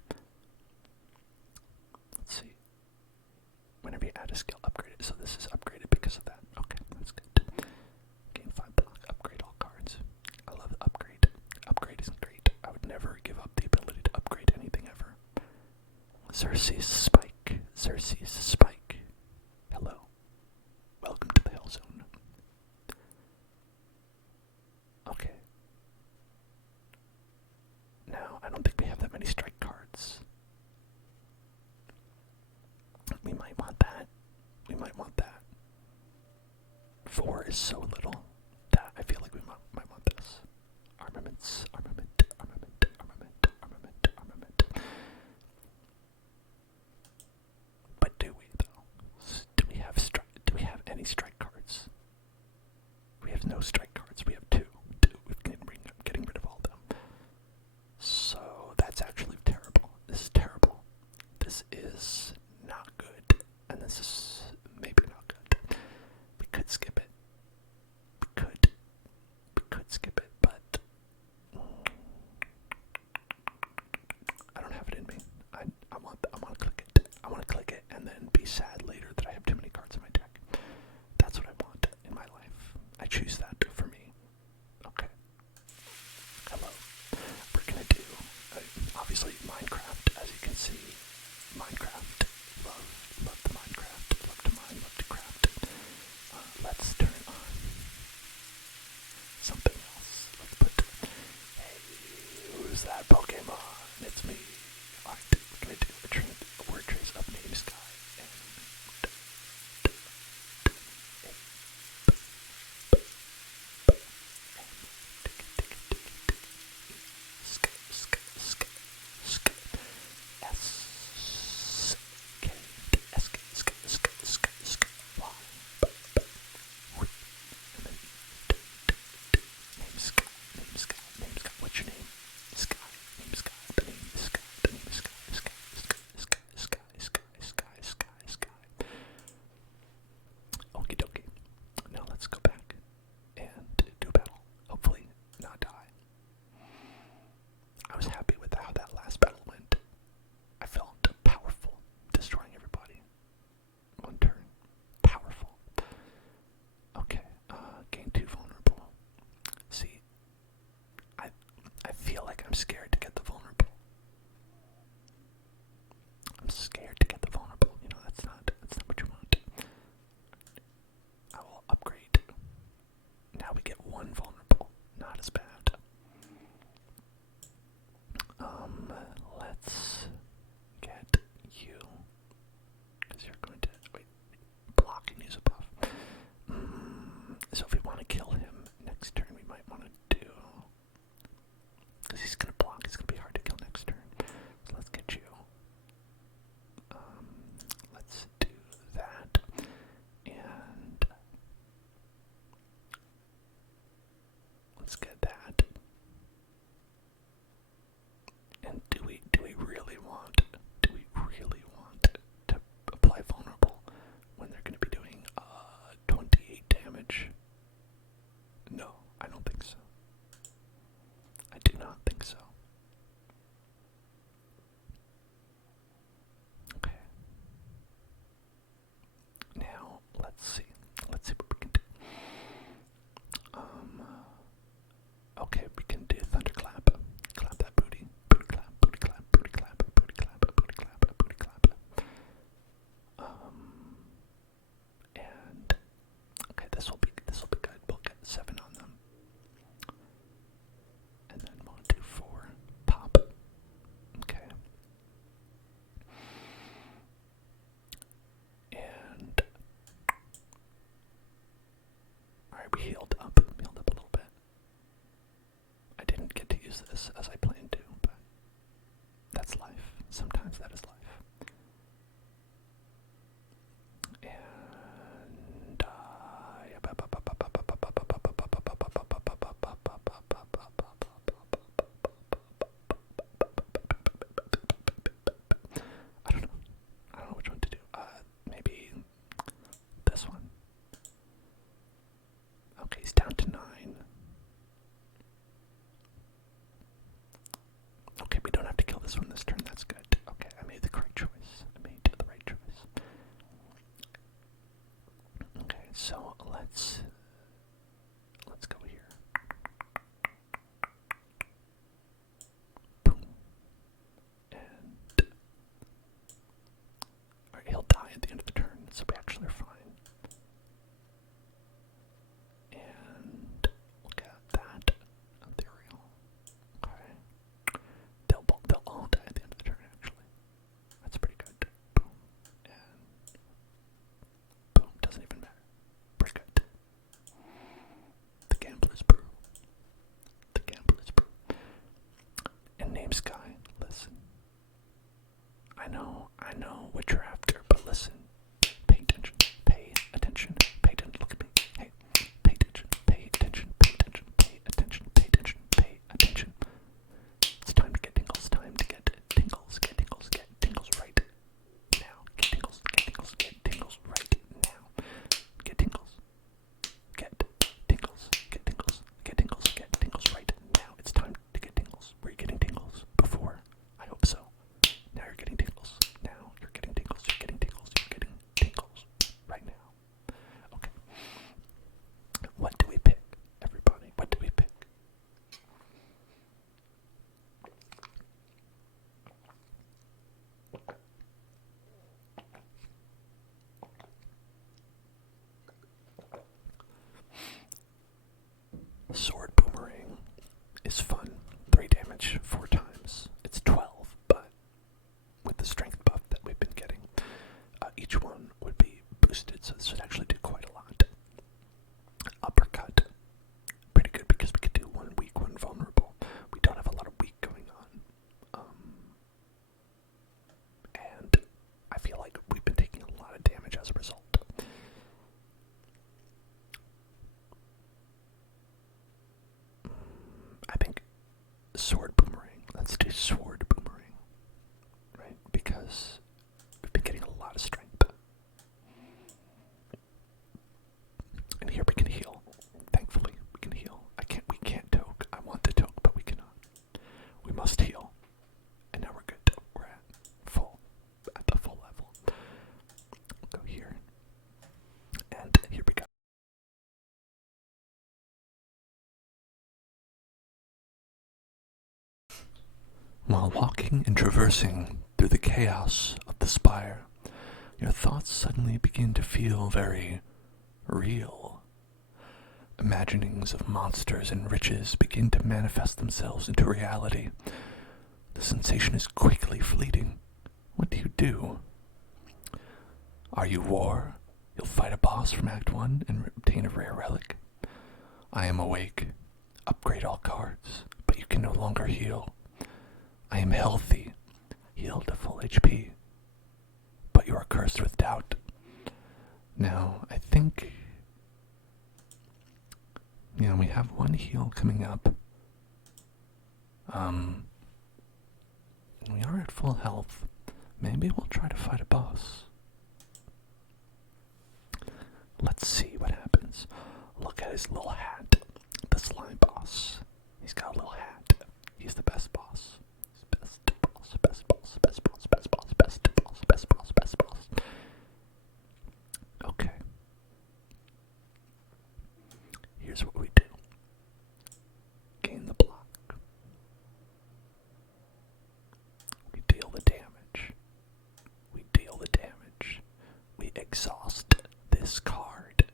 Let's see. Whenever you add a skill, upgrade it. So this is upgraded because of that. Okay, that's good. Gain 5 block. Upgrade all cards. I love the upgrade. Upgrade is great. I would never give up the ability to upgrade anything ever. Xerxes Spike. Xerxes Spike. Hello. Welcome to the Hell Zone. Okay. Now, I don't think we have that many strike cards. We might want that. We might want that. 4 is so little that I feel like we might we healed up a little bit. I didn't get to use this as I planned to, but that's life. Sometimes that is life. And I don't know. I don't know which one to do. Maybe this one. Okay, he's down to 9. Okay, we don't have to kill this one this turn. That's good. Okay, I made the correct choice. I made the right choice. Okay, so let's go here. Boom. And alright, he'll die at the end of the turn, so we actually are fine. And look at that. Ethereal. Okay. They'll all die at the end of the turn, actually. That's pretty good. Boom. And boom. Doesn't even matter. Pretty good. The gambler's brew. The gambler's brew. And name Sky, listen. I know what you're after, but listen. Pay attention. Pay attention. Pay attention. Look at me. Hey. Pay attention. Pay attention. Pay attention. Pay attention. Pay attention. Pay attention. It's time to get tingles. Time to get tingles. Get tingles. Get tingles right now. Get tingles. Get tingles. Get tingles right now. Get tingles. Get tingles. Get tingles. Get tingles. Get tingles right now. It's time to get tingles. Were you getting tingles before? I hope so. Now you're getting tingles. Now you're getting tingles. You're getting tingles. You're getting tingles right now. Okay. What do we pick, everybody? What do we pick? Sword Boomerang is fun. 3 damage 4 times. It's 12, but with the strength buff that we've been getting, each one would be boosted, so this would actually do quite a lot. Uppercut. Pretty good because we could do 1 weak, 1 vulnerable. We don't have a lot of weak going on. And I feel like we've been taking a lot of damage as a result. I think Sword Boomerang. Let's do Sword Boomerang. Right? Because we've been getting a lot of strength. And here we can heal. Thankfully, we can heal. We can't toke. I want to toke, but we cannot. We must heal. And now we're good. We're at the full level. We'll go here. And here we go. While walking and traversing through the chaos of the spire, your thoughts suddenly begin to feel very real. Imaginings of monsters and riches begin to manifest themselves into reality. The sensation is quickly fleeting. What do you do? Are you war? You'll fight a boss from Act 1 and obtain a rare relic. I am awake. Upgrade all cards, but you can no longer heal. I am healthy. Heal to full HP. But you are cursed with doubt. Now, I think we have 1 heal coming up. We are at full health. Maybe we'll try to fight a boss. Let's see what happens. Look at his little hat. The slime boss. He's got a little hat. He's the best boss. Best boss, best boss, best boss, best boss, best boss, best boss, best boss. Okay. Here's what we do. Gain the block. We deal the damage. We deal the damage. We exhaust this card.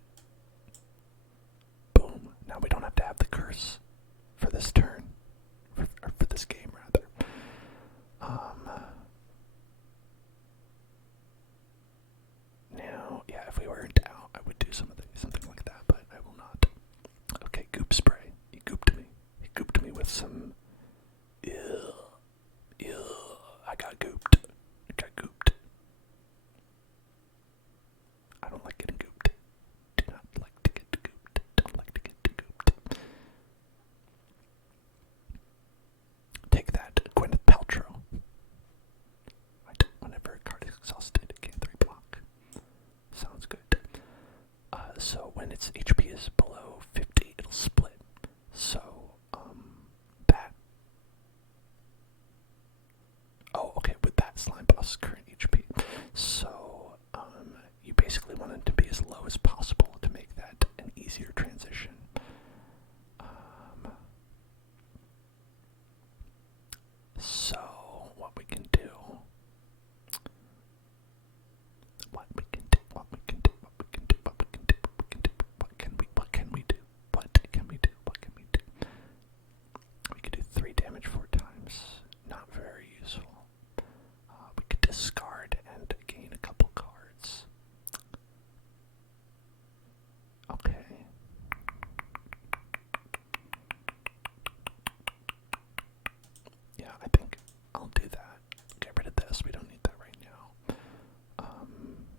Boom. Now we don't have to have the curse for this turn. For this game, rather. Now, yeah, if we were in doubt, I would do something like that, but I will not. don't like getting gooped. Do not like to get gooped. Don't like to get gooped. Take that, Gwyneth Paltrow. Right, whenever a card is exhausted, gain 3 block. Sounds good. So when its HP is below 50, it'll split. So, that. Oh, okay, with that slime boss current HP. So, you basically want it to be as low as possible to make that an easier transition. So, what we can do. What can we do? What can we do? We could do 3 damage 4 times. Not very useful. We could discard and gain a couple cards. Okay. Yeah, I think I'll do that. Get rid of this. We don't need that right now.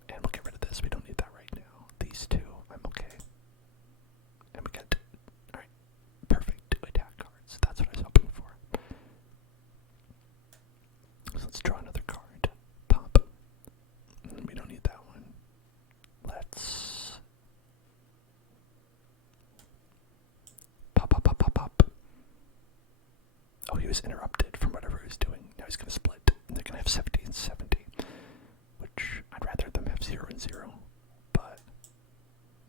And we'll get rid of this. We don't need that right now. These 2, I'm okay. And we got, alright, perfect 2 attack cards. That's what I was hoping for. So let's draw another card. Pop. We don't need that one. Let's pop. Oh, he was interrupted from whatever he was doing. Now he's gonna split. And they're gonna have 70 and 70. Which I'd rather them have 0 and 0. But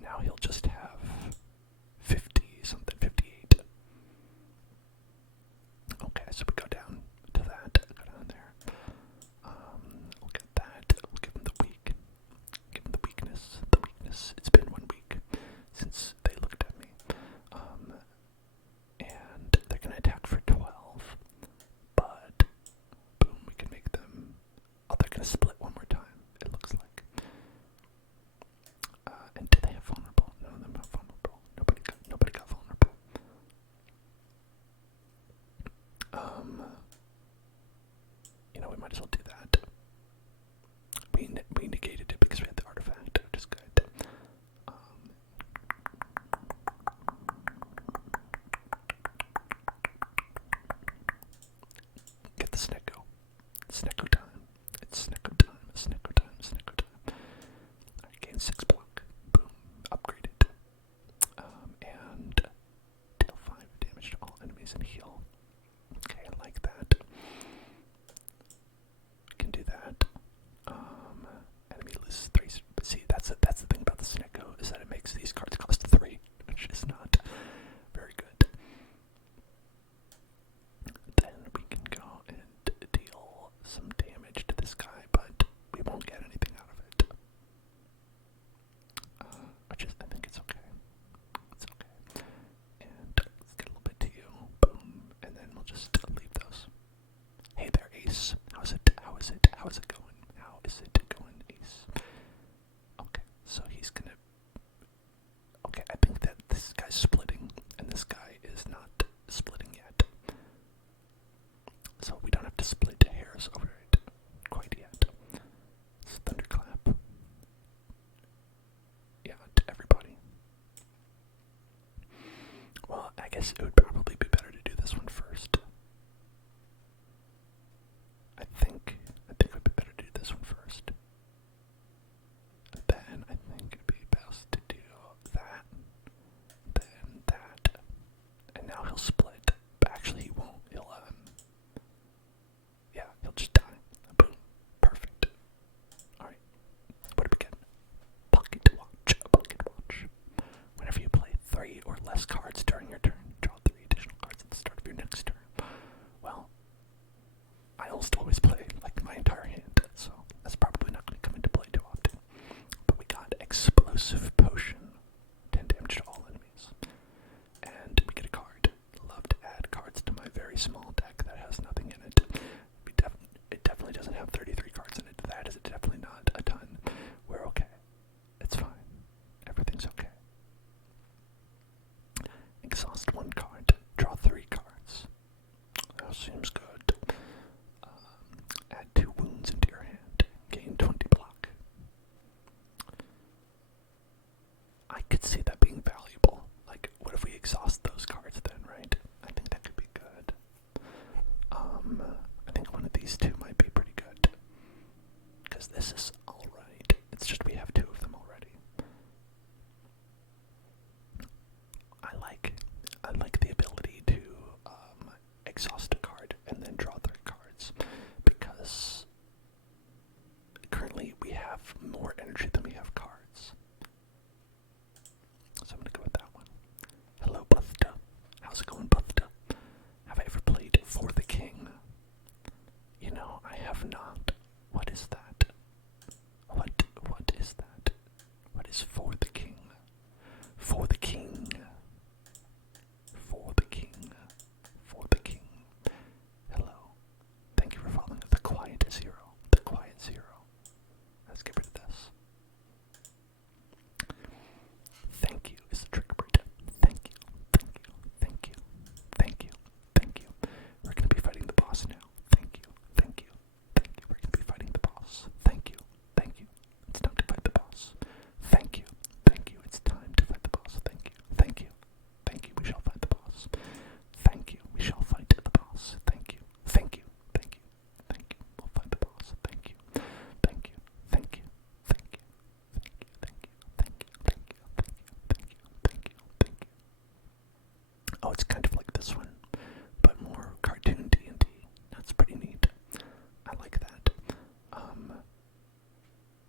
now he'll just have 50 something, 58. Okay, so we go down to that, go down there. We'll get that, we'll give him the weak. Give him the weakness. It's been 1 week since they looked at me. And they're gonna attack for 12. But, boom, we can make them, oh, they're gonna split 1 more time, it looks like. And do they have vulnerable? None of them have vulnerable. Nobody got vulnerable. You know, we might as well do that. We negated it because we had the artifact, which is good. Get the Snecko. Snecko time. It's Snecko time. Snecko time. Snecko time. Alright, gain 6 block. Boom. Upgraded. And deal 5 damage to all enemies and heal. Okay, I like that. We can do that. Enemy loses 3. But see, that's the thing about the Snecko, is that it makes these cards cost 3, which is not very good. Then we can go and deal some damage to this guy, but we won't get anything out of it. Which is, I think it's okay. It's okay. And let's get a little bit to you. Boom. And then we'll just leave those. Hey there, Ace. How's it going? How is it going, Ace? Okay, so he's gonna... Okay, I think that this guy's splitting, and this guy is not splitting yet. So we don't have to split hairs over it quite yet. It's Thunderclap. Yeah, to everybody. Well, I guess it would probably be better to do this one first. I think it would be better to do this one first. And then I think it'd be best to do that. Then that. And now he'll split. But actually he won't. Yeah, he'll just die. Boom. Perfect. Alright. What do we get? Pocket Watch. Pocket Watch. Whenever you play 3 or less cards during your turn, draw 3 additional cards at the start of your next turn. Well, I almost always play like my entire hand, so that's probably not going to come into play too often. But we got Explosive Potion. 10 damage to all enemies. And we get a card. Love to add cards to my very small deck that has nothing in it. It definitely doesn't have 33 cards in it. That is definitely not a ton. We're okay. It's fine. Everything's okay. Exhaust 1 card. Draw 3 cards. That seems good. Add 2 wounds into your hand. Gain 20 block. could see that being valuable. Like, what if we exhaust those cards then, right? I think that could be good. I think one of these two might be pretty good. Because this is alright. It's just we have two of them already. I like the ability to exhaust a card and then draw 3 cards, because currently we have more energy than we have cards. So I'm gonna go with that one. Hello, Buffta. How's it going, Buffta? Have I ever played For the King? You know, I have not. What is that? What is that? What is For the King? For the King. For the King. For the King. Hello. Thank you for following the Quiet Zero. The Quiet Zero. Let's get rid of this. Thank you is the trigger word. Thank you. Thank you. Thank you. Thank you. Thank you. We're gonna be fighting the boss now. Thank you. Thank you. Thank you. We're gonna be fighting the boss. Thank you. Thank you. It's time to fight the boss. Thank you. Thank you. It's time to fight the boss. Thank you. Thank you. Thank you. We shall fight the boss. Thank you. We shall fight the boss. Thank you. Thank you. Thank you. Thank you. We'll fight the boss. Thank you. Thank you. Thank you. Thank you. Thank you. Thank you. Thank you. Thank you. Thank you. Thank you. Thank you. Thank you. Oh, it's kind of like this one, but more cartoon D&D. That's pretty neat. I like that.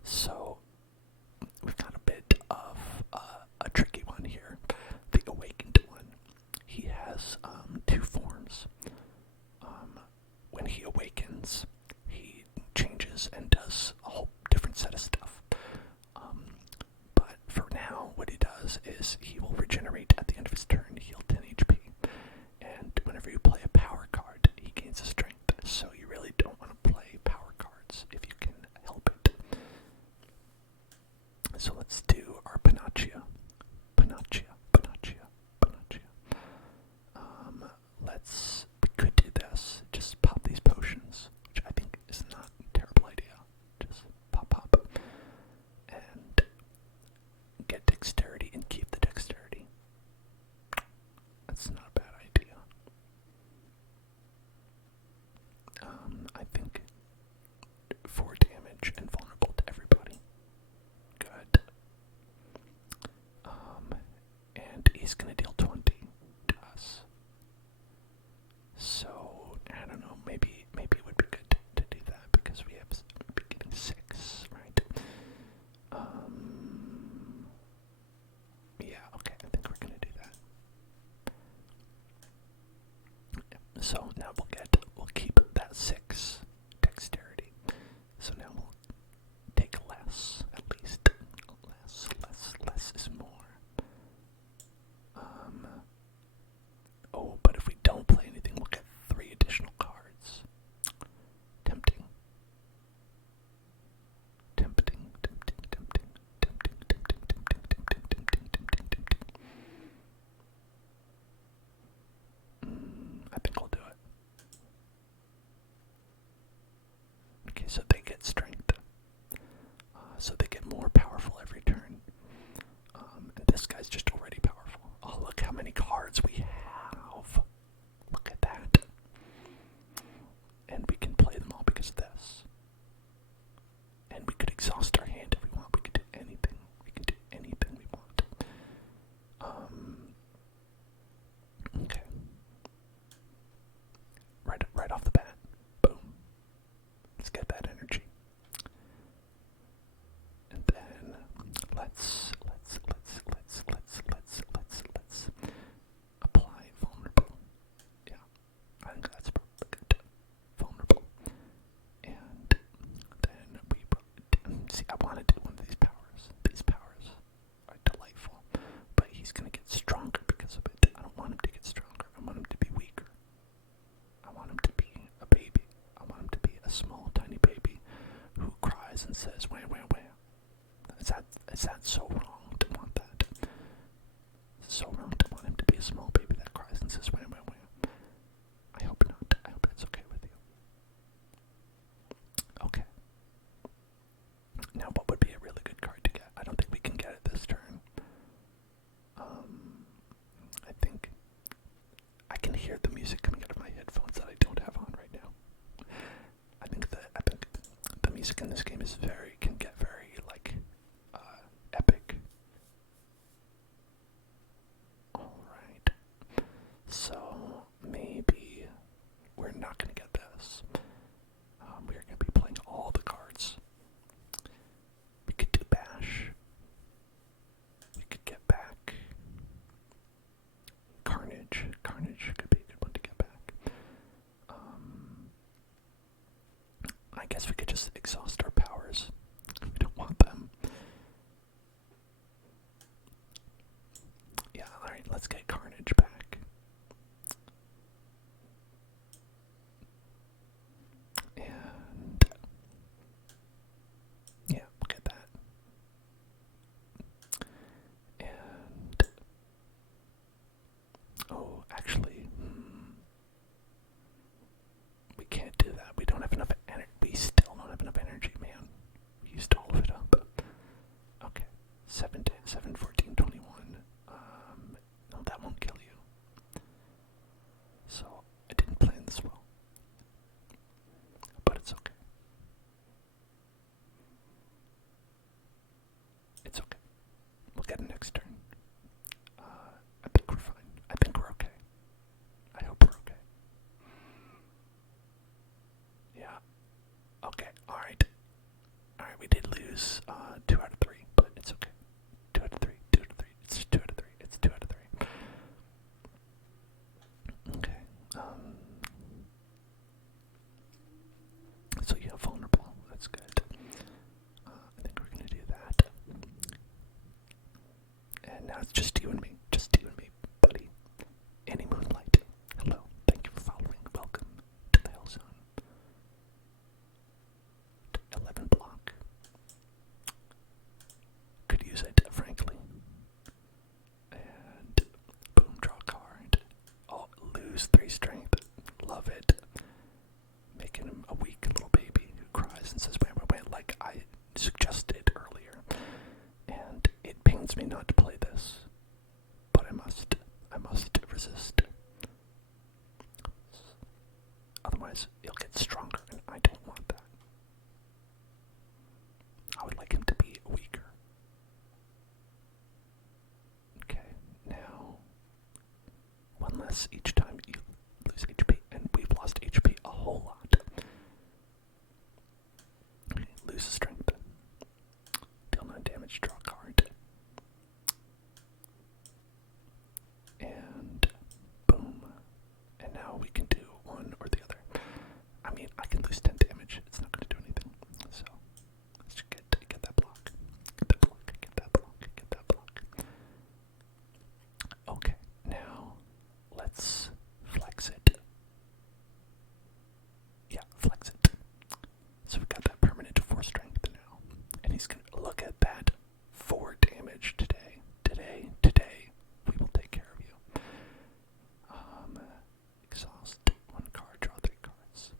So we've got a bit of a tricky one here. The Awakened one. He has 2 forms. When he awakens, he changes and does a whole different set of stuff. But for now, what he does is he will regenerate at the end of his turn, heal 10 HP. And whenever you play a power card, he gains a strength. So you really don't want to play power cards if you can help it. So let's do our Panacea. Panacea. Panacea. Panacea. We could do this. Just pop these potions, which I think is not a terrible idea. Just pop. And get dexterity and keep the dexterity. That's not a bad idea. I think 4 damage and vulnerable to everybody. Good. And he's gonna deal 20 to us. So, I don't know, maybe it would be good to do that, because we have be getting 6, right? Yeah, okay, I think we're gonna do that. So now we'll keep that 6 dexterity. So now we'll take less, at least. Less is more. Oh, but if we don't play anything, we'll get 3 additional cards. Tempting. I think we'll do it. Okay, so they get strength. So they get more powerful every turn. And this guy's just already powerful. Oh, look how many cards we have. Look at that. And we can play them all because of this. And we could exhaust our hand if we want. We could do anything. We can do anything we want. Okay. Right off the bat. Boom. Let's get that energy. And then let's apply vulnerable. Yeah, I think that's perfect. Vulnerable. And then see, I want to do one of these powers. These powers are delightful, but he's gonna get stronger because of it. I don't want him to get stronger. I want him to be weaker. I want him to be a baby. I want him to be a small, tiny baby who cries and says, "Wah, wah, wah." Is that so wrong to want that? It's so wrong to want him to be a small baby that cries and says, "Wah, wah, wah." I hope not. I hope that's okay with you. Okay. Now, what would be a really good card to get? I don't think we can get it this turn. 7, 14, 21. No, that won't kill you. So, I didn't plan this well. But it's okay. It's okay. We'll get it next turn. I think we're fine. I think we're okay. I hope we're okay. Yeah. Okay, alright. Alright, we did lose 2 out of 3, but it's okay. 2 out of 3, 2 out of 3. It's just 2 out of 3. It's 2 out of 3. Okay. So you have vulnerable. That's good. I think we're gonna do that. And now it's just you and me. Just you and me, buddy. Any Moonlight. Hello. Thank you for following. Welcome to the Hell Zone. 11 block. Could use it, frankly. And boom, draw a card. Oh, lose 3 strength. Love it. Making him a weak little baby who cries and says, wham, wham, wham, like I suggested earlier. And it pains me not to play this. But I must resist. Otherwise, he'll get stronger, and I don't want that. I would like him to be weaker. Okay, now, 1 less each time you lose HP, and we've lost HP a whole lot. Okay, lose strength. Deal 9 damage, draw a card. And boom. And now we can do one or the other. I mean, I can lose 10 damage. It's not going to do anything. So, let's just get that block. Get that block. Get that block. Get that block. Okay, now let's flex it. Yeah, flex it. So we've got that permanent 4 strength now. And he's going to look at that 4 damage today. Today, we will take care of you. Exhaust 1 card, draw 3 cards.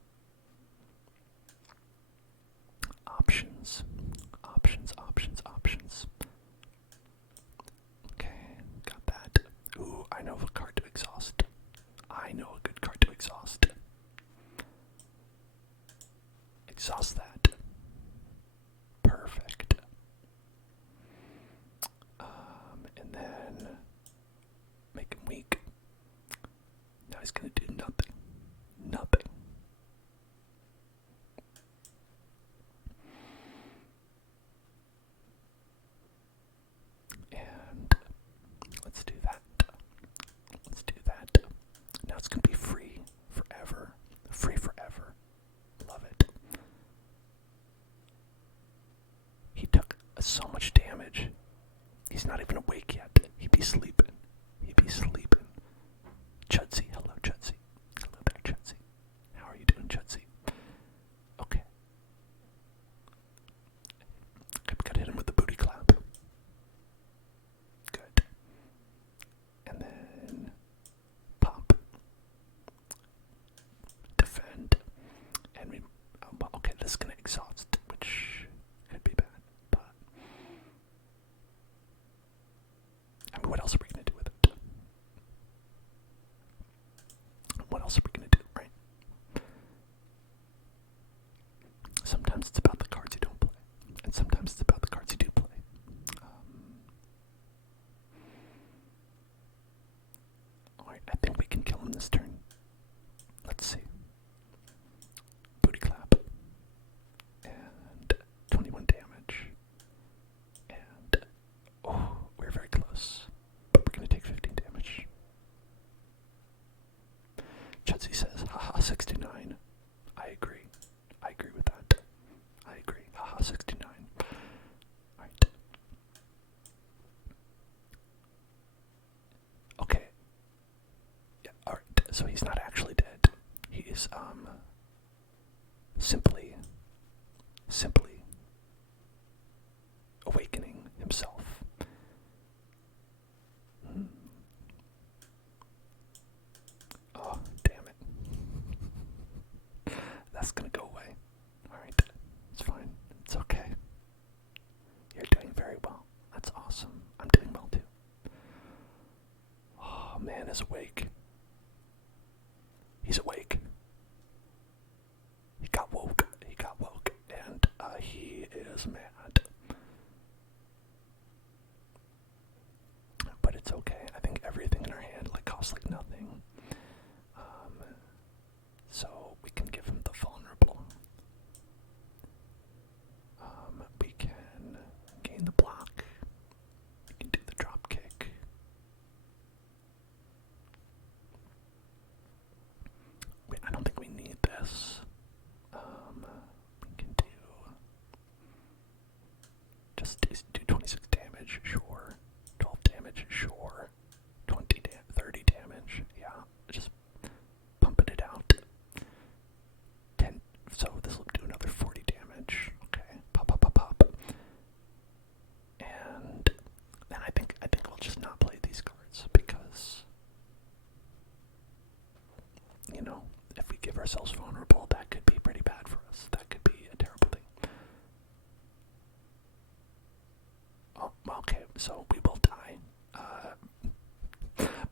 Options. Okay, got that. Ooh, I know a card to exhaust. I know a good card to exhaust. Exhaust that. Perfect. And then make him weak. Now he's gonna do nothing. Nothing. And let's do that. Let's do that. Now it's gonna be free forever. Free forever. Love it. He took so much damage. He's not even awake yet. He'd be sleeping. He'd be sleeping. Chudsy. Hello, Chudsy. Hello there, Chudsy. How are you doing, Chudsy? Okay. Gotta hit him with the booty clap. Good. And then pop. Defend. And we... well, okay, this is gonna exhaust, which could be bad, but... I mean, what else are we gonna do with it? What else are we gonna do, right? Sometimes it's about the cards you don't play, and sometimes it's about the cards you do play. Alright, I think we can kill him this turn. Let's see. Booty clap. And 21 damage. And, oh, we're very close. But we're gonna take 15 damage. Chudsy says, haha, 69. I agree. I agree with that. I agree. Haha, 69. Alright. Okay. Yeah, alright. So he's not actually dead. He's, simply awakening himself. Oh, damn it. That's gonna go away. Alright, it's fine. It's okay. You're doing very well. That's awesome. man is awake. He's awake. He got woke, and he is mad. But it's okay. I think everything in our hand costs nothing. So we can give him the vulnerable. We can gain the block. We can do the drop kick. I don't think we need this. We can just do 26 damage, sure. 12 damage, sure. 30 damage, yeah. Just pumping it out. 10. So this will do another 40 damage. Okay, pop, pop, pop, pop. And then I think we'll just not play these cards because, if we give ourselves vulnerable, that could be pretty bad for us. That could be a terrible thing. Oh, okay, so we will die.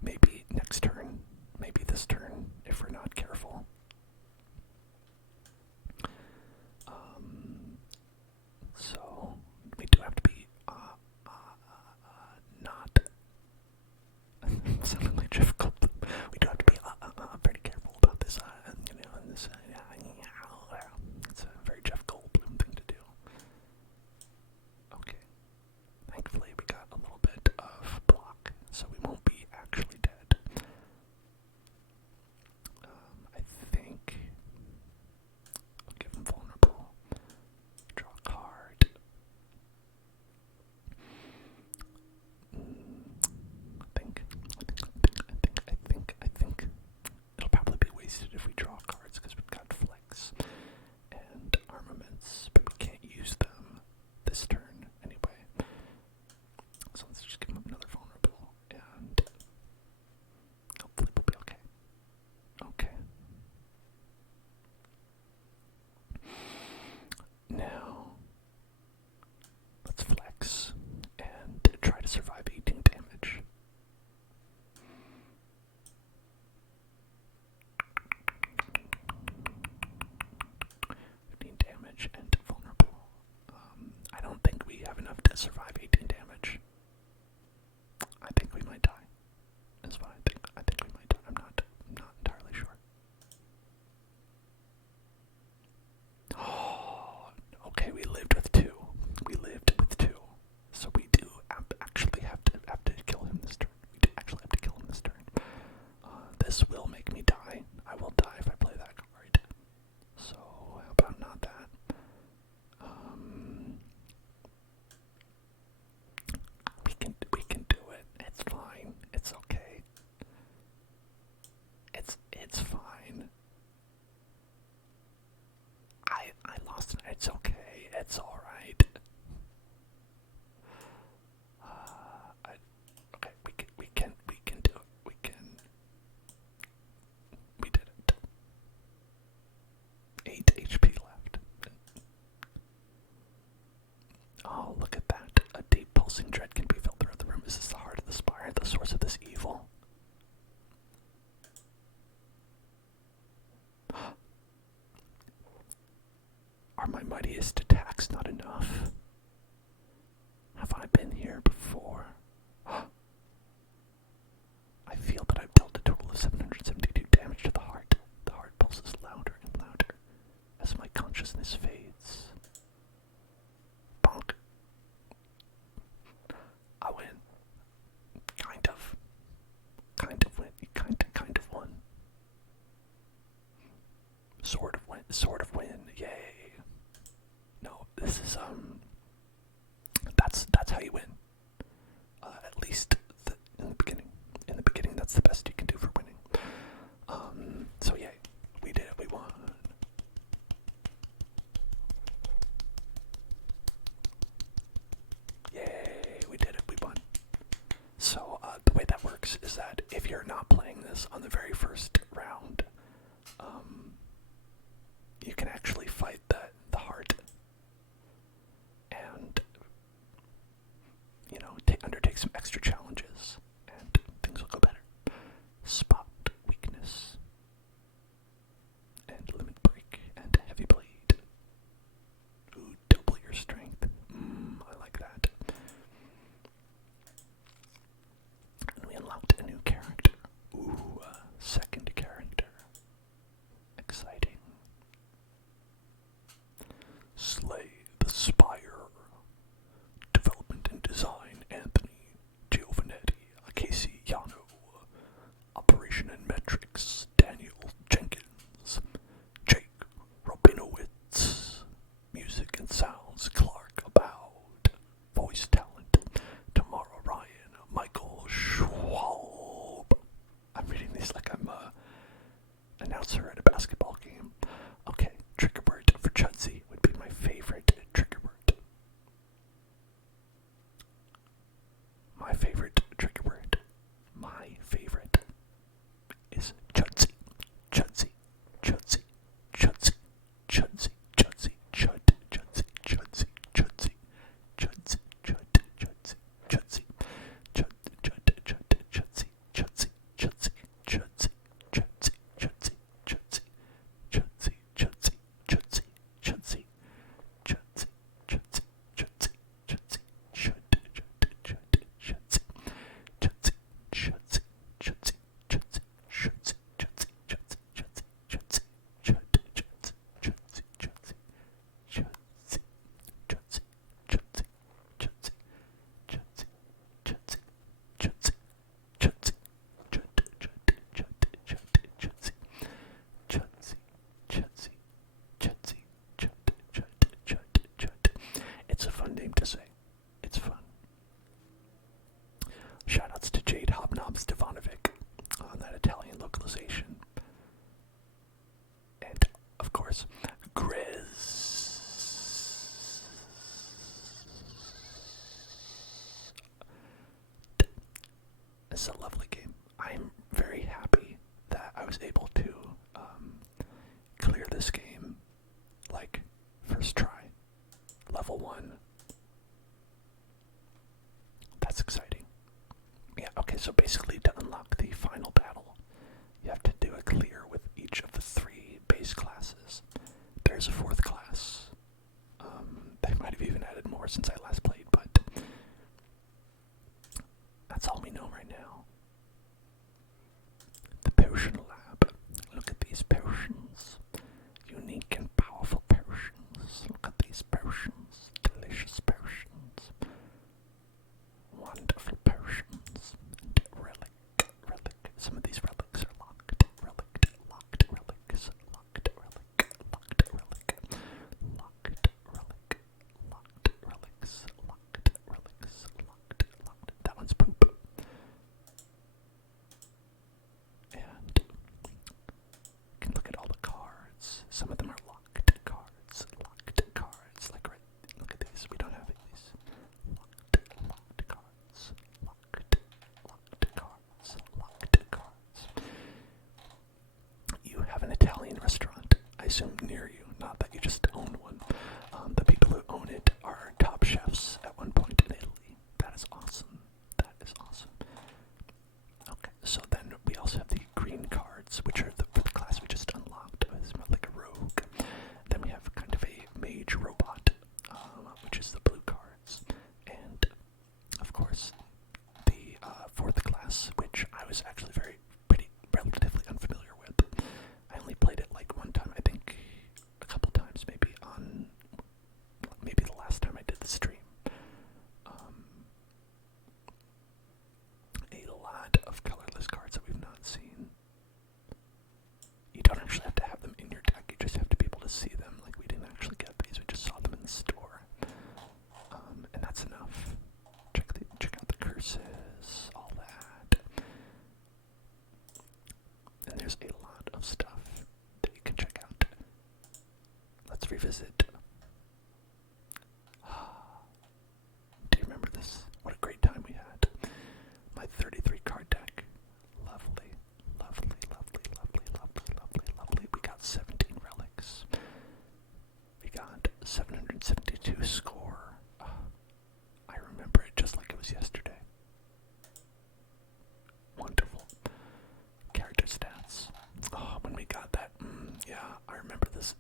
Maybe next turn, maybe this turn, if we're not careful. So we do have to be not sounding like Jeff Goldblum. We do have to be very careful about this. It's a very Jeff Goldblum thing to do. Okay. Thankfully, we got a little bit of block, so we won't be actually dead. I think I'll give him vulnerable. Draw a card. I think it'll probably be wasted if we draw cards because we've got flex and armaments, but we can't use them this turn anyway. So let's just give him another vulnerable and hopefully we'll be okay. Okay. Now, let's flex and try to survive 18 damage. 15 damage and vulnerable. I don't think we have enough to survive 18 damage. I think we might die. That's what I think. I think we might die. I'm not entirely sure. Oh, okay, we lived with two. So we do actually have to kill him this turn. We do actually have to kill him this turn. This will make me die. I will die if I play that card. So how about not that? We can do it. It's fine. It's okay. It's fine. I lost it. It's okay. It's all right. Okay, we can do it. We did it. 8 HP left. Oh, look at that. A deep pulsing dread can be felt throughout the room. Is this the heart of the spire, the source of this evil? Are my mightiest attacks not enough? Have I been here before? I feel that I've dealt a total of 772 damage to the heart. The heart pulses louder and louder as my consciousness fades. Bonk. I win. Kind of win. Kind of won. Sort of win. Yay. No, this is that's how you win. At least in the beginning. In the beginning, that's the best you can do for winning. So yay, we did it. We won. Yay, we did it. We won. So the way that works is that if you're not playing this on the very first round, you can actually fight the heart and undertake some extra challenges and things will go better. It's a lovely game. I'm very happy that I was able to clear this game, like, first try. Level 1. That's exciting. Yeah, okay, so basically to unlock the final battle, you have to do a clear with each of the 3 base classes. There's a 4th class. They might have even added more since I last played, but that's all we know right now. The potion lab. Look at these potions. Unique and powerful potions. Look at these potions. Delicious potions. Wonderful potions. And relic. Some of these relics are locked. Locked relics. Locked relic. Locked relics. That one's poop. And you can look at all the cards. Some of them are locked cards. Like right, look at these. We don't have these. Locked cards. Locked cards. You have an Italian restaurant, I assume near you. Not that you just own one. The people who own it are top chefs at one point in Italy. That is awesome. Okay, so then we also have the green cards, which are the class we just unlocked. It's more like a rogue. Then we have kind of a mage robot, which is the blue cards. And, of course, the 4th class, which I was actually relatively unfamiliar with. I only played it like one time, I think a couple times, maybe the last time I did the stream. A lot of colorless cards that we've not seen. You don't actually have to have them in your deck, you just have to be able to see them. Like, we didn't actually get these, we just saw them in the store. And that's enough. Check out the curses, all that. And there's a lot of stuff that you can check out. Let's revisit. Do you remember this? What a great time we had. My 33 card deck. Lovely. We got 17 relics. We got 772 score. I remember it just like it was yesterday. Wonderful. Character stats. Oh, when we got that, yeah, I remember this.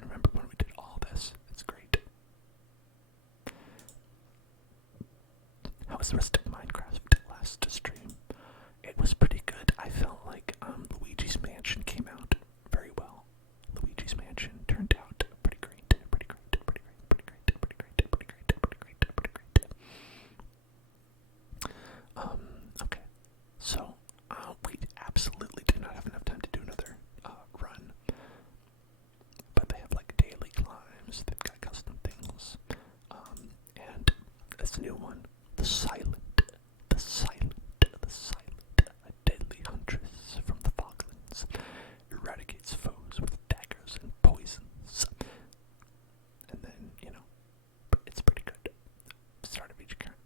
I remember when we did all this. It's great. How was the rest of Minecraft last stream? It was pretty good. I felt like Luigi's Mansion came out very well. Luigi's Mansion turned out pretty great. Okay. So, we absolutely do not have enough time to do another run. But they have like daily climbs, they've got custom things. And this new one, the silent, a deadly huntress from the Falklands, eradicates foes with daggers and poisons. And then, it's pretty good. Start of each character.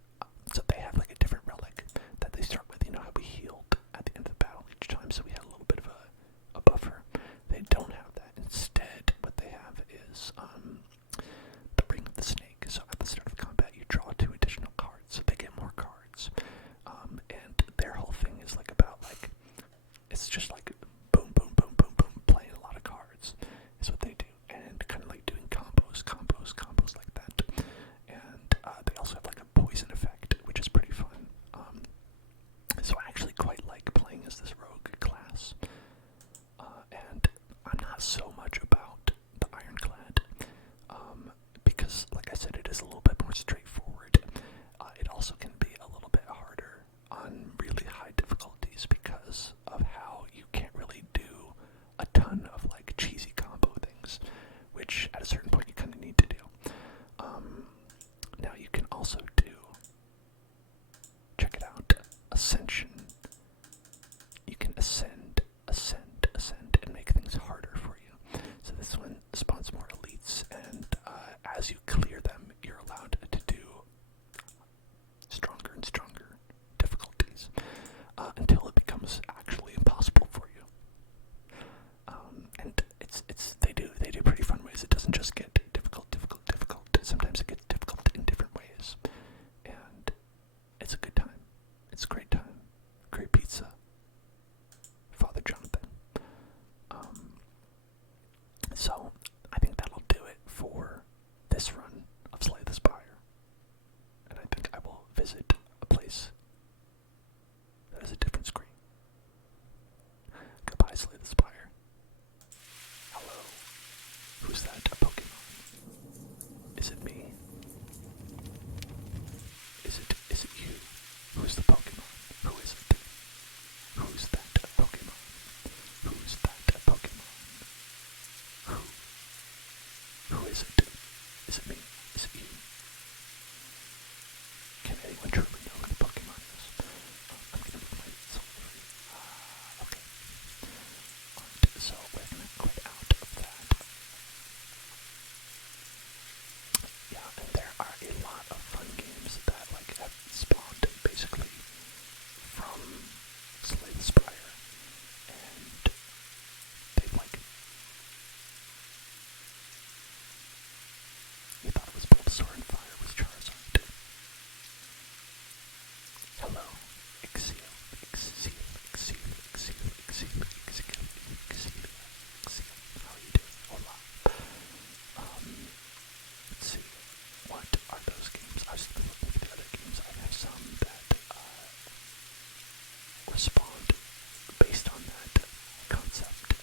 So they have like a different relic that they start with. You know how we healed at the end of the battle each time, so we had a little bit of a buffer. They don't have that. Instead, what they have is the Ring of the Snake. So at the start of combat, you draw 2 additional cards, so they get more cards. And their whole thing is like it's just like boom, playing a lot of cards is what they do, and kind of like doing combos like that. And they also have like a poison effect, which is pretty fun. So I actually quite like playing as this rogue class. And I'm not so much about the Ironclad, because, like I said, it is a little bit more straightforward. It also can be a little bit harder on really high difficulties because of how you can't really do a ton of like cheesy combo things, which at a certain point you kind of need to do. Now you can also do, check it out, Ascension. You can ascend, and make things harder for you. So this one spawns more elites, and as you clear them, you're allowed to do stronger and stronger difficulties. anyone truly know who the Pokemon is. I'm gonna move myself free. Okay. Alright, so we're gonna quit out of that. Yeah, and there are a lot of fun games that like have spawned basically from Slay the Spire, and they've like, you thought it was Bulbasaur and Fire was Charizard. Hello, Exil, Exil, Exil, Exil, Exil, Exil, Exil, Exil. How are you doing? Hola. Let's see. What are those games? I was looking for the other games. I have some that respond based on that concept.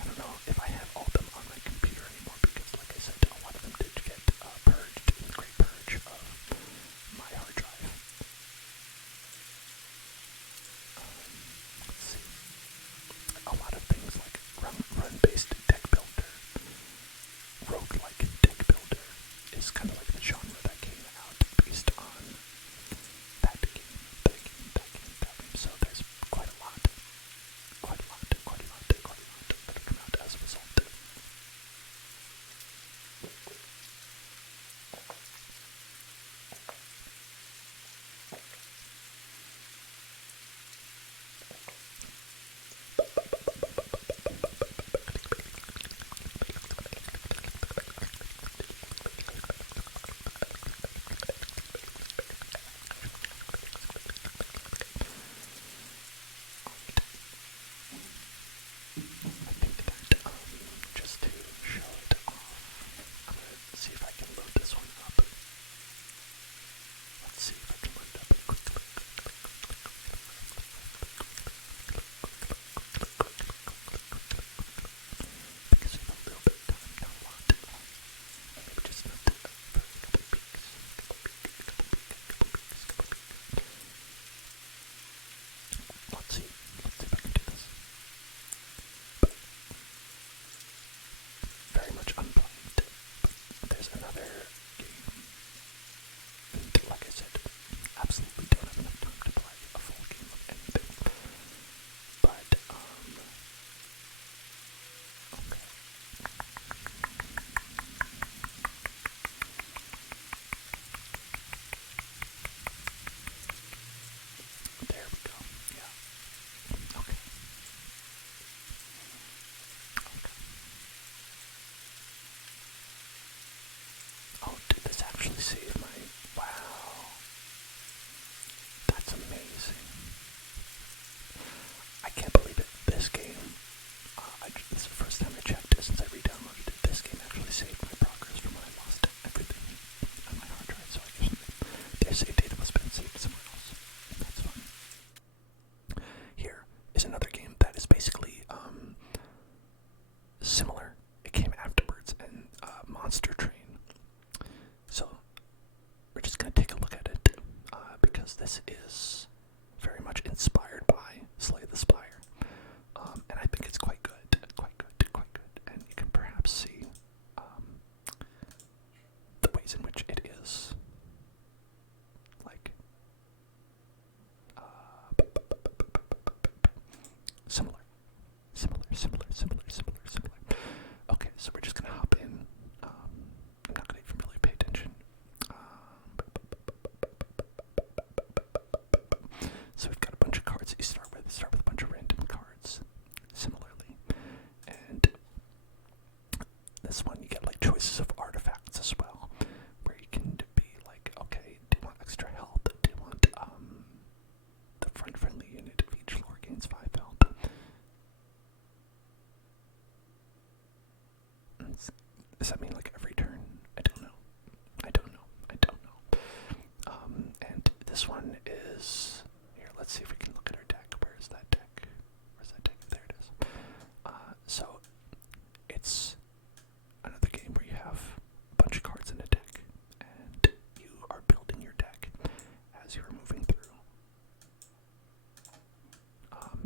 I don't know if I have all of them on my computer anymore because, like I said, a lot of them did get purged in the Great Purge of my hard drive. Let's see. A lot of things like run-based deck builder, roguelike deck builder is kind of like the genre that came out based on that game, that game, that game, that game. So there's quite a lot that have come out as a result. I think that, just to show it off, I'm gonna see if I can load this one up. Let's see if I can load it up quickly. Because we have a little bit of time, not a lot. Maybe just not for a couple peeks. Let's see if I can do this. Very much unplugged. There's another game. And like I said, absolutely don't have enough time to play a full game of anything. But, okay. There we go. Yeah. Okay. Oh, did this actually save my... Wow. That's amazing. I can't believe it. This game, this is the first time I checked it since I re-downloaded it. This game actually saved my progress from when I lost everything on my hard drive, so I guess their save data must have been saved somewhere else. That's fun. Here is another game that is basically, similar. It came afterwards, and Monster Train. So, we're just going to take a look at it, because this is very much inspired by Slay the Spire, and I think it's quite good, and you can perhaps see the ways in which it is, like, similar. Okay, so we're just gonna hop in. I'm not gonna even really pay attention. So we've got a bunch of cards that you start with. Start with a bunch of random cards, similarly. And this one you get like choices of artifacts as well, where you can be like, okay, do you want extra health? Do you want the front friendly unit of each floor gains 5 health? Does that mean like every turn? I don't know. And this one is, here, let's see if we can look at our deck. Where's that deck? There it is. So it's another game where you have a bunch of cards in a deck, and you are building your deck as you're moving through.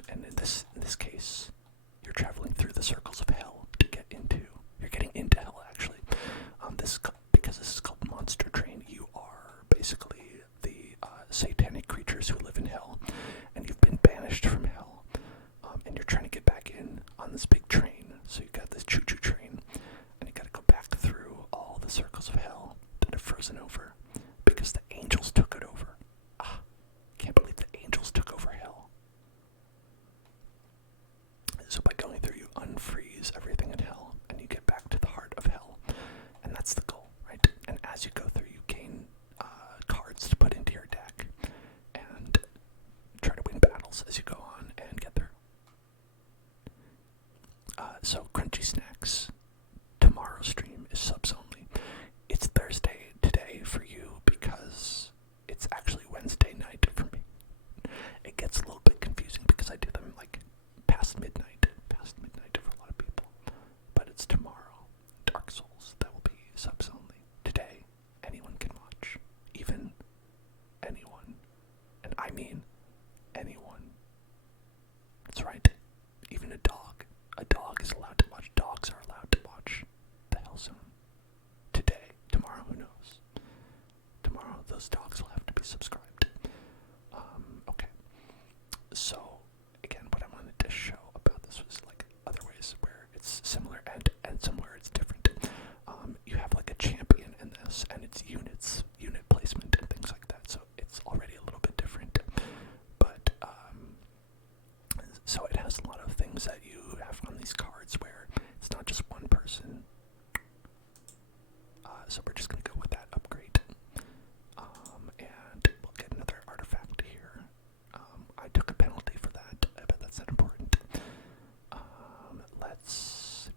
And in this case, you're traveling through the circles of hell to get into. You're getting into hell, actually. Because this is called Monster Train, you are basically the satanic creatures who live in hell, and you've been banished from hell, and you're trying to get back in on this big train. So you got this choo-choo train, and you got to go back through all the circles of hell that have frozen over because the angels took it over. Can't believe the angels took over hell. So by going through, you unfreeze everything in hell, and you get back to the heart of hell, and that's the goal, right? And as you go through, you gain cards to put into your deck, and try to win battles as you go on and get there. So crunchy snacks. Tomorrow's stream is subs only. It's Thursday today for you because it's actually Wednesday night for me. It gets a little bit confusing because I do them like past midnight for a lot of people. But it's tomorrow. Dark Souls, that will be subs only. Today, anyone can watch. Even anyone. And I mean anyone. That's right. Even a dog. A dog is allowed to watch. Dogs are allowed to watch the Hell Zone. Today. Tomorrow, who knows? Tomorrow, those dogs will have to be subscribed. Okay. So, again, what I wanted to show about this was like other ways where it's similar and somewhere it's different. You have like a champion in this, and it's unit placement and things like that. So it's already a little bit different. But so it has a lot of things that you have on these cards where it's not just one person. So we're just gonna go with that upgrade. And we'll get another artifact here. I took a penalty for that. I bet that's not important. Let's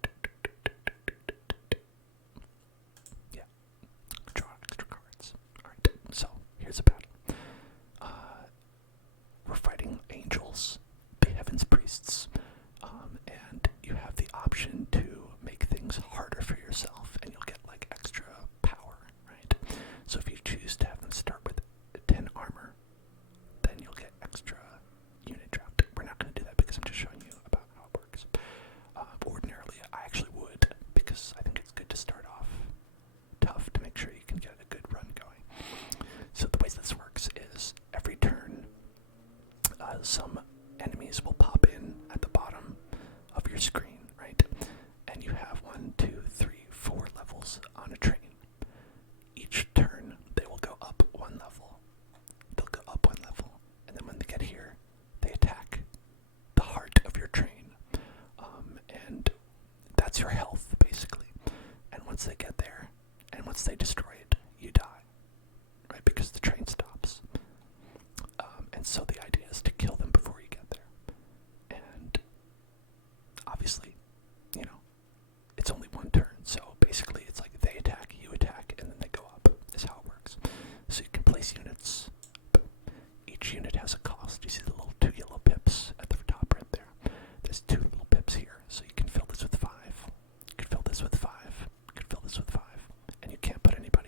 draw extra cards. Alright, so here's a battle. We're fighting angels, the heavens priests, and you have the option to make things harder for yourself, and you'll get like extra power, right? So if you choose to have them start with 10 armor, then you'll get extra unit draft. We're not going to do that because I'm just showing you about how it works. Ordinarily, I actually would, because I think it's good to start off tough to make sure you can get a good run going. So the way this works is every turn, some enemies will pop in at the bottom of your screen, right? And you have 1, 2, 3, 4 levels on a train. Each turn, they will go up one level. They'll go up one level, and then when they get here, they attack the heart of your train. And that's your health, basically. And once they get there, and once they destroy it, you die, right? Because the train stops. And so the idea is to kill them before you get there. And obviously, you know, it's only one turn. So basically it's like they attack, you attack, and then they go up, is how it works. So you can place units. Each unit has a cost. You see the little 2 yellow pips at the top right there. There's 2 little pips here. So you can fill this with 5. You can fill this with 5. You can fill this with 5. And you can't put anybody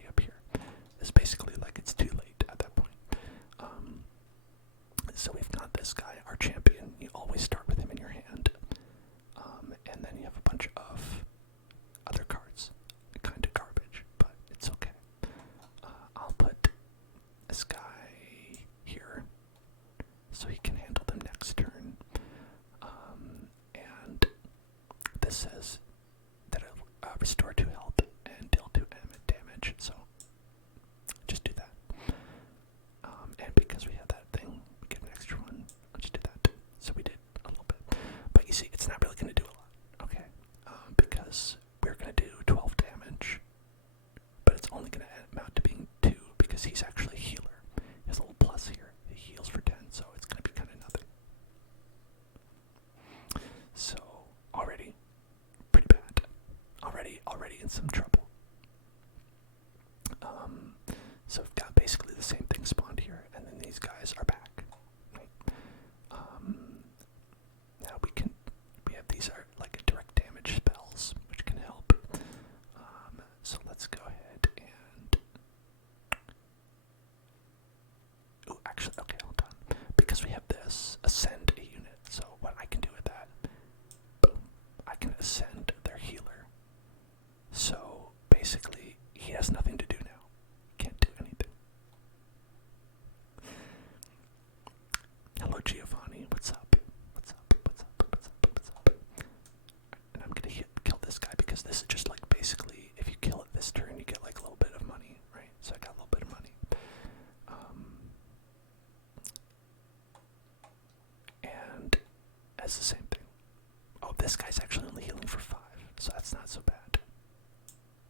this guy's actually only healing for 5, so that's not so bad.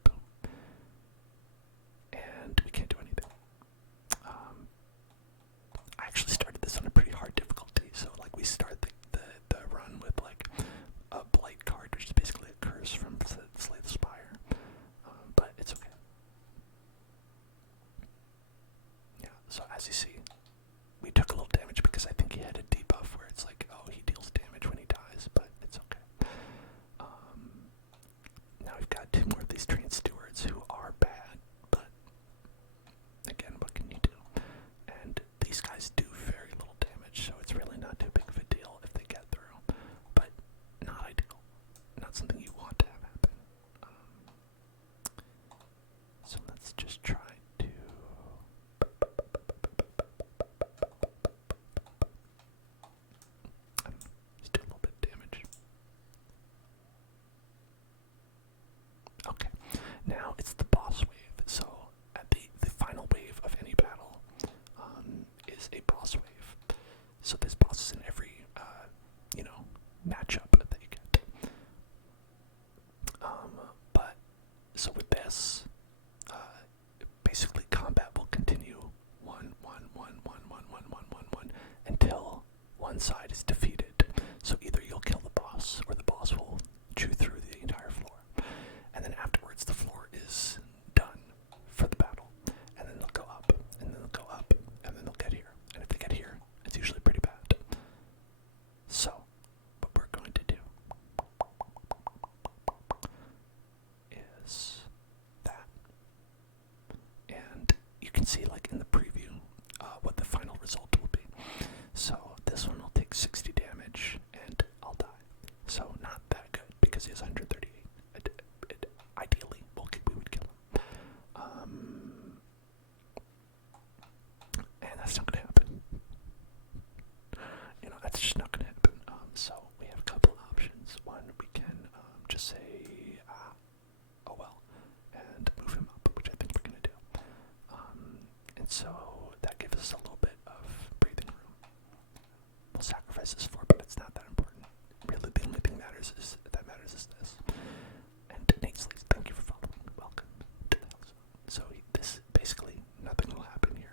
Boom. And we can't do anything. I actually started this on a pretty hard difficulty, so like we start the run with like a blight card, which is basically a curse from Slay the Spire, but it's okay. Yeah, so as you see, we took a little damage because I think he had a debuff where it's like, oh, he deals damage when he dies, but it's okay. Now we've got 2 more of these trained stewards who are bad, but again, what can you do? And these guys do very little damage, so it's really not too big of a deal if they get through, but not ideal. Not something you want to have happen. So let's just try to... Let's do a little bit of damage. Okay, now it's the boss wave. So at the final wave of any battle is a boss wave. So there's bosses in every matchup that you get. But so with this, basically combat will continue 1, 1, 1, 1, 1, 1, 1, 1, 1 until one side is defeated. So either you'll kill the boss or the boss will chew through the entire floor. And then afterwards the floor is done for the battle. And then they'll go up, and then they'll go up, and then they'll get here. And if they get here, it's usually pretty bad. So, what we're going to do is that. And you can see, like in the preview, what the final result will be. So, this one will take 60 damage, and I'll die. So, not that good, because he has 138. Ideally, we would kill him. And that's not going to happen. That's just not going to happen. So we have a couple options. One, we can just say, oh well, and move him up, which I think we're going to do. And so that gives us a little bit of breathing room. We'll sacrifice this for, but it's not that important. Really, the only thing that matters is this. And Nate Slays, thank you for following. Welcome to the house. So this, basically, nothing will happen here.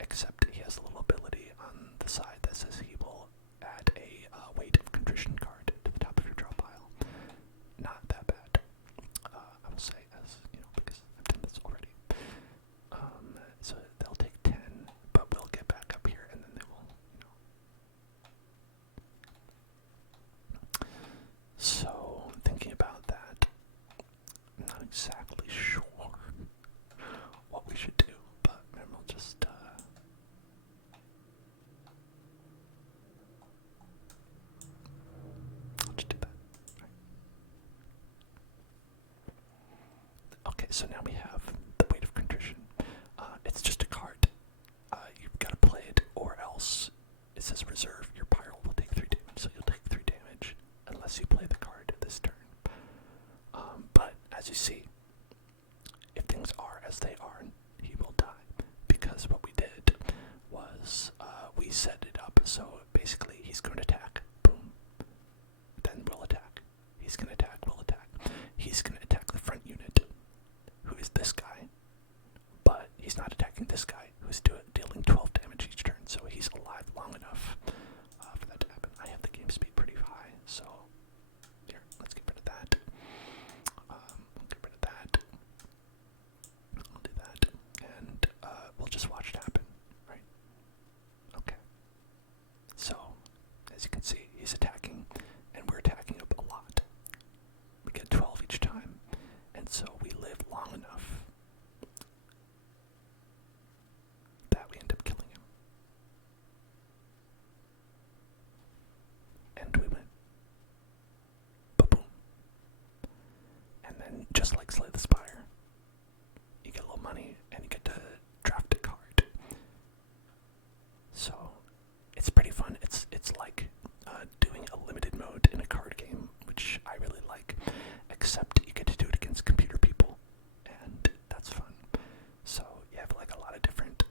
Except he has a little ability on the side that says he will add a weight of contrition card to the top of your draw pile. Not that bad, I will say, as because I've done this already. So they'll take 10, but we'll get back up here, and then they will, So, thinking about that, I'm not exactly sure what we should do, but maybe we'll just, I'll just do that. Right. Okay, so now we have the Weight of Contrition. It's just a card. You've got to play it, or else it says reserve. Your pile will take 3 damage, so you'll take 3 damage unless you play the card this turn. But as you see, if things are as they are, he will die, because what we did was we set it up so basically he's going to attack, boom, then we'll attack. He's going to attack, we'll attack. He's going to attack the front unit, who is this guy, but he's not attacking this guy, who's dealing 12 damage each turn, so he's alive long enough for that to happen. I have the game speed pretty high, so here, let's get rid of that. We'll get rid of that. I'll do that, and we'll just watch it happen, right? Okay. So, as you can see, he's attacking, and we're attacking up a lot. We get 12 each time, and so we live long enough that we end up killing him. And we win. Ba-boom. And then, just like Slay the Spire, you get a little money, and you get to draft a card. So, it's pretty fun. It's like doing a limited mode in a card game, which I really like, except you get to do it against computer people, and that's fun. So you have like a lot of different,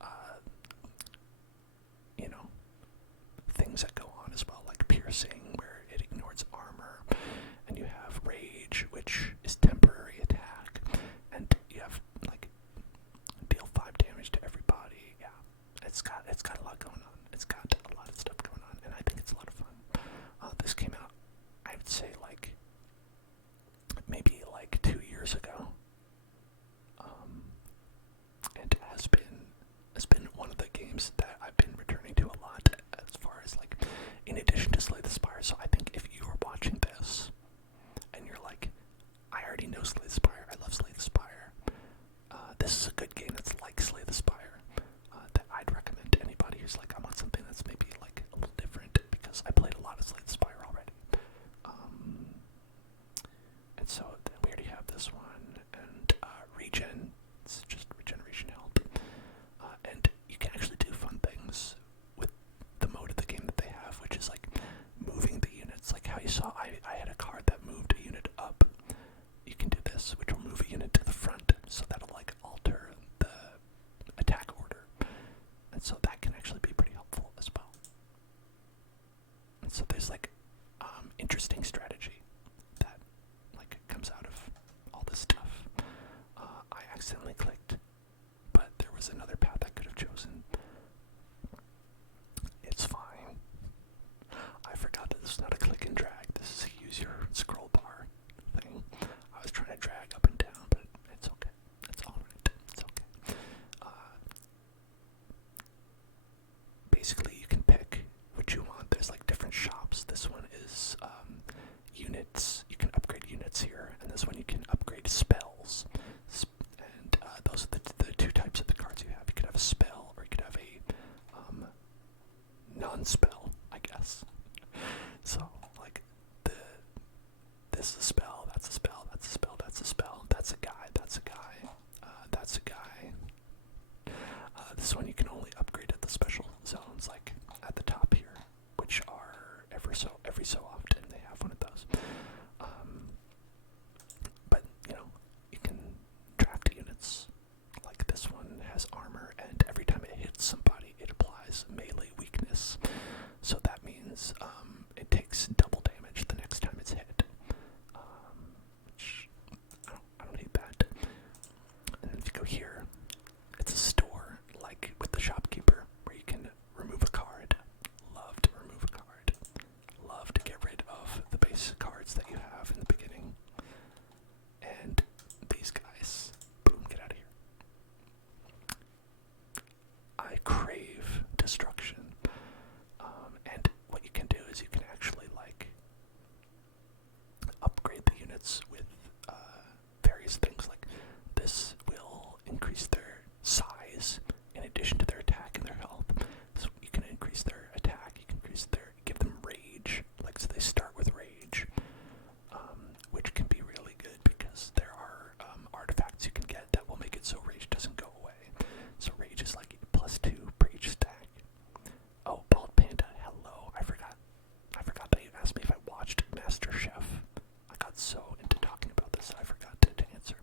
things that go on as well, like piercing, where it ignores armor, it's got a lot going on. It's got a lot of stuff going on, and I think it's a lot of fun. This came out, I would say, like maybe like 2 years ago, and has been one of the games that I've been returning to a lot as far as like, in addition to Slay the Spire. So I think if you are watching this and you're like, I already know Slay the Spire, I love Slay the Spire, this is a good game that's like Slay the Spire, that I'd recommend to anybody who's like, I want something that's maybe like a little different, because I played a lot of Slay the Spire already. And so then we already have this one, and regen, it's just regeneration health. And you can actually do fun things with the mode of the game that they have, which is like moving the units. Like how you saw I had a card that moved a unit up. You can do this, which will move a unit to the front, so that'll like alter the attack order. And so that can actually be pretty helpful as well. And so there's like interesting strategy that like comes out of all this stuff. I accidentally clicked, but there was another path I could have chosen. It's fine. I forgot that this is not a click and drag. This is a use your scroll bar thing. I was trying to drag up and down, but it's okay. It's alright. It's okay. Basically, you can pick what you want. There's like different shops. This one is units. You can upgrade units here, and this one you can upgrade spells. And those are the two types of the cards you have. You could have a spell, or you could have a non-spell, I guess. So like this is a spell, that's a spell, that's a spell, that's a spell, that's a guy, that's a guy, that's a guy. This one you can only upgrade at the special zones, like at the top here, which are every so often they have one of those. But you know, you can draft units. Like this one has armor, and every time it hits somebody, it applies melee weakness. So that means it takes double damage the next time it's hit. Which I don't hate that. And then if you go here, it's a store, like with the shopkeeper, where you can remove a card. Love to remove a card. Love to get rid of the base cards that you have in the beginning. And these guys, boom, get out of here. I crave destruction. And what you can do is you can actually like upgrade the units with various things. Like this will increase their size in addition to their attack and their health. So you can increase their attack, you can give them rage. Like so they start with rage, which can be really good because there are artifacts you can get that will make it so rage doesn't go away. So rage is like +2 per each stack. Oh, Bald Panda, hello. I forgot that you asked me if I watched Master Chef. I got so into talking about this, I forgot to answer.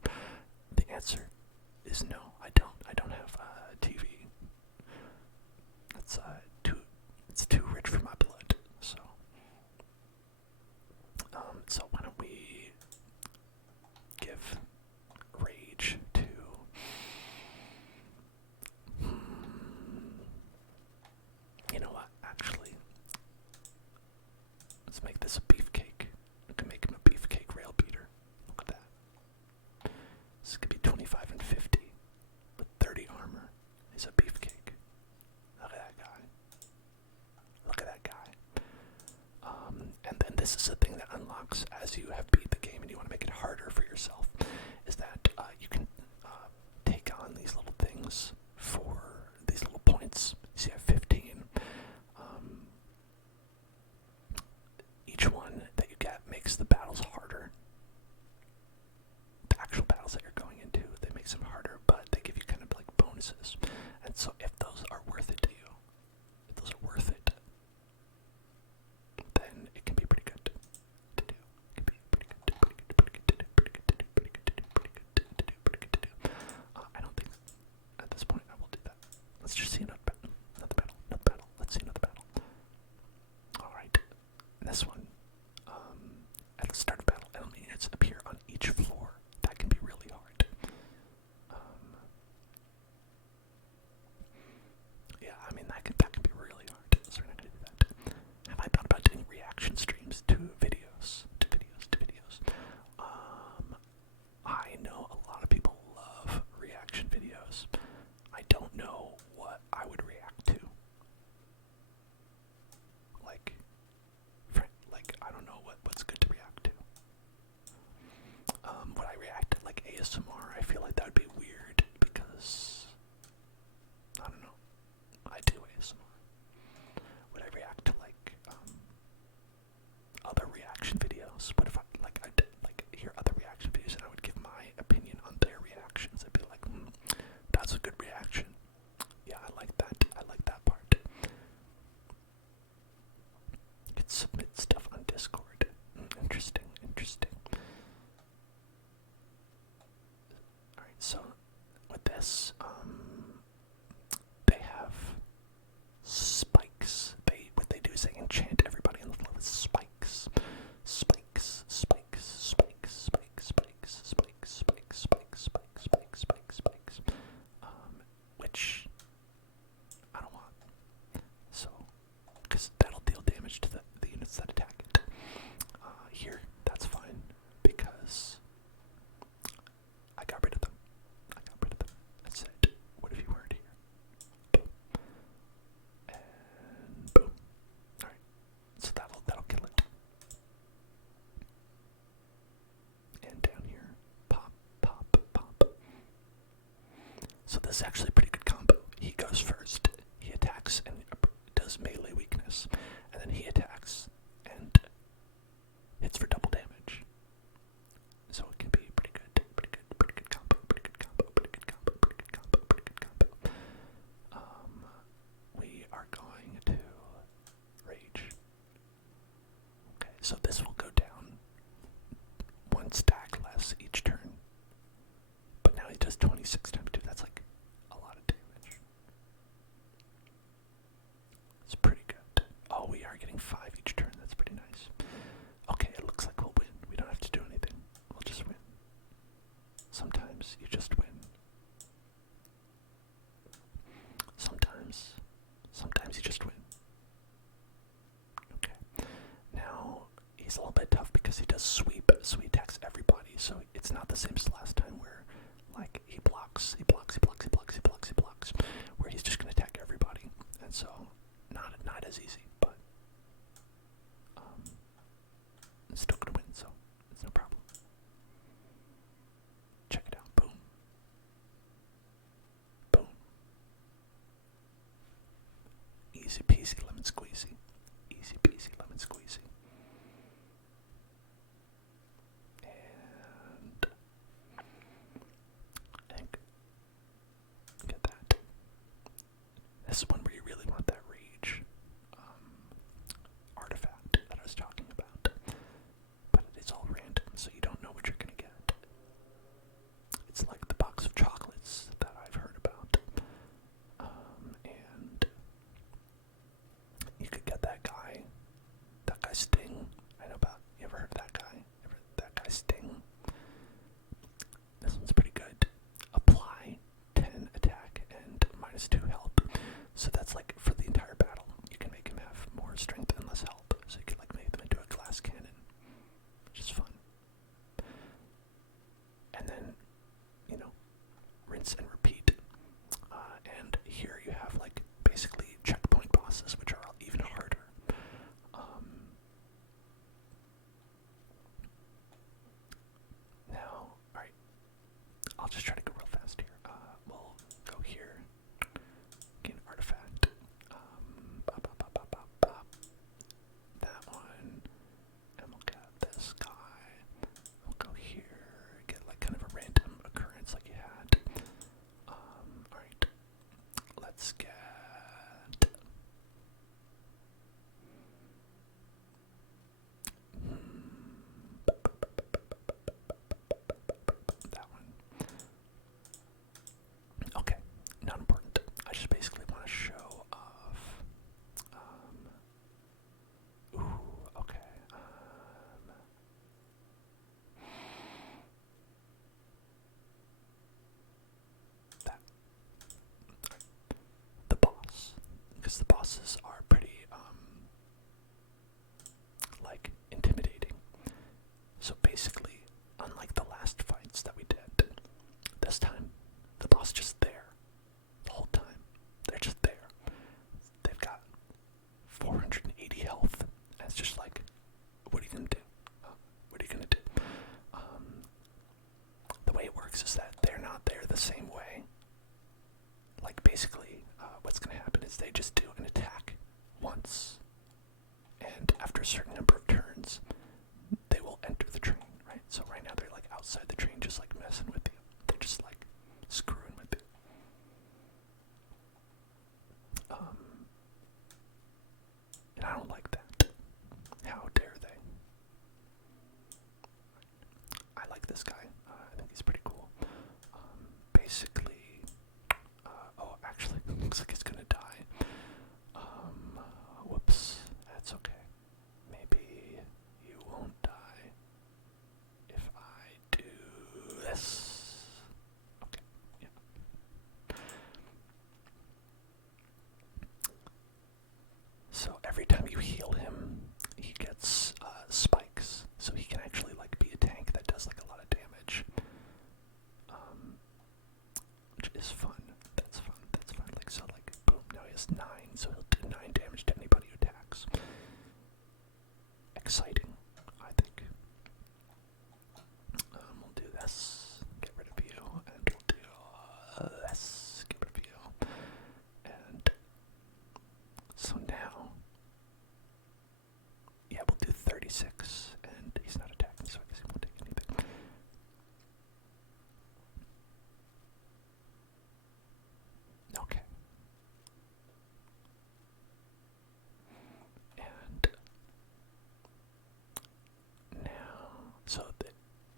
I mean, that can be really hard, so we're not going to do that. Have I thought about doing reaction streams to videos? I know a lot of people love reaction videos. I don't know what I would react to. Like I don't know what's good to react to. Would I react to like ASMR? I feel like that would be weird because I don't know. I do ASMR. Would I react to like other reaction videos? What if I hear other reaction videos and I would give my opinion on their reactions? I'd be like, that's a good reaction. Yeah, I like that. I like that part. You could submit stuff on Discord. Interesting. Alright, so with this, they have spikes. What they do is they enchant everybody on the floor with spikes. Which I don't want. So, because that'll deal damage to the units that attack it. Here, that's fine, because I got rid of them. That's it. What if you weren't here? Boom. And boom. Alright. So that'll kill it. And down here, pop. So this is actually a pretty good combo. He goes first. He attacks and does melee weakness. And then he attacks and hits for double damage. So it can be pretty good combo. We are going to rage. Okay, so this will go down 1 stack less each turn. But now he does 26 times 2. That's like a lot of damage. It's pretty good. Oh, we are getting 5 each turn. That's pretty nice. Okay, it looks like we'll win. We don't have to do anything. We'll just win. Sometimes you just win. Sometimes you just win. Okay. Now, he's a little bit tough because he does sweep, so he attacks everybody, so it's not the same as last time where, like, he blocks, where he's just gonna attack everybody, and so, not as easy, but, it's still gonna win, so, it's no problem. Check it out, boom. Easy peasy lemon squeezy. And I think get that. This is one where you really want that rage artifact that I was talking about. But it is all random, so you don't know what you're gonna get. It's like the box of chocolates that I've heard about. And you could get that guy Sting. I know about. You ever heard of that guy? That guy Sting? This one's pretty good. Apply 10 attack and -2 health. So that's like for the entire battle. You can make him have more strength and less health. So you can like make them into a glass cannon, which is fun. And then, rinse and repeat. And here you have like basically checkpoint bosses, which are even harder. Now, alright, I'll just try to go real fast here. We'll go here, get an artifact. That one, and we'll get this guy. We'll go here, get like kind of a random occurrence like you had. Alright, let's get that one. Okay, not important. I just basically want to show off. Okay. That. The because the bosses are pretty, like, intimidating. So basically, unlike the last fights that we did, this time, the boss is just there. The whole time. They're just there. They've got 480 health. And it's just like, what are you gonna do? What are you gonna do? The way it works is that they're not there the same way. Like, basically, what's gonna happen is they just do an attack once. And after a certain number of turns, they will enter the train, right? So right now they're like outside the train just like messing with you. They're just like screwing with you. And I don't like that. How dare they? I like this guy. I think he's pretty cool. Basically, oh, actually, looks like he's gonna die. Whoops, that's okay. Maybe you won't die if I do this. Okay, yeah. So every time you heal him, he gets spikes, so he can actually like be a tank that does like a lot of damage, which is fun. That's fun. That's fun. Like so, like boom. Now he has 9, so he'll do 9 damage to anybody who attacks. Exciting, I think. We'll do this. Get rid of you, and we'll do this. Get rid of you, and so now. Yeah, we'll do 36, and he's not attacking, so I guess he won't take anything. Okay. And now, so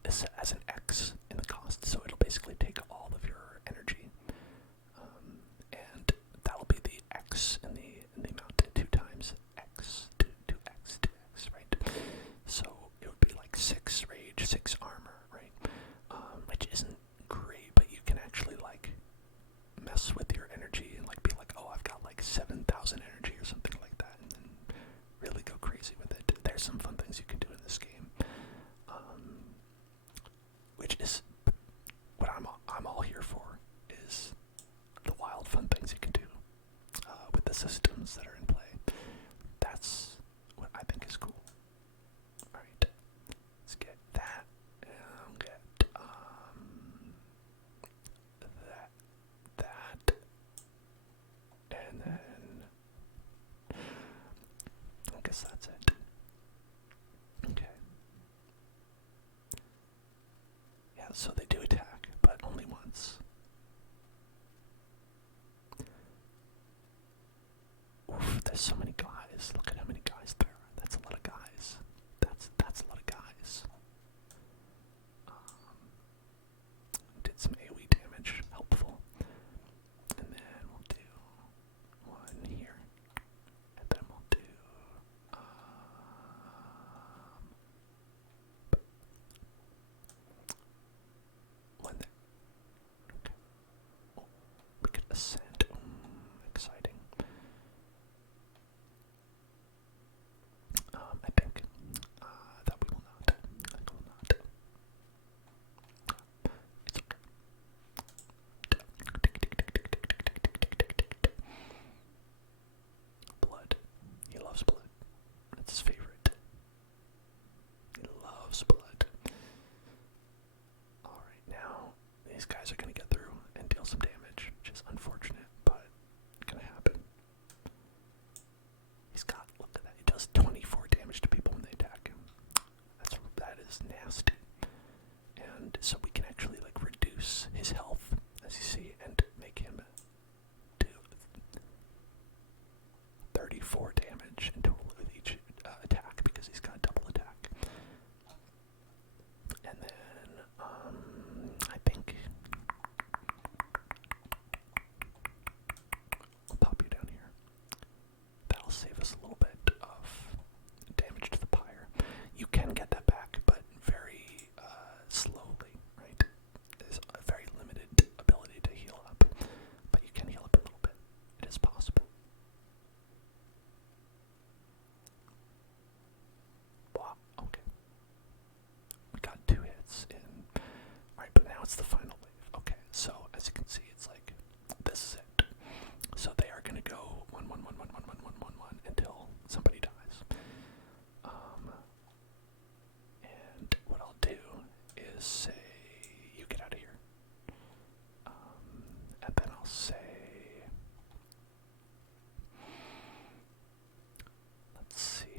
this has an X in the cost, so it'll basically take all of your energy, and that'll be the X in the amount 2 times X, 2x, 2x, right? So it would be like 6 rage, 6 armor, right? Which isn't great, but you can actually like mess with your energy and like be like, oh, I've got like 7,000 energy or something like that, and then really go crazy with it. There's some fun things you can do in this game, which is what I'm all here for, is the wild fun things you can do with the systems that are in play. That's what I think is cool. Alright, let's get that, and get that, and then I guess that's it. Okay. Yeah, so they do attack, but only once. Oof, there's so many guys. Look at how many guys there are. That's a lot of guys. That's a lot of guys. Did some AoE damage. Helpful. And then we'll do one here. And then we'll do one there. Okay. Oh, we could ascend. Exciting. I think that we will not. I will not. It's okay. Blood. He loves blood. That's his favorite. He loves blood. Alright, now these guys are going to get through and deal some damage, which is unfortunate, but gonna happen. He's got, look at that, he does 24 damage to people when they attack him. That is nasty. And so we can actually like reduce his health, as you see, and make him do 34 damage in total with each attack, because he's got double attack. And then, I think I'll pop you down here. That'll save us a little bit of damage to the pyre. You can get that back, but very slowly, right? There's a very limited ability to heal up, but you can heal up a little bit. It is possible. that's the final wave. Okay, so as you can see, it's like this is it. So they are gonna go 1 1 1 1 1 1 1 1 1 until somebody dies. And what I'll do is say, you get out of here. And then I'll say, let's see,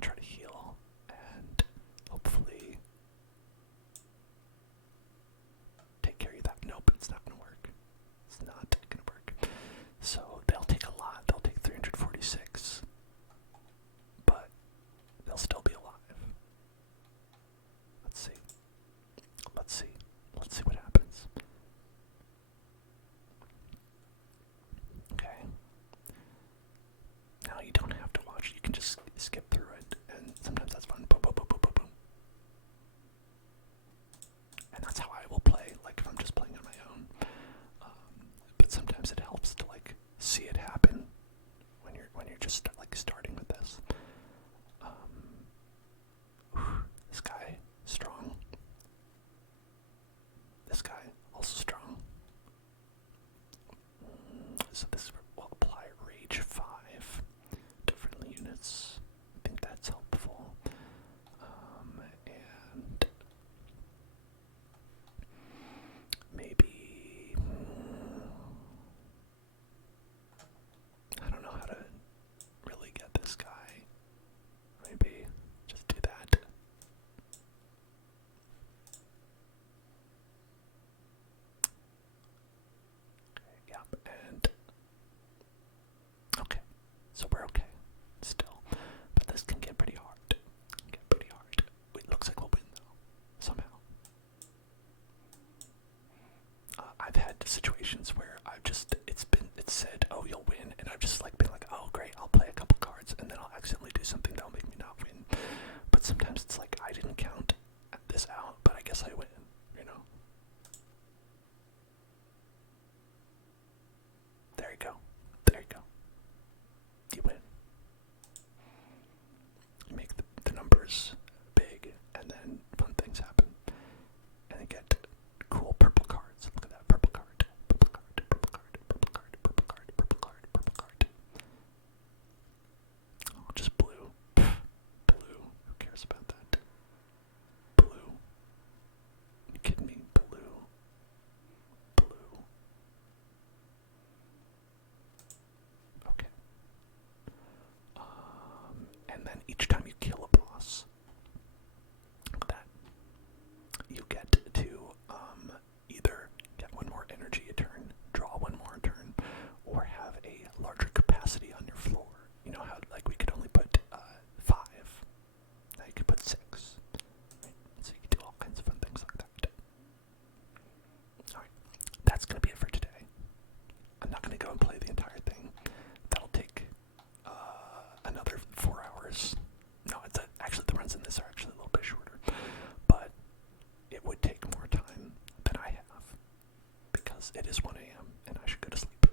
try to heal, and hopefully take care of that. Nope, it's not gonna work. It's not gonna work. So they'll take a lot. They'll take 346, but they'll still be alive. Let's see. Let's see. Let's see what happens. Okay. Now you don't have to watch. You can just skip through it, and sometimes that's fun. Boom, boom, boom, boom, boom, boom. And that's how I will play. Like if I'm just playing on my own. But sometimes it helps to like see it happen when you're just like starting with this. This guy strong. This guy also strong. So this will apply rage 5 to friendly units. I think that's helpful. And maybe I don't know how to really get this guy. Maybe just do that. Okay, yep, and okay. So we're okay still. But this can get pretty hard. It looks like we'll win though. Somehow. I've had situations where it's said, oh, you'll win, and I've just like been like, oh great, I'll play a couple cards, and then I'll accidentally do something that'll make me not win. But sometimes it's like, I didn't count this out, but I guess I win, you know? There you go. There you go. You win. You make the numbers big, and then fun things happen. And you get cool purple cards. Look at that, purple card, purple card, purple card, purple card, purple card, purple card, purple card. Oh, just blue. Blue. Who cares about that? Blue. You kidding me? Blue. Blue. Okay. And then each time you kill a boss, that you get to either get one more energy a turn, draw one more a turn, or have a larger capacity on your floor. You know how like we could only put 5. Now you could put 6. Right? So you can do all kinds of fun things like that. Alright, that's gonna be it for today. I'm not gonna go and play the entire thing. That'll take another 4 hours. No, actually the runs in this are actually a little bit shorter, but it would take more time than I have because it is 1 a.m. and I should go to sleep.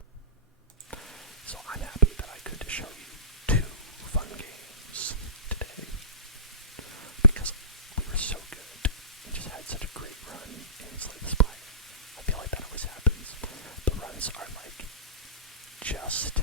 So I'm happy that I could show you 2 fun games today because we were so good and just had such a great run in Slay The Spire. I feel like that always happens. The runs are like just